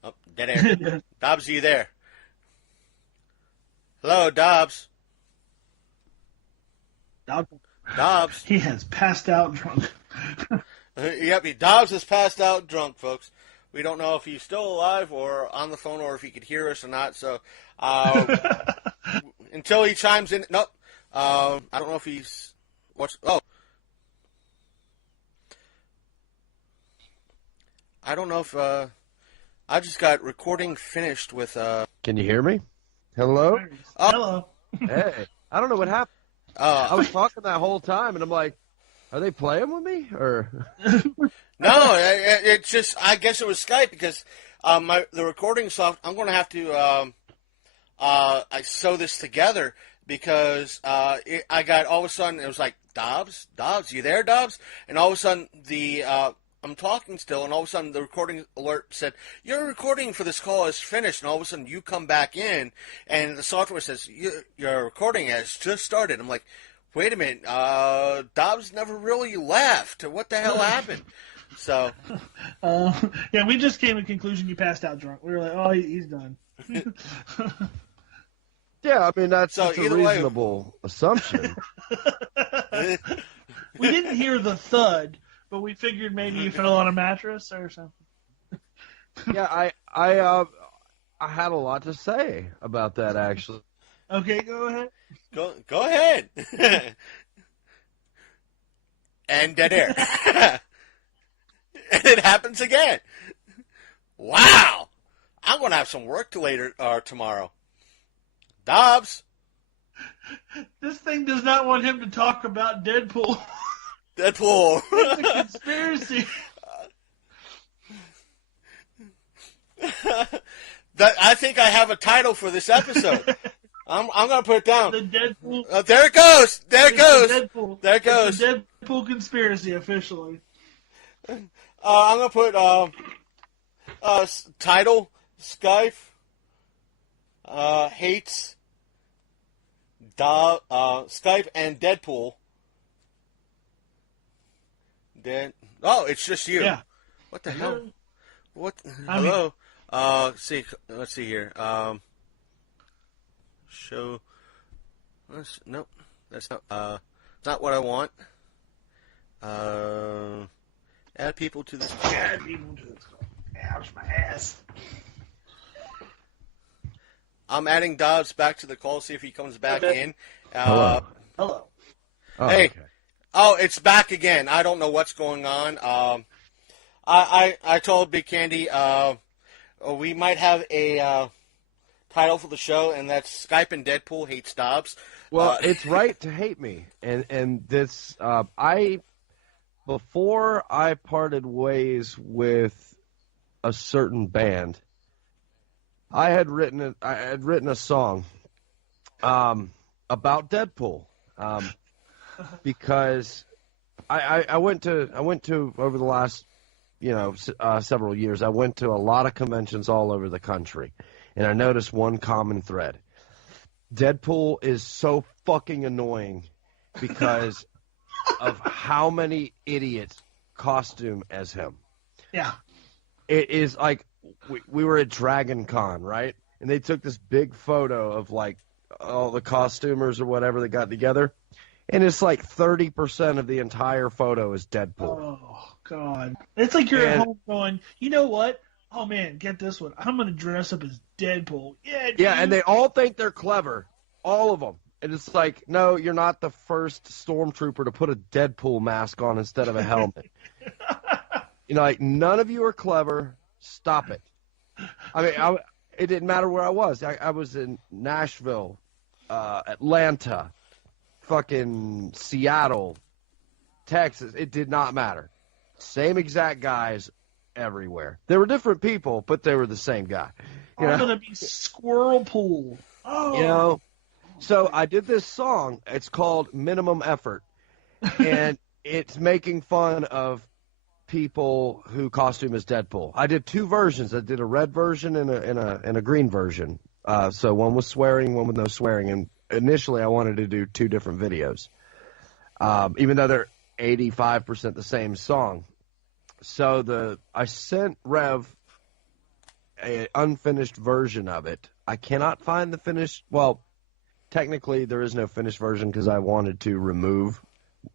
Oh, dead air. Dobbs, are you there? Hello, Dobbs. Dobbs. He has passed out drunk. Yep, Dobbs has passed out drunk, folks. We don't know if he's still alive or on the phone or if he could hear us or not. So until he chimes in, nope. I don't know if he's I don't know if I just got recording finished with. Can you hear me? Hello. Hello. Hey, I don't know what happened. I was talking that whole time, and I'm like, are they playing with me or? No, it's just I guess it was Skype because the recording software. I'm going to have to I sew this together because I got all of a sudden it was like Dobbs, you there, Dobbs? And all of a sudden I'm talking still, and all of a sudden the recording alert said your recording for this call is finished, and all of a sudden you come back in, and the software says your recording has just started. I'm like, wait a minute, Dobbs never really left. What the hell happened? So, yeah, we just came to the conclusion you passed out drunk. We were like, oh, he's done. Yeah, I mean, that's a reasonable way. assumption. We didn't hear the thud, but we figured maybe you fell on a mattress or something. Yeah, I had a lot to say about that, actually. Okay, go ahead. Go ahead. And dead air. And it happens again. Wow. I'm going to have some work tomorrow. Dobbs. This thing does not want him to talk about Deadpool. Deadpool. It's a conspiracy. I think I have a title for this episode. I'm going to put it down. The Deadpool. There it goes. There it goes. There it goes. It's the Deadpool conspiracy officially. I'm going to put title Skype hates Skype and Deadpool. Oh, it's just you. Yeah. What the hell? What? Hello. Let's see here. Show. Nope. That's not what I want. Add people to this call. Add people to this call. Ouch, my ass. I'm adding Dobbs back to the call. See if he comes back in. Hello. Hello. Oh, hey. okay. Oh, it's back again. I don't know what's going on. I told Big Candy we might have a title for the show, and that's Skype and Deadpool hates Dobbs. Well, it's right to hate me, and this before I parted ways with a certain band, I had written a song about Deadpool. Because I went to over the last several years, I went to a lot of conventions all over the country, and I noticed one common thread. Deadpool is so fucking annoying because of how many idiots costume as him. Yeah. It is like we were at Dragon Con, right? And they took this big photo of like all the costumers or whatever that got together. and it's like 30% of the entire photo is Deadpool. Oh, God. It's like you're at home going, you know what? Oh, man, get this one. I'm going to dress up as Deadpool. Yeah, dude. Yeah, and they all think they're clever. All of them. And it's like, no, you're not the first stormtrooper to put a Deadpool mask on instead of a helmet. Like, none of you are clever. Stop it. I mean, it didn't matter where I was. I was in Nashville, Atlanta, fucking Seattle, Texas. It did not matter. Same exact guys everywhere. They were different people, but they were the same guy. I'm going to be Squirrel Pool. Oh. So I did this song. It's called Minimum Effort. And it's making fun of people who costume as Deadpool. I did two versions. I did a red version and a green version. So one was swearing, one with no swearing. And initially I wanted to do two different videos, even though they're 85% the same song. So I sent Rev an unfinished version of it. I cannot find the finished. Well, technically there is no finished version because I wanted to remove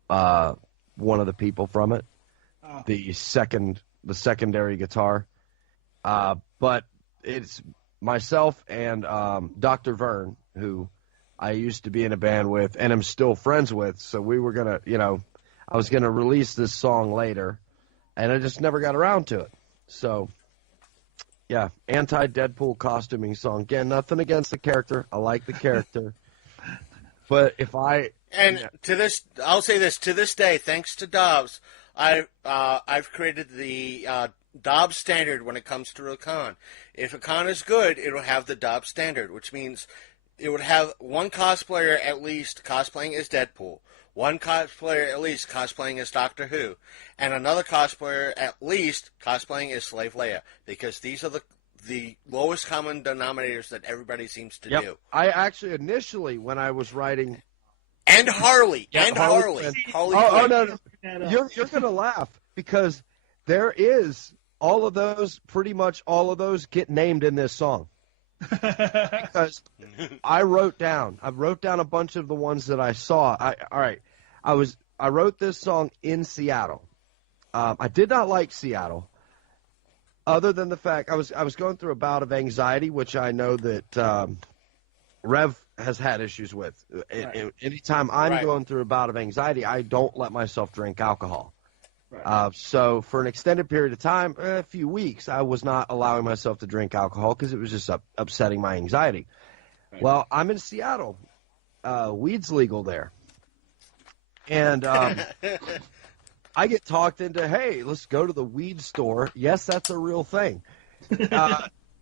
one of the people from it. The secondary guitar, but it's myself and Dr. Vern, who I used to be in a band with and am still friends with. So we were gonna, I was gonna release this song later, and I just never got around to it. So, yeah, anti-Deadpool costuming song. Again, nothing against the character. I like the character, but I'll say this, to this day, thanks to Dobbs, I've created the Dobbs standard when it comes to a con. If a con is good, it'll have the Dobbs standard, which means it would have one cosplayer at least cosplaying as Deadpool, one cosplayer at least cosplaying as Doctor Who, and another cosplayer at least cosplaying as Slave Leia, because these are the lowest common denominators that everybody seems to do. I actually initially, when I was writing... And Harley. Harley. No. You're going to laugh because there is pretty much all of those get named in this song. Because I wrote down a bunch of the ones that I saw. I wrote this song in Seattle. I did not like Seattle, other than the fact I was going through a bout of anxiety, which I know that Rev has had issues with. Right. Anytime I'm going through a bout of anxiety, I don't let myself drink alcohol. Right. So for an extended period of time, a few weeks, I was not allowing myself to drink alcohol because it was just upsetting my anxiety. Right. Well, I'm in Seattle. Weed's legal there. And I get talked into, hey, let's go to the weed store. Yes, that's a real thing.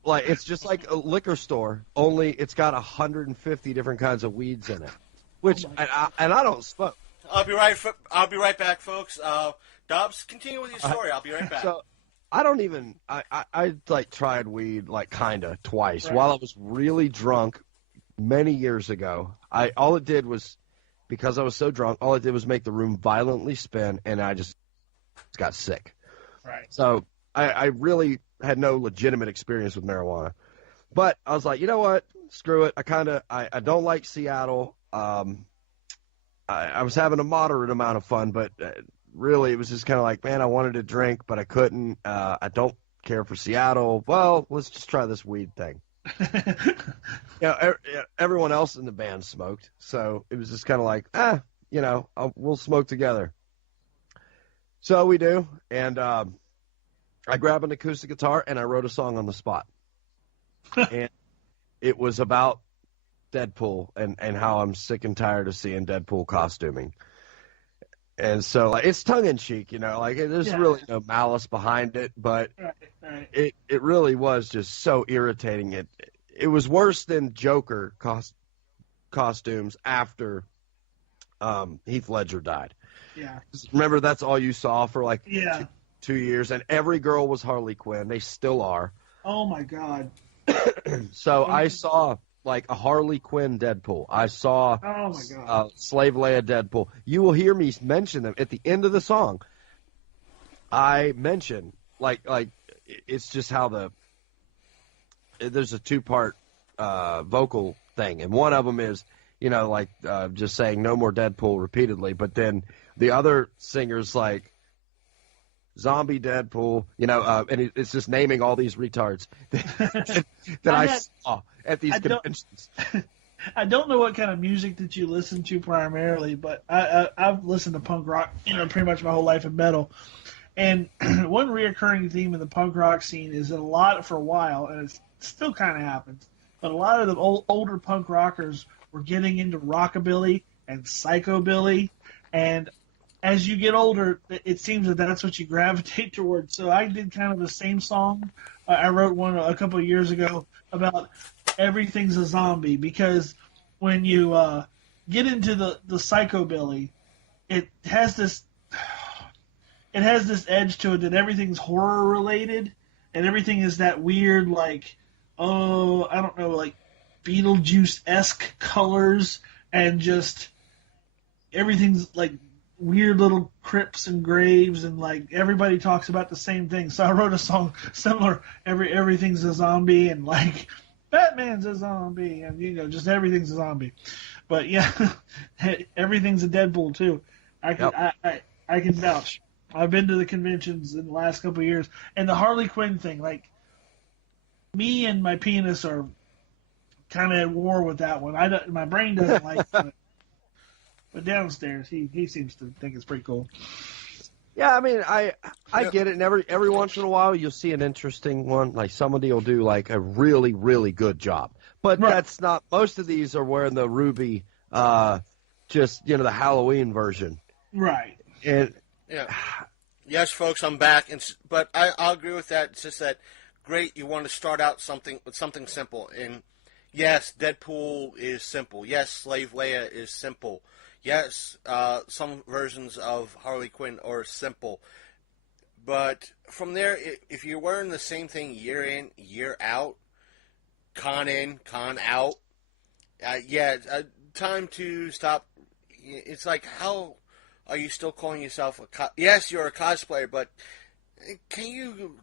Like, it's just like a liquor store, only it's got 150 different kinds of weeds in it. Which, and I don't smoke. I'll be right back, folks. Dobbs, continue with your story. I'll be right back. So, I don't even. I like tried weed like kinda twice while I was really drunk many years ago. All it did was, because I was so drunk, all it did was make the room violently spin, and I just got sick. Right. So I really had no legitimate experience with marijuana. But I was like, you know what? Screw it. I don't like Seattle. I was having a moderate amount of fun, but really it was just kind of like, man, I wanted to drink, but I couldn't. I don't care for Seattle. Well, let's just try this weed thing. Everyone else in the band smoked, so it was just kind of like, we'll smoke together. So we do, and I grabbed an acoustic guitar and I wrote a song on the spot. And it was about Deadpool and how I'm sick and tired of seeing Deadpool costuming. And so, like, it's tongue-in-cheek, there's really no malice behind it, but it really was just so irritating. It was worse than Joker costumes after Heath Ledger died. Yeah. Remember, that's all you saw for, like, 2 years, and every girl was Harley Quinn. They still are. Oh, my God. So I saw, like, a Harley Quinn Deadpool. I saw Slave Leia Deadpool. You will hear me mention them at the end of the song. I mention, like it's just how there's a two-part vocal thing, and one of them is like just saying no more Deadpool repeatedly. But then the other singers like Zombie Deadpool, and it's just naming all these retards that I saw at these conventions. I don't know what kind of music that you listen to primarily, but I've listened to punk rock, pretty much my whole life in metal. And one reoccurring theme in the punk rock scene is that for a while, and it still kind of happens, but a lot of the older punk rockers were getting into rockabilly and psychobilly, and as you get older, it seems that that's what you gravitate towards. So I did kind of the same song. I wrote one a couple of years ago about everything's a zombie, because when you get into the psychobilly, it has this edge to it that everything's horror related, and everything is that weird, like, I don't know, like Beetlejuice-esque colors, and just everything's like weird little crypts and graves, and like everybody talks about the same thing. So I wrote a song similar, everything's a zombie, and like Batman's a zombie, and just everything's a zombie. But yeah, everything's a Deadpool too. I can vouch. I've been to the conventions in the last couple of years, and the Harley Quinn thing, like, me and my penis are kind of at war with that one. My brain doesn't like it, but downstairs he seems to think it's pretty cool. Yeah, I mean, I get it, and every once in a while you'll see an interesting one, like somebody will do like a really, really good job. But That's not, most of these are wearing the Ruby, just, the Halloween version. Right. And yeah. Yes, folks, I'm back, but I'll agree with that. It's just that, great, you want to start out with something simple. And yes, Deadpool is simple. Yes, Slave Leia is simple. Yes, some versions of Harley Quinn are simple. But from there, if you're wearing the same thing year in, year out, con in, con out, time to stop. It's like, how are you still calling yourself yes, you're a cosplayer, but can you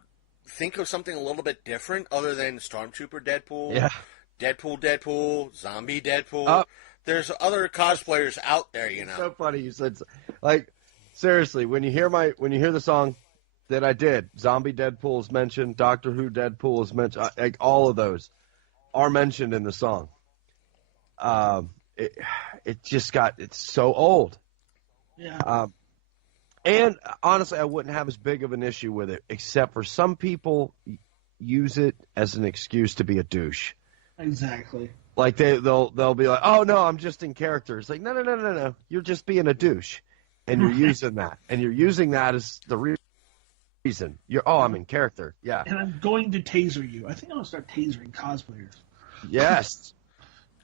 think of something a little bit different other than Stormtrooper Deadpool? Yeah. Deadpool, Zombie Deadpool. There's other cosplayers out there, It's so funny you said, like, seriously, when you hear the song that I did, Zombie Deadpool is mentioned, Doctor Who Deadpool is mentioned, like all of those are mentioned in the song. It's so old. Yeah. And honestly, I wouldn't have as big of an issue with it, except for some people use it as an excuse to be a douche. Exactly. Like they'll be like, oh no, I'm just in character. It's like, no, you're just being a douche, and you're using that, and you're using that as the reason. I'm in character. Yeah. And I'm going to taser you. I think I'm gonna start tasering cosplayers. Yes.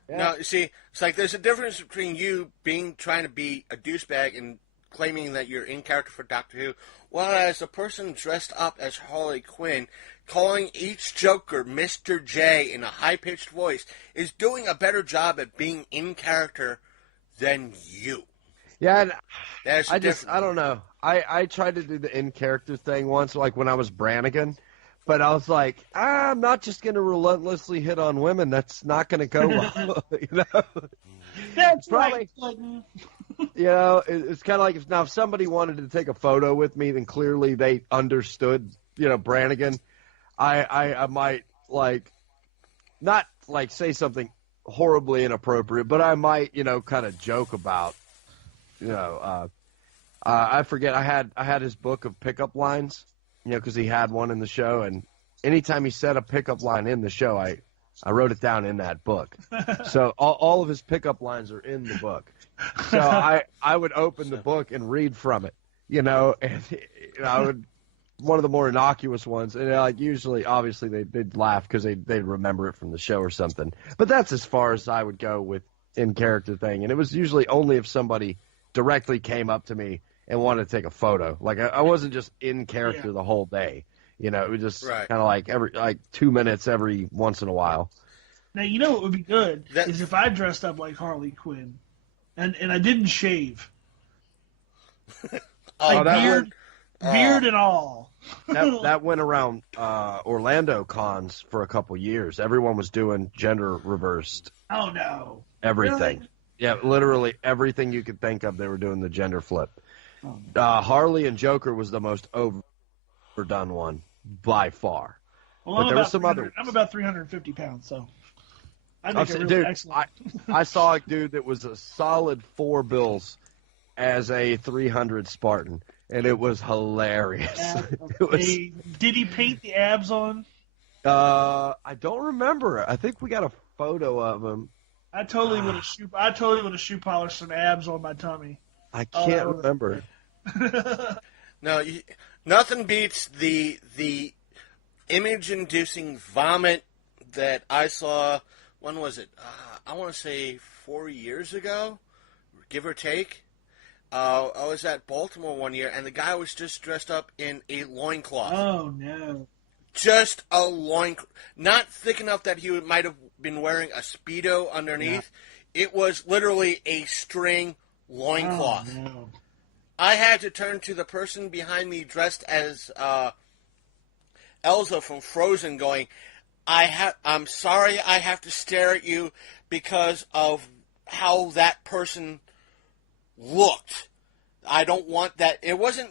Yeah. Now, you see, it's like there's a difference between you trying to be a douchebag and claiming that you're in character for Doctor Who, whereas a person dressed up as Harley Quinn, calling each Joker Mr. J in a high-pitched voice, is doing a better job at being in character than you. Yeah, and I don't know. I tried to do the in character thing once, like when I was Brannigan. But I was like, I'm not just going to relentlessly hit on women. That's not going to go well, That's probably, right. It's kind of like if somebody wanted to take a photo with me, then clearly they understood, Brannigan. I might, like, not, like, say something horribly inappropriate, but I might, kind of joke about, I forget, I had his book of pickup lines. Because he had one in the show, and anytime he said a pickup line in the show, I wrote it down in that book. So all of his pickup lines are in the book. So I would open the book and read from it, and I would, one of the more innocuous ones, and like usually, obviously, they'd laugh because they'd remember it from the show or something. But that's as far as I would go with in-character thing, and it was usually only if somebody directly came up to me and wanted to take a photo. Like, I wasn't just in character the whole day. It was just kind of like every 2 minutes every once in a while. Now, what would be good is if I dressed up like Harley Quinn and I didn't shave. Beard and all. that went around Orlando cons for a couple years. Everyone was doing gender reversed. Oh, no. Everything. Really? Yeah, literally everything you could think of, they were doing the gender flip. Oh, Harley and Joker was the most overdone one by far. well, But there were some other. I'm about 350 pounds, so I think it's really Dude, excellent. I saw a dude that was a solid $4 as a 300 Spartan, and it was hilarious. It was, Did he paint the abs on? I don't remember. I think we got a photo of him. I totally would have shoe polished some abs on my tummy. I can't remember. No, nothing beats the image-inducing vomit that I saw. When was it? I want to say 4 years ago, give or take. I was at Baltimore one year, and the guy was just dressed up in a loincloth. Oh, no. Just a loincloth. Not thick enough that he might have been wearing a Speedo underneath. Yeah. It was literally a string loincloth. Oh, no. I had to turn to the person behind me dressed as Elsa from Frozen going, I'm sorry I have to stare at you because of how that person looked. I don't want that. It wasn't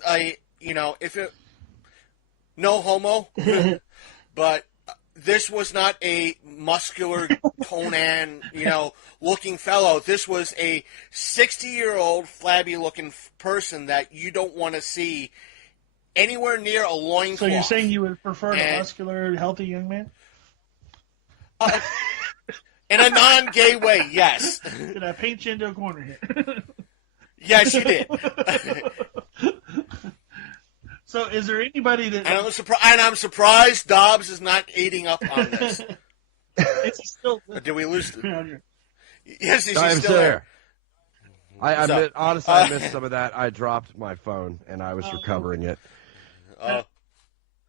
no homo, but this was not a muscular Conan, looking fellow. This was a 60-year-old flabby-looking person that you don't want to see anywhere near a loincloth. So you're saying you would prefer a muscular, healthy young man? In a non-gay way, yes. Did I paint you into a corner here? Yes, you did. So, is there anybody that? And I'm surprised Dobbs is not eating up on this. Is he still? Did we lose? Yes, he's I'm still there. Honestly, I missed some of that. I dropped my phone and I was recovering it.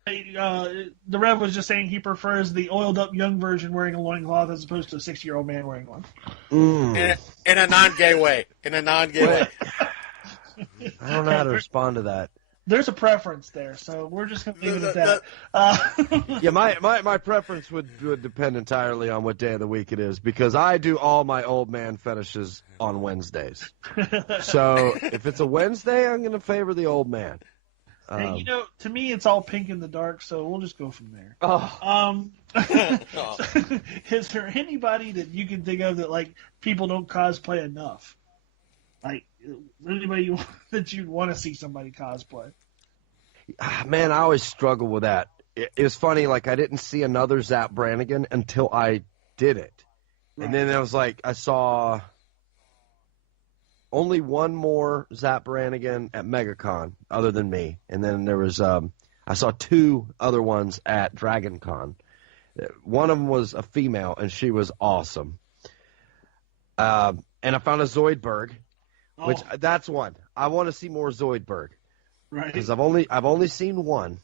The Rev was just saying he prefers the oiled-up young version wearing a loincloth as opposed to a 60-year-old man wearing one. In a non-gay way. In a non-gay way. I don't know how to respond to that. There's a preference there, so we're just going to leave it at that. Yeah, my preference would depend entirely on what day of the week it is, because I do all my old man fetishes on Wednesdays. So if it's a Wednesday, I'm going to favor the old man. And, to me, it's all pink in the dark, so we'll just go from there. Is there anybody that you can think of that, people don't cosplay enough? Anybody that you'd want to see somebody cosplay? Man, I always struggle with that. It was funny, I didn't see another Zap Brannigan until I did it. Right. And then I was I saw only one more Zap Brannigan at MegaCon other than me. And then there was, I saw two other ones at DragonCon. One of them was a female, and she was awesome. And I found a Zoidberg. Which that's one. I want to see more Zoidberg, right? Because I've only seen one,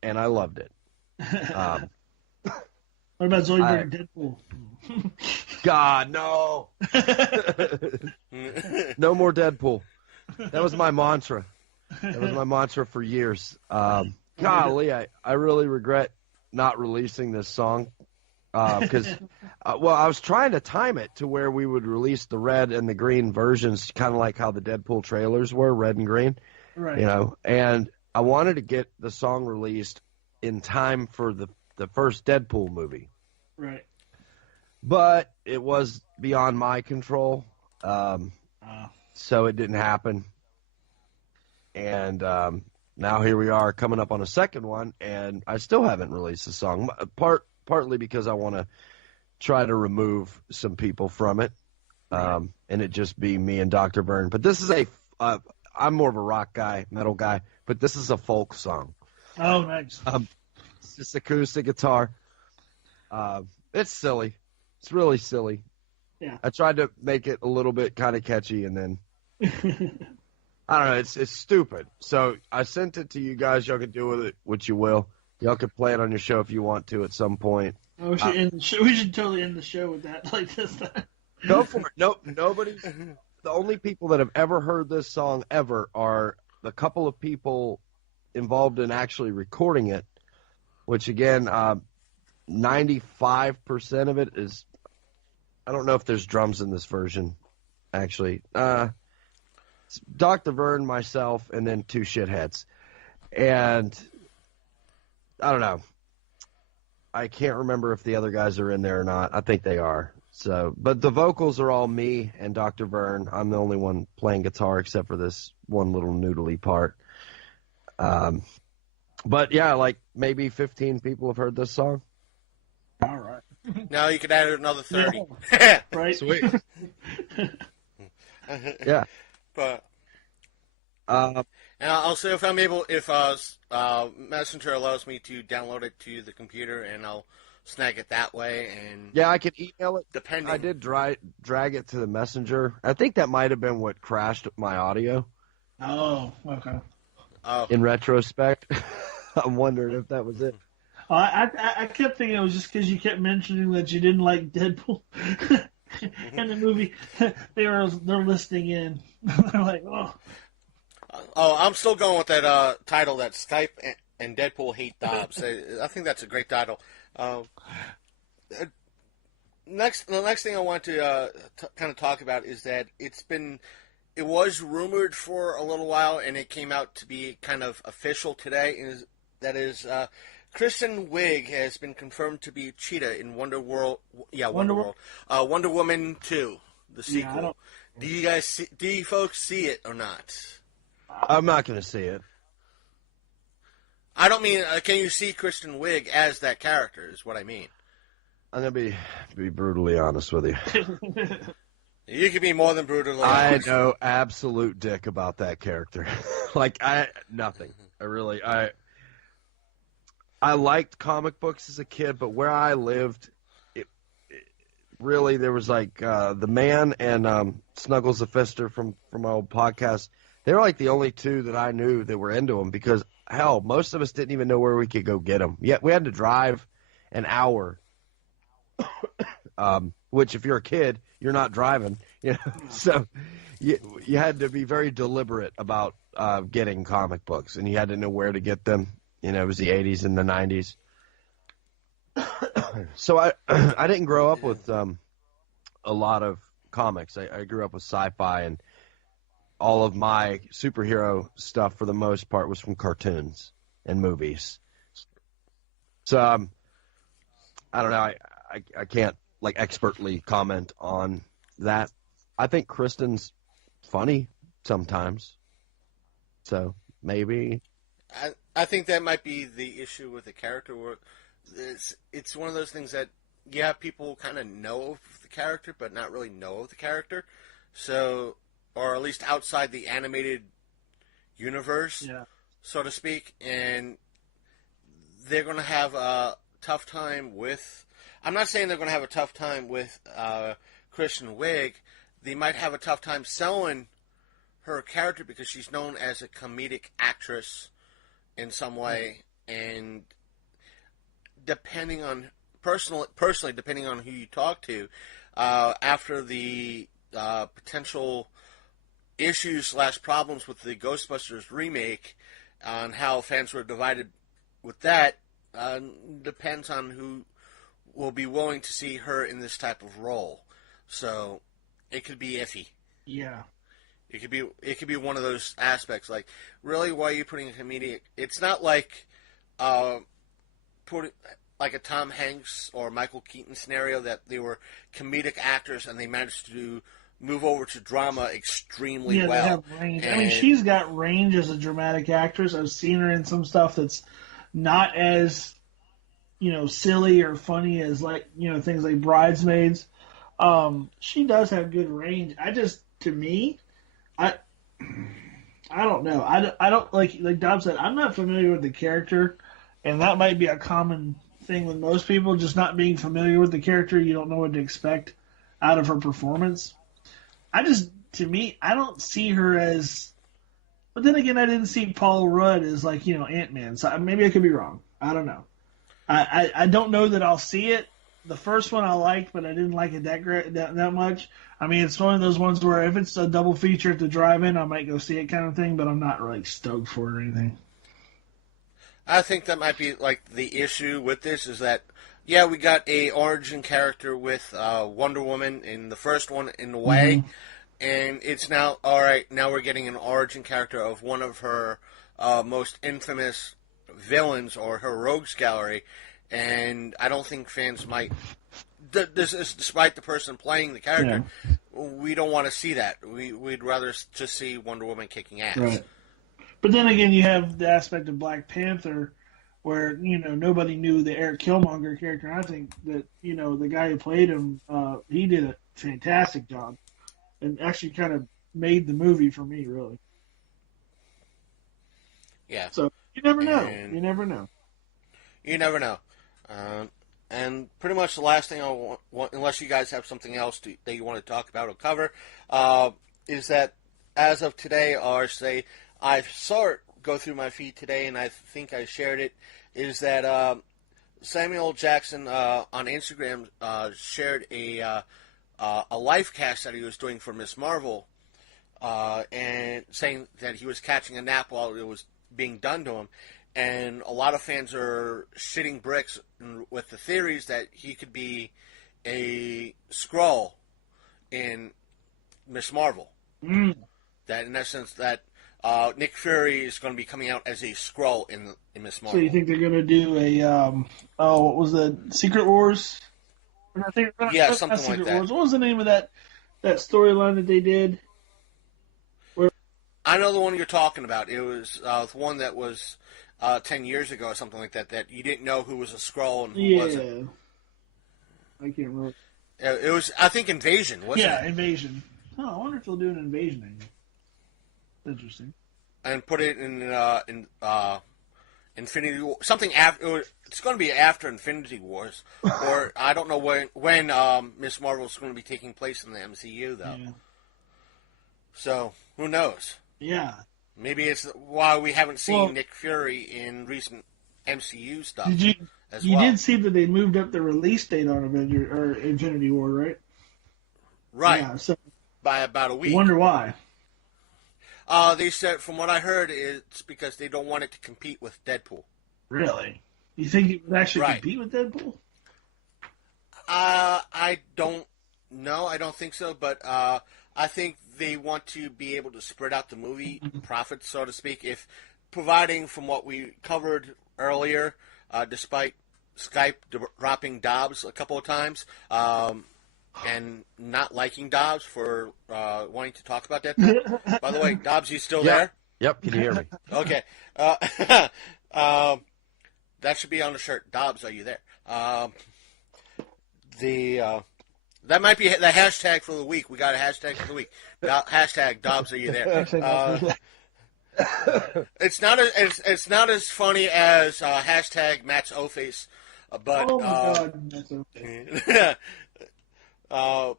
and I loved it. What about Zoidberg and Deadpool? God, no, no more Deadpool. That was my mantra. That was my mantra for years. Golly, I really regret not releasing this song. Because, I was trying to time it to where we would release the red and the green versions, kind of like how the Deadpool trailers were, red and green. Right. And I wanted to get the song released in time for the first Deadpool movie. Right. But it was beyond my control, so it didn't happen. And now here we are coming up on a second one, and I still haven't released the song. Partly because I want to try to remove some people from it, and it just be me and Dr. Byrne. But this is I'm more of a rock guy, metal guy, but this is a folk song. Oh, nice. It's just acoustic guitar. It's silly. It's really silly. Yeah. I tried to make it a little bit kind of catchy, and then I don't know. It's stupid. So I sent it to you guys. Y'all can do with it what you will. Y'all could play it on your show if you want to at some point. Oh, we should totally end the show with that like this time. Go for it. Nope, nobody. The only people that have ever heard this song ever are the couple of people involved in actually recording it, which again, 95% of it is, I don't know if there's drums in this version. actually. Dr. Vern, myself, and then two shitheads. And I don't know. I can't remember if the other guys are in there or not. I think they are. So, but the vocals are all me and Dr. Vern. I'm the only one playing guitar except for this one little noodly part. But yeah, like maybe 15 people have heard this song. All right. Now you could add another 30. Yeah. Right. Sweet. Yeah. But Uh, and I'll say if I'm able, if Messenger allows me to download it to the computer, and I'll snag it that way. And yeah, I could email it. depending, I did drag it to the messenger. I think that might have been what crashed my audio. Oh, okay. Oh, In retrospect, I'm wondering if that was it. I kept thinking it was just because you kept mentioning that you didn't like Deadpool in the movie. They're listening in. They're like, oh. I'm still going with that title, that Skype and Deadpool hate Dobbs. I think that's a great title. The next thing I want to kind of talk about is that it was rumored for a little while, and it came out to be kind of official today. Kristen Wiig has been confirmed to be Cheetah in Wonder Woman 2, the sequel. Yeah, Do you folks see it or not? I'm not going to see it. I don't mean, can you see Kristen Wiig as that character, is what I mean. I'm going to be brutally honest with you. You can be more than brutally I honest. know absolute dick about that character. Nothing. I liked comic books as a kid, but where I lived, really, there was the Man and Snuggles the Fister from my old podcast. They were like the only two that I knew that were into them because, hell, most of us didn't even know where we could go get them. Yet we had to drive an hour, which if you're a kid, you're not driving. So you had to be very deliberate about getting comic books, and you had to know where to get them. It was the 80s and the 90s. So I didn't grow up with a lot of comics. I grew up with sci-fi, and all of my superhero stuff, for the most part, was from cartoons and movies. So I don't know. I can't expertly comment on that. I think Kristen's funny sometimes. So maybe. I think that might be the issue with the character. Where it's one of those things that, yeah, people kind of know of the character, but not really know of the character. So, or at least outside the animated universe, so to speak. And they're going to have a tough time with... I'm not saying they're going to have a tough time with Kristen Wiig. They might have a tough time selling her character because she's known as a comedic actress in some way, and depending on personally, depending on who you talk to, after the potential issues / problems with the Ghostbusters remake, on how fans were divided with that, depends on who will be willing to see her in this type of role. So it could be iffy. Yeah. It could be one of those aspects. Like, really, why are you putting a comedic? It's not like putting like a Tom Hanks or Michael Keaton scenario that they were comedic actors and they managed to move over to drama extremely well. They have range. I mean, she's got range as a dramatic actress. I've seen her in some stuff that's not as silly or funny as things like Bridesmaids. She does have good range. I don't know. I don't like Dobbs said, I'm not familiar with the character, and that might be a common thing with most people, just not being familiar with the character. You don't know what to expect out of her performance. I don't see her as... But then again, I didn't see Paul Rudd as Ant-Man, so maybe I could be wrong. I don't know. I don't know that I'll see it. The first one I liked, but I didn't like it that much. I mean, it's one of those ones where if it's a double feature at the drive-in, I might go see it kind of thing, but I'm not really stoked for it or anything. I think that might be the issue with this is that, yeah, we got a origin character with Wonder Woman in the first one in a way, and it's now, all right, now we're getting an origin character of one of her most infamous villains or her rogues gallery, and I don't think fans might. This is despite the person playing the character. Yeah. We don't want to see that. We'd rather just see Wonder Woman kicking ass. Right. But then again, you have the aspect of Black Panther, where nobody knew the Eric Killmonger character. And I think that the guy who played him, he did a fantastic job, and actually kind of made the movie for me, really. Yeah. So you never know. You never know. You never know. And pretty much the last thing I want, unless you guys have something else that you want to talk about or cover, is that as of today, or say I saw it go through my feed today, and I think I shared it, is that Samuel Jackson on Instagram shared a live cast that he was doing for Miss Marvel, and saying that he was catching a nap while it was being done to him. And a lot of fans are shitting bricks with the theories that he could be a Skrull in Miss Marvel. Mm. That in essence, that Nick Fury is going to be coming out as a Skrull in Miss Marvel. So you think they're going to do a what was the Secret Wars? I think yeah, something like that. Wars. What was the name of that storyline that they did? I know the one you're talking about. It was the one that was 10 years ago or something like that, that you didn't know who was a Skrull and who wasn't. I can't remember. It was, I think, Invasion, wasn't it? Yeah, Invasion. Oh, I wonder if they'll do an Invasion angle. Interesting. And put it in Infinity War. Something after. It's going to be after Infinity Wars. Or I don't know when Miss Marvel is going to be taking place in the MCU, though. Yeah. So, who knows? Yeah. Maybe it's why we haven't seen Nick Fury in recent MCU stuff. You did see that they moved up the release date on Infinity War, right? Right. Yeah, so by about a week. I wonder why. They said, from what I heard, it's because they don't want it to compete with Deadpool. Really? You think it would actually compete with Deadpool? I don't know. I don't think so, but I think they want to be able to spread out the movie profits, so to speak, if providing from what we covered earlier, despite Skype dropping Dobbs a couple of times, and not liking Dobbs for wanting to talk about Deadpool. By the way, Dobbs, you still there? Yep, can you hear me? Okay. That should be on the shirt. Dobbs, are you there? That might be the hashtag for the week. We got a hashtag for the week. Hashtag Dobbs, are you there? It's not as funny as hashtag Matt's O-Face, but oh my God, that's okay.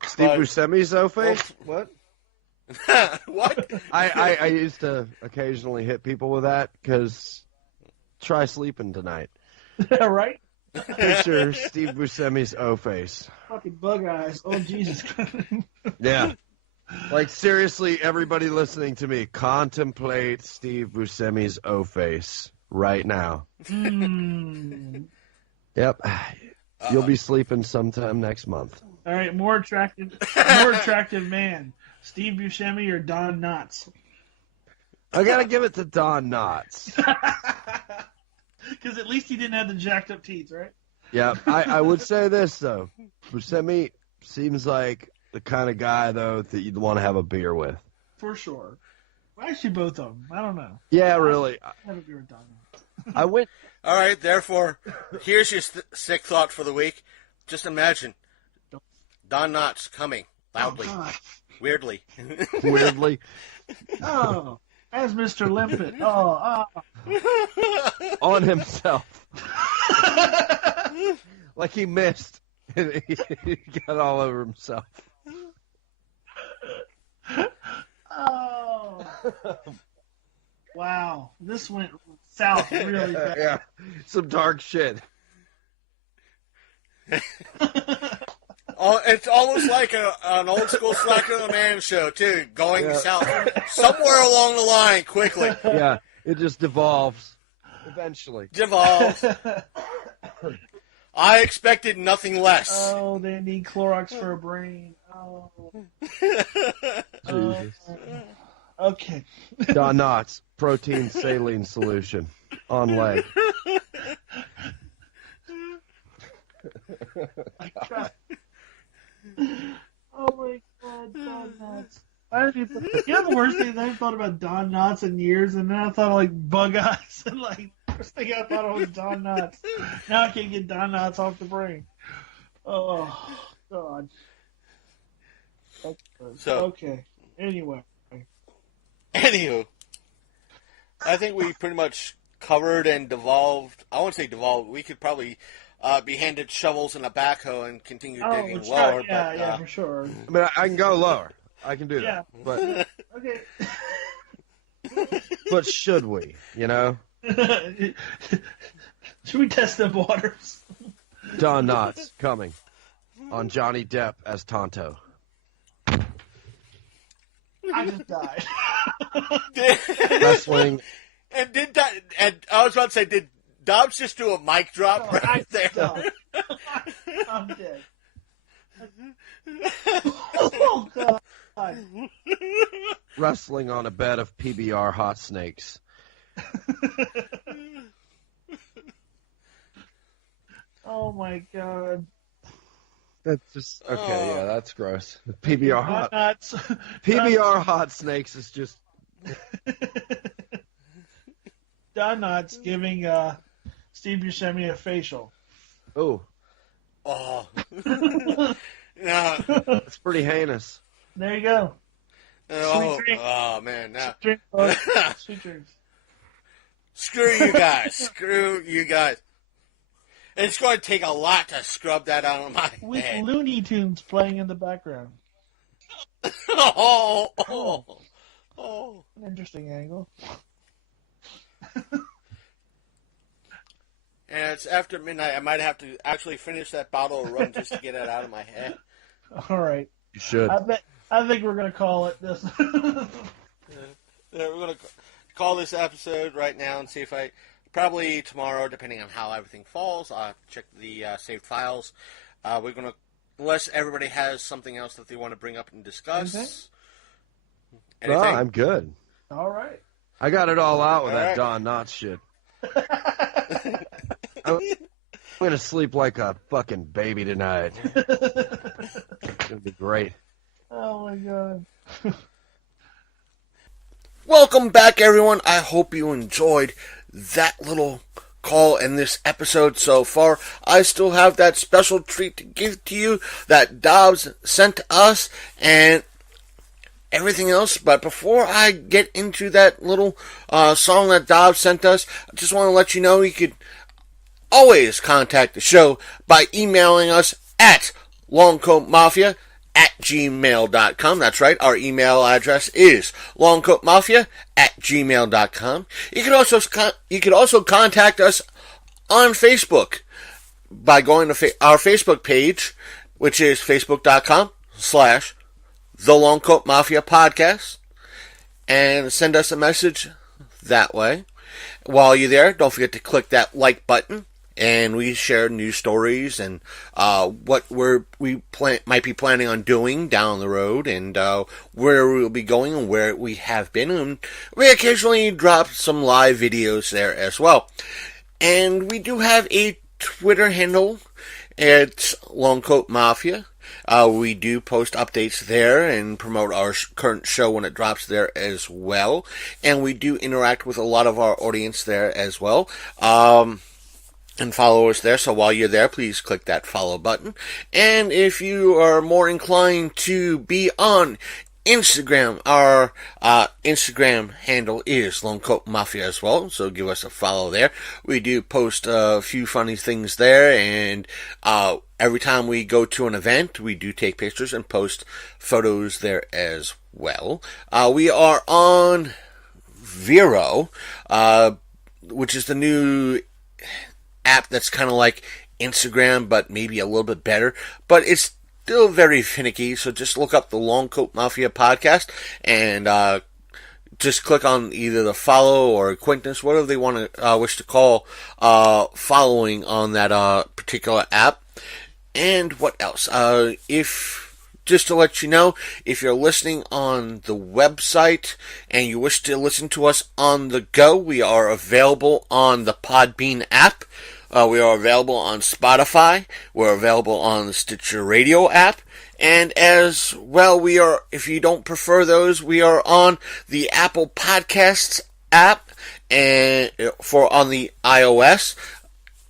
Steve Buscemi's O-Face? What? What? I used to occasionally hit people with that because try sleeping tonight. Right? Picture Steve Buscemi's O-Face. Fucking bug eyes. Oh, Jesus. Yeah. Like, seriously, everybody listening to me, contemplate Steve Buscemi's O-Face right now. Yep. You'll be sleeping sometime next month. All right, more attractive man, Steve Buscemi or Don Knotts? I gotta give it to Don Knotts. Because at least he didn't have the jacked up teeth, right? Yeah, I would say this, though. Buscemi seems like the kind of guy, though, that you'd want to have a beer with. For sure. Well, actually, both of them. I don't know. Yeah, really. I have a beer with Don Knotts. I went... All right, therefore, here's your sick thought for the week. Just imagine Don Knotts coming loudly, weirdly. Weirdly. Oh, as Mr. Limpet. Oh. On himself. Like he missed. He got all over himself. Oh. Wow. This went south really fast. Yeah. Some dark shit. Oh, it's almost like an old school Slacker the Man show, too, going south somewhere along the line quickly. Yeah, it just devolves eventually. Devolves. I expected nothing less. Oh, they need Clorox for a brain. Oh. Okay. Don Knotts, protein saline solution on leg. Oh my God, Don Knotts. You know the worst thing is I haven't thought about Don Knotts in years, and then I thought of like Bug Eyes, and like first thing I thought of was Don Knotts. Now I can't get Don Knotts off the brain. Oh God. So okay. Anyway. Anywho, I think we pretty much covered and devolved. I won't say devolved. We could probably be handed shovels and a backhoe and continue digging lower. Yeah, for sure. I mean, I can go lower. I can do that. But okay. but should we? You know? Should we test the waters? Don Knotts coming on Johnny Depp as Tonto. I just died. Wrestling. And I was about to say, did Dobbs just do a mic drop right there? I'm dead. Oh God. Wrestling on a bed of PBR hot snakes. Oh my God. That's just okay. Yeah, that's gross. PBR hot. PBR Hot snakes is just. Don Knotts giving Steve Buscemi a facial. Oh. No. That's pretty heinous. There you go. Oh man, now. Sweet dreams. Screw you guys. Screw you guys. It's going to take a lot to scrub that out of my With head. Looney Tunes playing in the background. Oh. An interesting angle. And it's after midnight. I might have to actually finish that bottle of rum just to get it out of my head. All right. You should. I think we're going to call it this. Yeah, we're going to call this episode right now and see if probably tomorrow, depending on how everything falls, I'll check the saved files. We're going to, unless everybody has something else that they want to bring up and discuss. No, I'm good. All right. I got it all out with All that right. Don Knotts shit. I'm going to sleep like a fucking baby tonight. It's going to be great. Oh my God. Welcome back, everyone. I hope you enjoyed that little call in this episode so far. I still have that special treat to give to you that Dobbs sent us and everything else. But before I get into that little song that Dobbs sent us, I just want to let you know you could always contact the show by emailing us at longcoatmafia@gmail.com. That's right, our email address is longcoatmafia@gmail.com. You could also contact us on Facebook by going to our Facebook page, which is facebook.com/The Longcoat Mafia Podcast, and send us a message that way. While you're there, don't forget to click that like button. And we share news stories and what we might be planning on doing down the road, and where we'll be going and where we have been. And we occasionally drop some live videos there as well. And we do have a Twitter handle. It's Longcoat Mafia. We do post updates there and promote our current show when it drops there as well. And we do interact with a lot of our audience there as well. And follow us there. So while you're there, please click that follow button. And if you are more inclined to be on Instagram, our Instagram handle is Longcoat Mafia as well. So give us a follow there. We do post a few funny things there, and every time we go to an event, we do take pictures and post photos there as well. We are on Vero, which is the new app that's kind of like Instagram, but maybe a little bit better. But it's still very finicky, so just look up the Longcoat Mafia Podcast and just click on either the follow or acquaintance, whatever they want to wish to call following on that particular app. And what else? If just to let you know, if you're listening on the website and you wish to listen to us on the go, we are available on the Podbean app. We are available on Spotify. We're available on the Stitcher Radio app. And as well, we are, if you don't prefer those, we are on the Apple Podcasts app and on the iOS.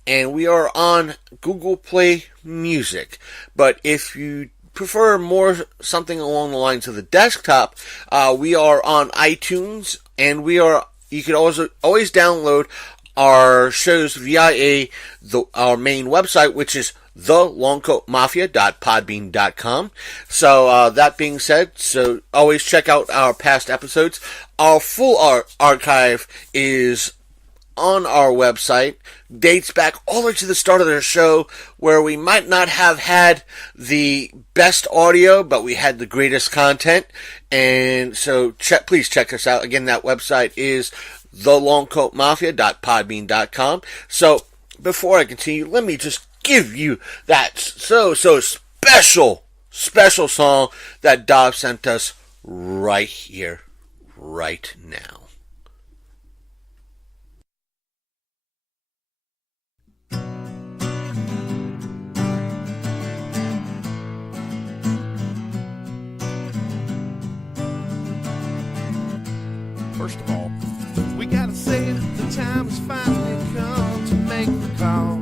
And we are on Google Play Music. But if you prefer more something along the lines of the desktop, we are on iTunes, and you can always download our shows via our main website, which is thelongcoatmafia.podbean.com. So that being said, so always check out our past episodes. Our full archive is on our website, dates back all the way to the start of the show, where we might not have had the best audio, but we had the greatest content. And so please check us out. Again, that website is thelongcoatmafia.podbean.com. So before I continue, let me just give you that so special song that Dobbs sent us right here, right now. First of all, we gotta say that the time has finally come to make the call.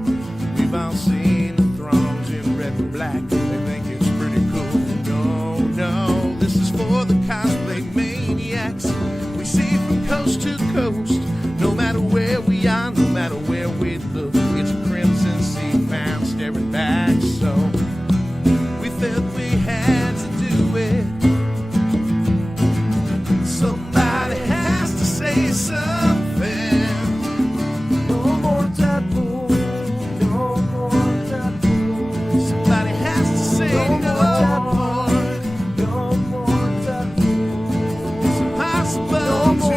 We've all seen the throngs in red and black. They think it's pretty cool. No, this is for the cosplay maniacs. We see from coast to coast. No matter where we are, no matter where we look, it's a crimson sea found staring back. So we felt we had to do it. Somebody has to say something. No more Deadpool. No more Deadpool. Somebody has to say no more. No more Deadpool. It's impossible to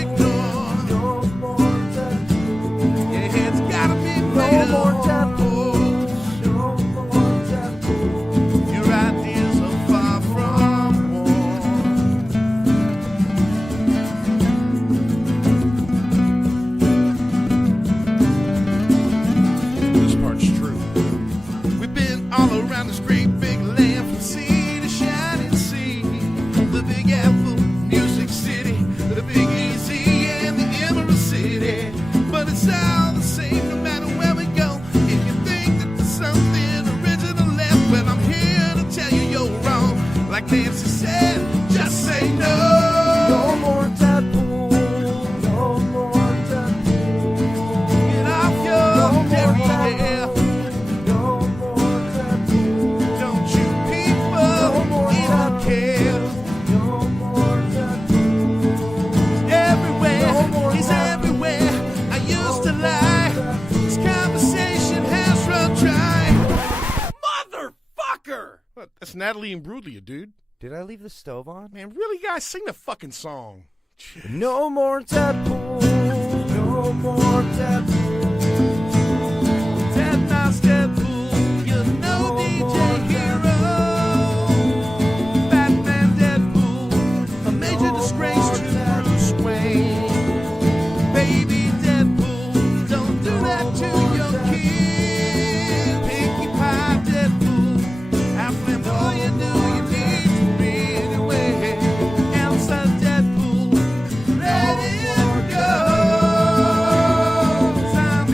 ignore. No more Deadpool. Yeah, it's gotta be made no more Deadpool. No more Deadpool. Your ideas are far from warm. This part's true. We've been all around this great big land, from sea to shining sea. The Big Apple, Music City, the Big Easy, and the Emerald City. But it's all the same no matter where we go. If you think that there's something original left, well, I'm here to tell you you're wrong. Like Nancy said, just say no. No more Deadpool. No more Deadpool. Get off your derriere. No more Deadpool. Don't you people even care? No more Deadpool. He's everywhere. He's everywhere. I used to lie. This conversation has run dry. Motherfucker! What, that's Natalie Imbruglia, dude. Did I leave the stove on? Man, really, guys, sing the fucking song. No more Deadpool. No more Deadpool. Dead Mouse Deadpool, you're no DJ hero. Batman Deadpool, a major disgrace to Bruce Wayne. Baby Deadpool, don't do that to your kid. Pinkie Pie Deadpool, how flamboyant do you need to be anyway? Elsa Deadpool, let it go. 'Cause I'm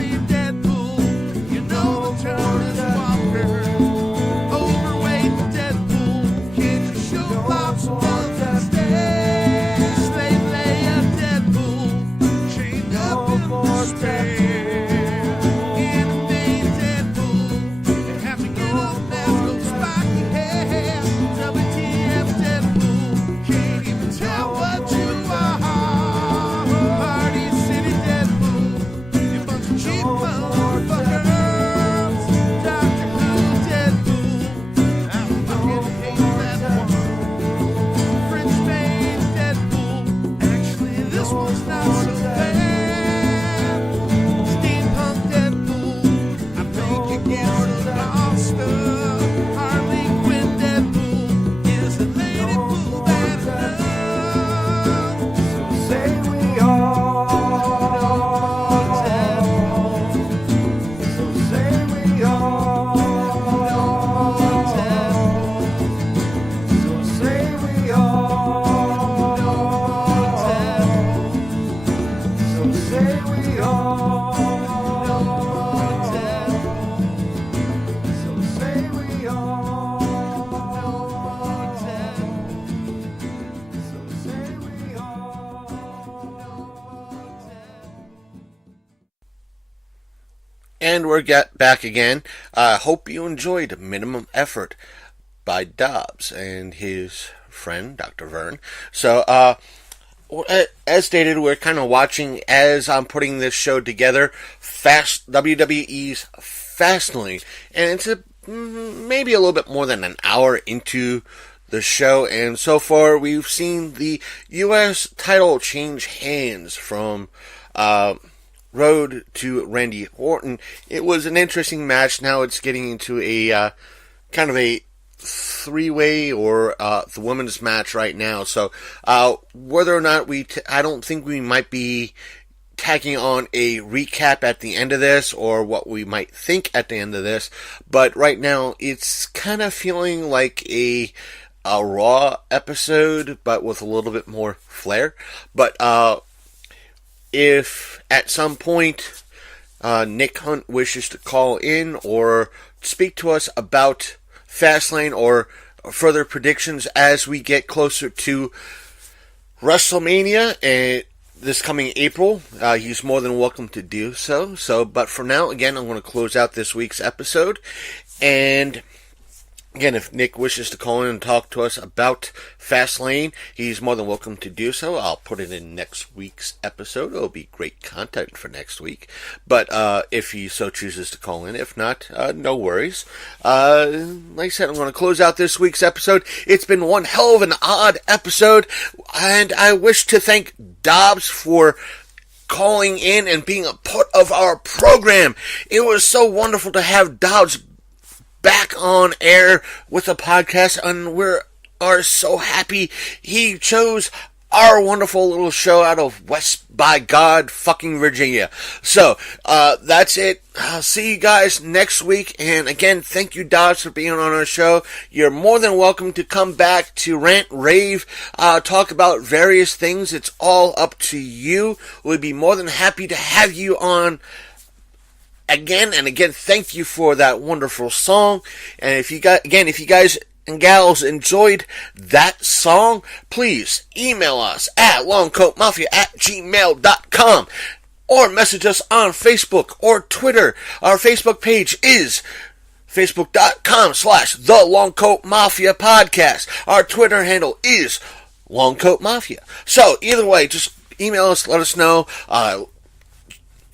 and we're back again. Hope you enjoyed Minimum Effort by Dobbs and his friend, Dr. Vern. So, as stated, we're kind of watching, as I'm putting this show together, WWE's Fastlane. And it's maybe a little bit more than an hour into the show, and so far we've seen the U.S. title change hands from Road to Randy Orton. It was an interesting match. Now it's getting into a kind of a three-way or the women's match right now. So whether or not I don't think we might be tagging on a recap at the end of this, or what we might think at the end of this. But right now it's kind of feeling like a Raw episode, but with a little bit more flair. But if at some point Nick Hunt wishes to call in or speak to us about Fastlane or further predictions as we get closer to WrestleMania and this coming April, he's more than welcome to do so. But for now, again, I'm going to close out this week's episode. And again, if Nick wishes to call in and talk to us about Fastlane, he's more than welcome to do so. I'll put it in next week's episode. It'll be great content for next week. But if he so chooses to call in, if not, no worries. Like I said, I'm going to close out this week's episode. It's been one hell of an odd episode, and I wish to thank Dobbs for calling in and being a part of our program. It was so wonderful to have Dobbs back on air with the podcast, and we are so happy he chose our wonderful little show out of West by God fucking Virginia. So, that's it. I'll see you guys next week, and again, thank you, Dobbs, for being on our show. You're more than welcome to come back to rant, rave, talk about various things. It's all up to you. We'd be more than happy to have you on again and again. Thank you for that wonderful song. And if you guys and gals enjoyed that song, please email us at longcoatmafia@gmail.com or message us on Facebook or Twitter. Our Facebook page is facebook.com/The Longcoat Mafia Podcast. Our Twitter handle is Longcoat Mafia. So either way, just email us, let us know.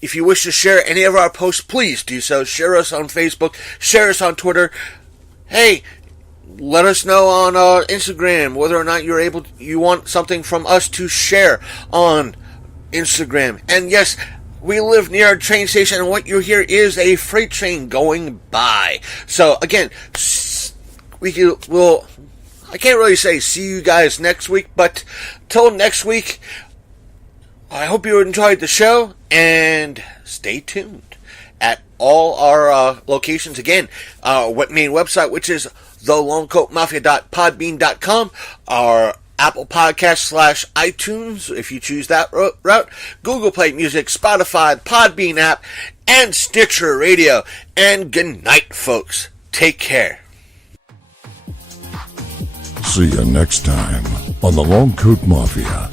If you wish to share any of our posts, please do so. Share us on Facebook, share us on Twitter. Hey, let us know on Instagram whether or not you want something from us to share on Instagram. And yes, we live near a train station, and what you hear is a freight train going by. So again, I can't really say see you guys next week, but till next week, I hope you enjoyed the show, and stay tuned at all our locations. Again, our main website, which is thelongcoatmafia.podbean.com, our Apple Podcast / iTunes, if you choose that route, Google Play Music, Spotify, Podbean app, and Stitcher Radio. And good night, folks. Take care. See you next time on the Longcoat Mafia.